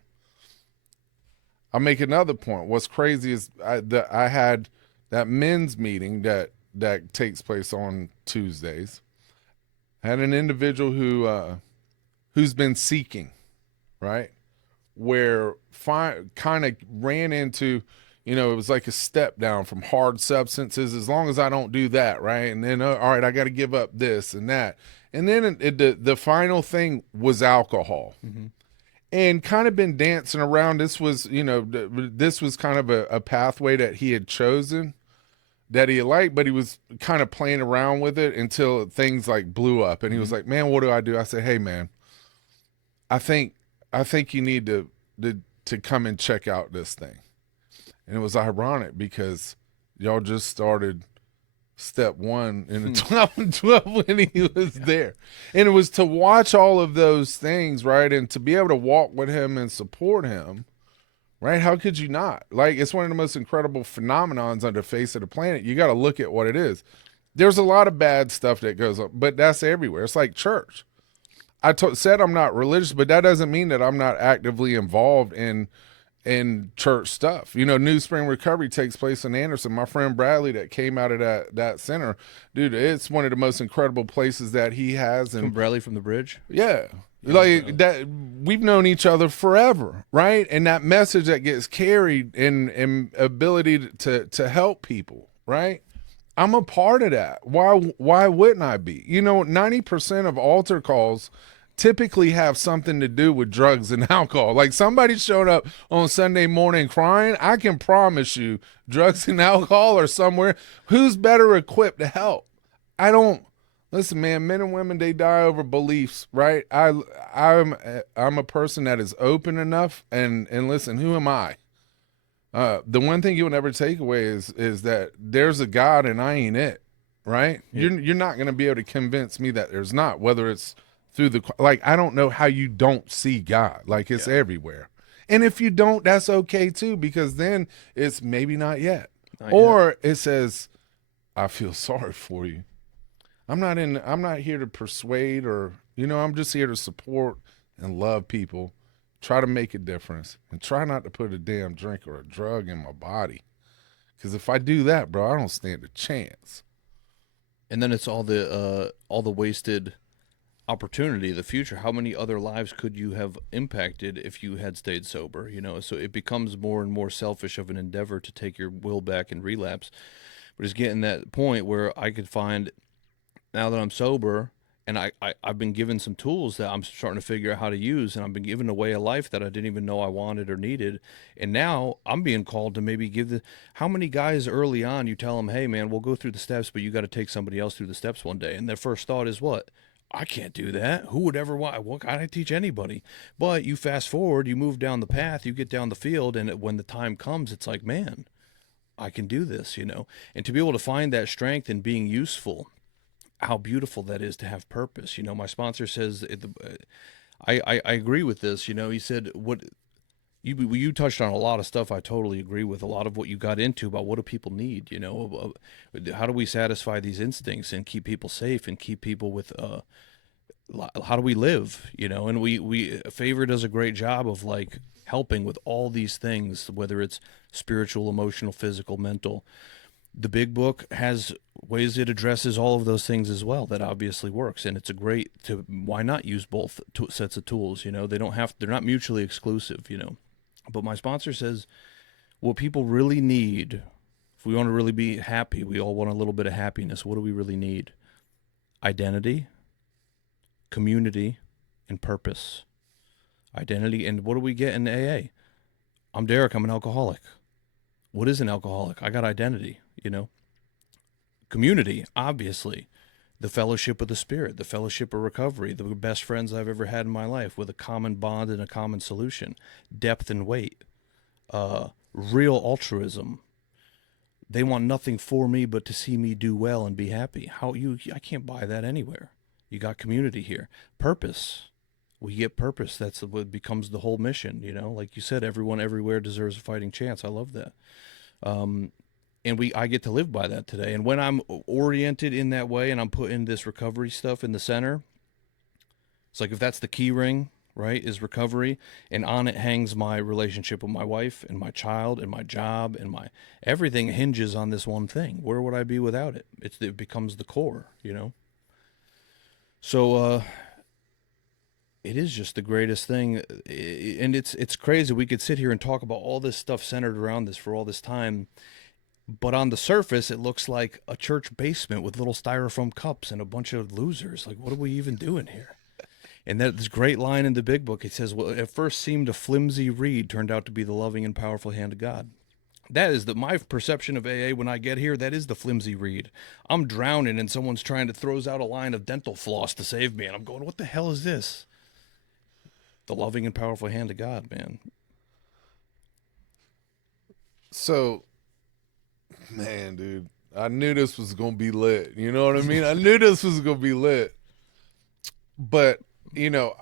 I'll make another point. What's crazy is I had that men's meeting that takes place on Tuesdays. I had an individual who's been seeking, right? Where kind of ran into, it was like a step down from hard substances. As long as I don't do that, right? And then all right, I got to give up this and that, and then the final thing was alcohol. Mm-hmm. And kind of been dancing around. This was, this was kind of a pathway that he had chosen, that he liked, but he was kind of playing around with it until things like blew up. And he was like, man, what do I do? I said, hey, man, I think you need to come and check out this thing. And it was ironic because y'all just started step one in the 12 when he was there. And it was to watch all of those things, right? And to be able to walk with him and support him, right? How could you not? Like, it's one of the most incredible phenomenons on the face of the planet. You got to look at what it is. There's a lot of bad stuff that goes on, but that's everywhere. It's like church. Said I'm not religious, but that doesn't mean that I'm not actively involved in church stuff. New Spring Recovery takes place in Anderson. My friend Bradley that came out of that center, dude, it's one of the most incredible places that he has. And Bradley from the Bridge? Yeah. Like that, we've known each other forever, right? And that message that gets carried and ability to help people, right? I'm a part of that. Why wouldn't I be? 90% of altar calls typically have something to do with drugs and alcohol. Like somebody showed up on Sunday morning crying, I can promise you drugs and alcohol are somewhere. Who's better equipped to help? Listen, man, men and women, they die over beliefs, right? I'm a person that is open enough, and listen, who am I? The one thing you'll never take away is that there's a God and I ain't it, right? Yeah. You're not going to be able to convince me that there's not, whether it's through I don't know how you don't see God. Like, it's everywhere. And if you don't, that's okay too, because then it's maybe not yet. Or it says, I feel sorry for you. I'm not here to persuade or, I'm just here to support and love people, try to make a difference, and try not to put a damn drink or a drug in my body. Because if I do that, bro, I don't stand a chance. And then it's all the wasted opportunity, the future. How many other lives could you have impacted if you had stayed sober? So it becomes more and more selfish of an endeavor to take your will back and relapse. But it's getting that point where I could find, now that I'm sober, and I've been given some tools that I'm starting to figure out how to use, and I've been given away a life that I didn't even know I wanted or needed. And now I'm being called to maybe how many guys early on you tell them, hey man, we'll go through the steps, but you got to take somebody else through the steps one day. And their first thought is what? I can't do that. Who would ever want? What can I teach anybody? But you fast forward, you move down the path, you get down the field, and when the time comes, it's like, man, I can do this, And to be able to find that strength in being useful, how beautiful that is to have purpose. My sponsor says, I agree with this. He said, what you touched on a lot of stuff I totally agree with. A lot of what you got into about what do people need, how do we satisfy these instincts and keep people safe and keep people with, how do we live, and Favor does a great job of like helping with all these things, whether it's spiritual, emotional, physical, mental. The big book has ways it addresses all of those things as well. That obviously works, and it's why not use both sets of tools? They're not mutually exclusive. But my sponsor says, What people really need, if we want to really be happy, we all want a little bit of happiness. What do we really need? Identity, community, and purpose. Identity, and what do we get in AA? I'm Derek, I'm an alcoholic. What is an alcoholic? I got identity, you know? Community, obviously. The fellowship of the spirit, the fellowship of recovery, the best friends I've ever had in my life with a common bond and a common solution. Depth and weight. Real altruism. They want nothing for me but to see me do well and be happy. I can't buy that anywhere. You got community here. Purpose. We get purpose. That's what becomes the whole mission, you know? Like you said, everyone everywhere deserves a fighting chance. I love that. And I get to live by that today. And when I'm oriented in that way and I'm putting this recovery stuff in the center, it's like if that's the key ring, right, is recovery, and on it hangs my relationship with my wife and my child and my job and my everything hinges on this one thing. Where would I be without it? It becomes the core, you know? So it is just the greatest thing. And it's crazy. We could sit here and talk about all this stuff centered around this for all this time. But on the surface, it looks like a church basement with little styrofoam cups and a bunch of losers. Like, what are we even doing here? And that this great line in the big book, it says, well, at first seemed a flimsy reed, turned out to be the loving and powerful hand of God. That is my perception of AA when I get here. That is the flimsy reed. I'm drowning and someone's trying to throws out a line of dental floss to save me. And I'm going, what the hell is this? The loving and powerful hand of God, man. So, man, dude, I knew this was gonna be lit. You know what I mean? I knew this was gonna be lit. But you know,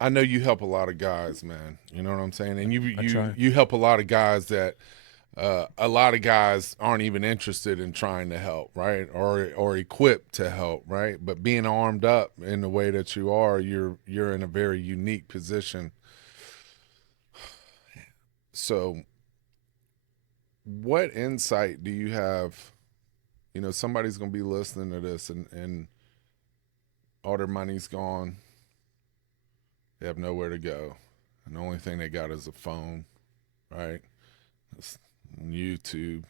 I know you help a lot of guys, man. You know what I'm saying? And you help a lot of guys that a lot of guys aren't even interested in trying to help, right? Or equipped to help, right? But being armed up in the way that you are, you're in a very unique position. So what insight do you have? You know, somebody's going to be listening to this and all their money's gone. They have nowhere to go. And the only thing they got is a phone, right? It's YouTube.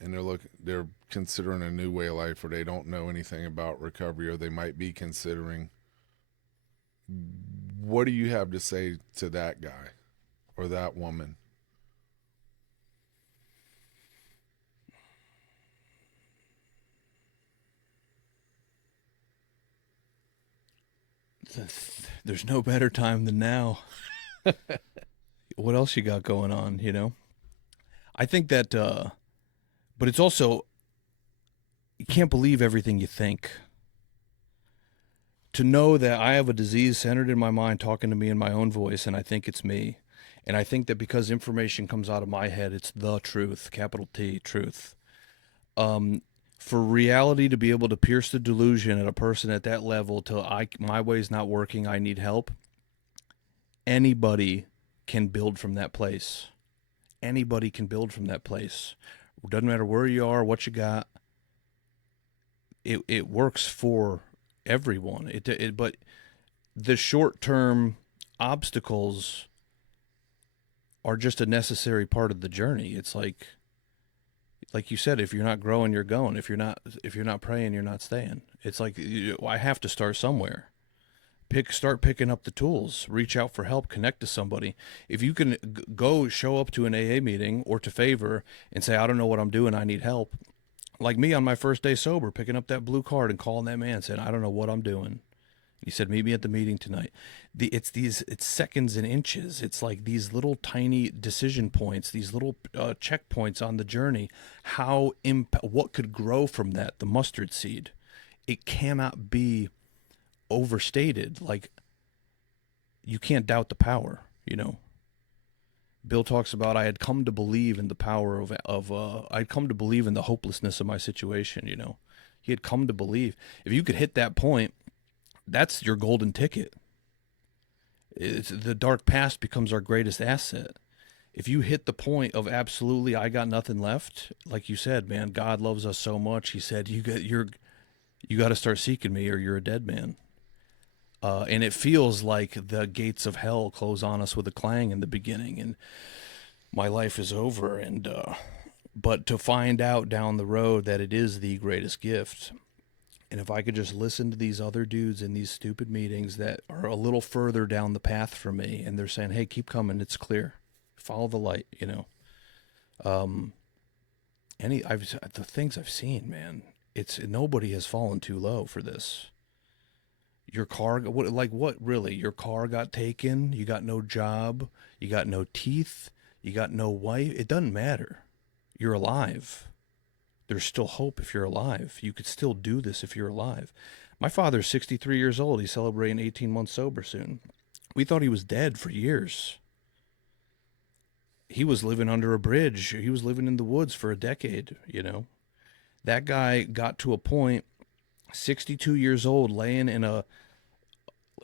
And they're considering a new way of life, or they don't know anything about recovery, or they might be considering. What do you have to say to that guy or that woman? There's no better time than now. What else you got going on, you know? I think that, but it's also, you can't believe everything you think. To know that I have a disease centered in my mind talking to me in my own voice, and I think it's me. And I think that because information comes out of my head, it's the truth, capital T, truth. For reality to be able to pierce the delusion at a person at that level till my way's not working, I need help, anybody can build from that place. Anybody can build from that place. It doesn't matter where you are, what you got. It works for everyone. But the short-term obstacles are just a necessary part of the journey. It's like you said, if you're not growing, you're going. If you're not praying, you're not staying. It's like I have to start somewhere. Start picking up the tools. Reach out for help. Connect to somebody. If you can go show up to an AA meeting or to Favor and say, I don't know what I'm doing, I need help. Like me on my first day sober, picking up that blue card and calling that man, saying, I don't know what I'm doing. He said, meet me at the meeting tonight. It's seconds and inches. It's like these little tiny decision points, these little checkpoints on the journey. What could grow from that? The mustard seed. It cannot be overstated. Like, you can't doubt the power, you know. Bill talks about, I had come to believe in the power I'd come to believe in the hopelessness of my situation, you know. He had come to believe. If you could hit that point, that's your golden ticket. The dark past becomes our greatest asset. If you hit the point of absolutely, I got nothing left, like you said, man, God loves us so much. He said, you got to start seeking me or you're a dead man. And it feels like the gates of hell close on us with a clang in the beginning, and my life is over. And but to find out down the road that it is the greatest gift. And if I could just listen to these other dudes in these stupid meetings that are a little further down the path from me, and they're saying, "Hey, keep coming. It's clear. Follow the light." You know, the things I've seen, man. It's nobody has fallen too low for this. Your car, what really? Your car got taken. You got no job. You got no teeth. You got no wife. It doesn't matter. You're alive. There's still hope if you're alive. You could still do this if you're alive. My father's 63 years old. He's celebrating 18 months sober soon. We thought he was dead for years. He was living under a bridge. He was living in the woods for a decade, you know. That guy got to a point, 62 years old, laying in a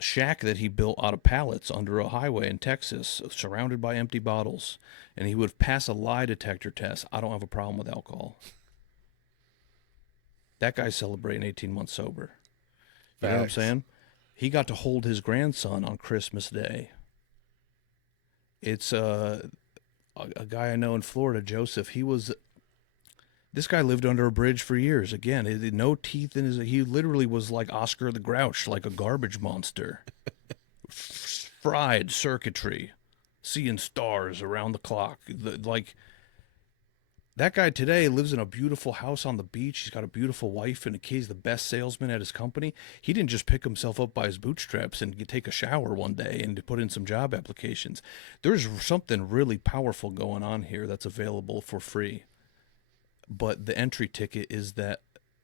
shack that he built out of pallets under a highway in Texas, surrounded by empty bottles. And he would pass a lie detector test. I don't have a problem with alcohol. That guy's celebrating 18 months sober. You know what I'm saying? He got to hold his grandson on Christmas Day. It's a guy I know in Florida, Joseph. This guy lived under a bridge for years. Again, no teeth in his. He literally was like Oscar the Grouch, like a garbage monster. Fried circuitry, seeing stars around the clock. That guy today lives in a beautiful house on the beach. He's got a beautiful wife and a kid. He's the best salesman at his company. He didn't just pick himself up by his bootstraps and take a shower one day and put in some job applications. There's something really powerful going on here that's available for free. But the entry ticket is that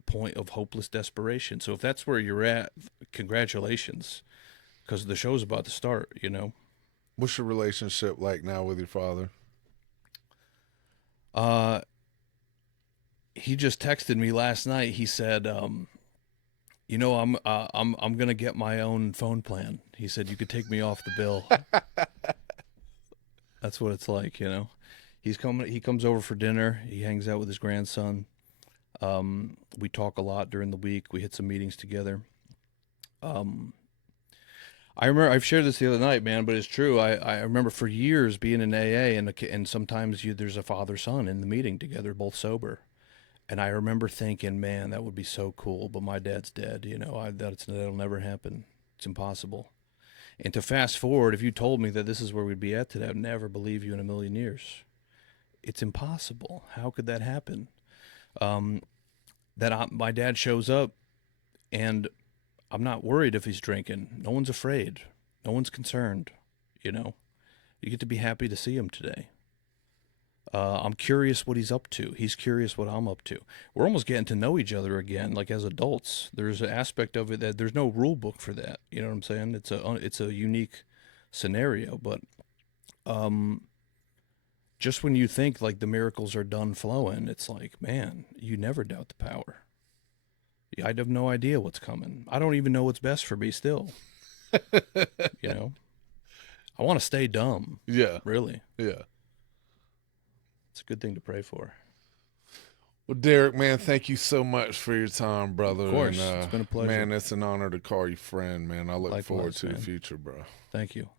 point of hopeless desperation. So if that's where you're at, congratulations, because the show's about to start, you know. What's your relationship like now with your father? He just texted me last night. He said, you know, I'm gonna get my own phone plan. He said you could take me off the bill. That's what it's like, you know. He comes over for dinner. He hangs out with his grandson. We talk a lot during the week. We hit some meetings together. I remember I've shared this the other night, man, but it's true. I remember for years being in AA, and sometimes there's a father-son in the meeting together, both sober. And I remember thinking, man, that would be so cool, but my dad's dead. You know, that'll never happen. It's impossible. And to fast forward, if you told me that this is where we'd be at today, I'd never believe you in a million years. It's impossible. How could that happen? My dad shows up, and I'm not worried if he's drinking. No one's afraid. No one's concerned. You know, you get to be happy to see him today. I'm curious what he's up to. He's curious what I'm up to. We're almost getting to know each other again, like as adults. There's an aspect of it that there's no rule book for that. You know what I'm saying? It's a unique scenario, but just when you think like the miracles are done flowing, it's like, man, you never doubt the power. I'd have no idea what's coming. I don't even know what's best for me still. You know, I want to stay dumb. Yeah. Really. Yeah. It's a good thing to pray for. Well, Derek, man, thank you so much for your time, brother. Of course. And, it's been a pleasure. Man, it's an honor to call you friend, man. I look Likewise, forward to man. the future, bro. Thank you.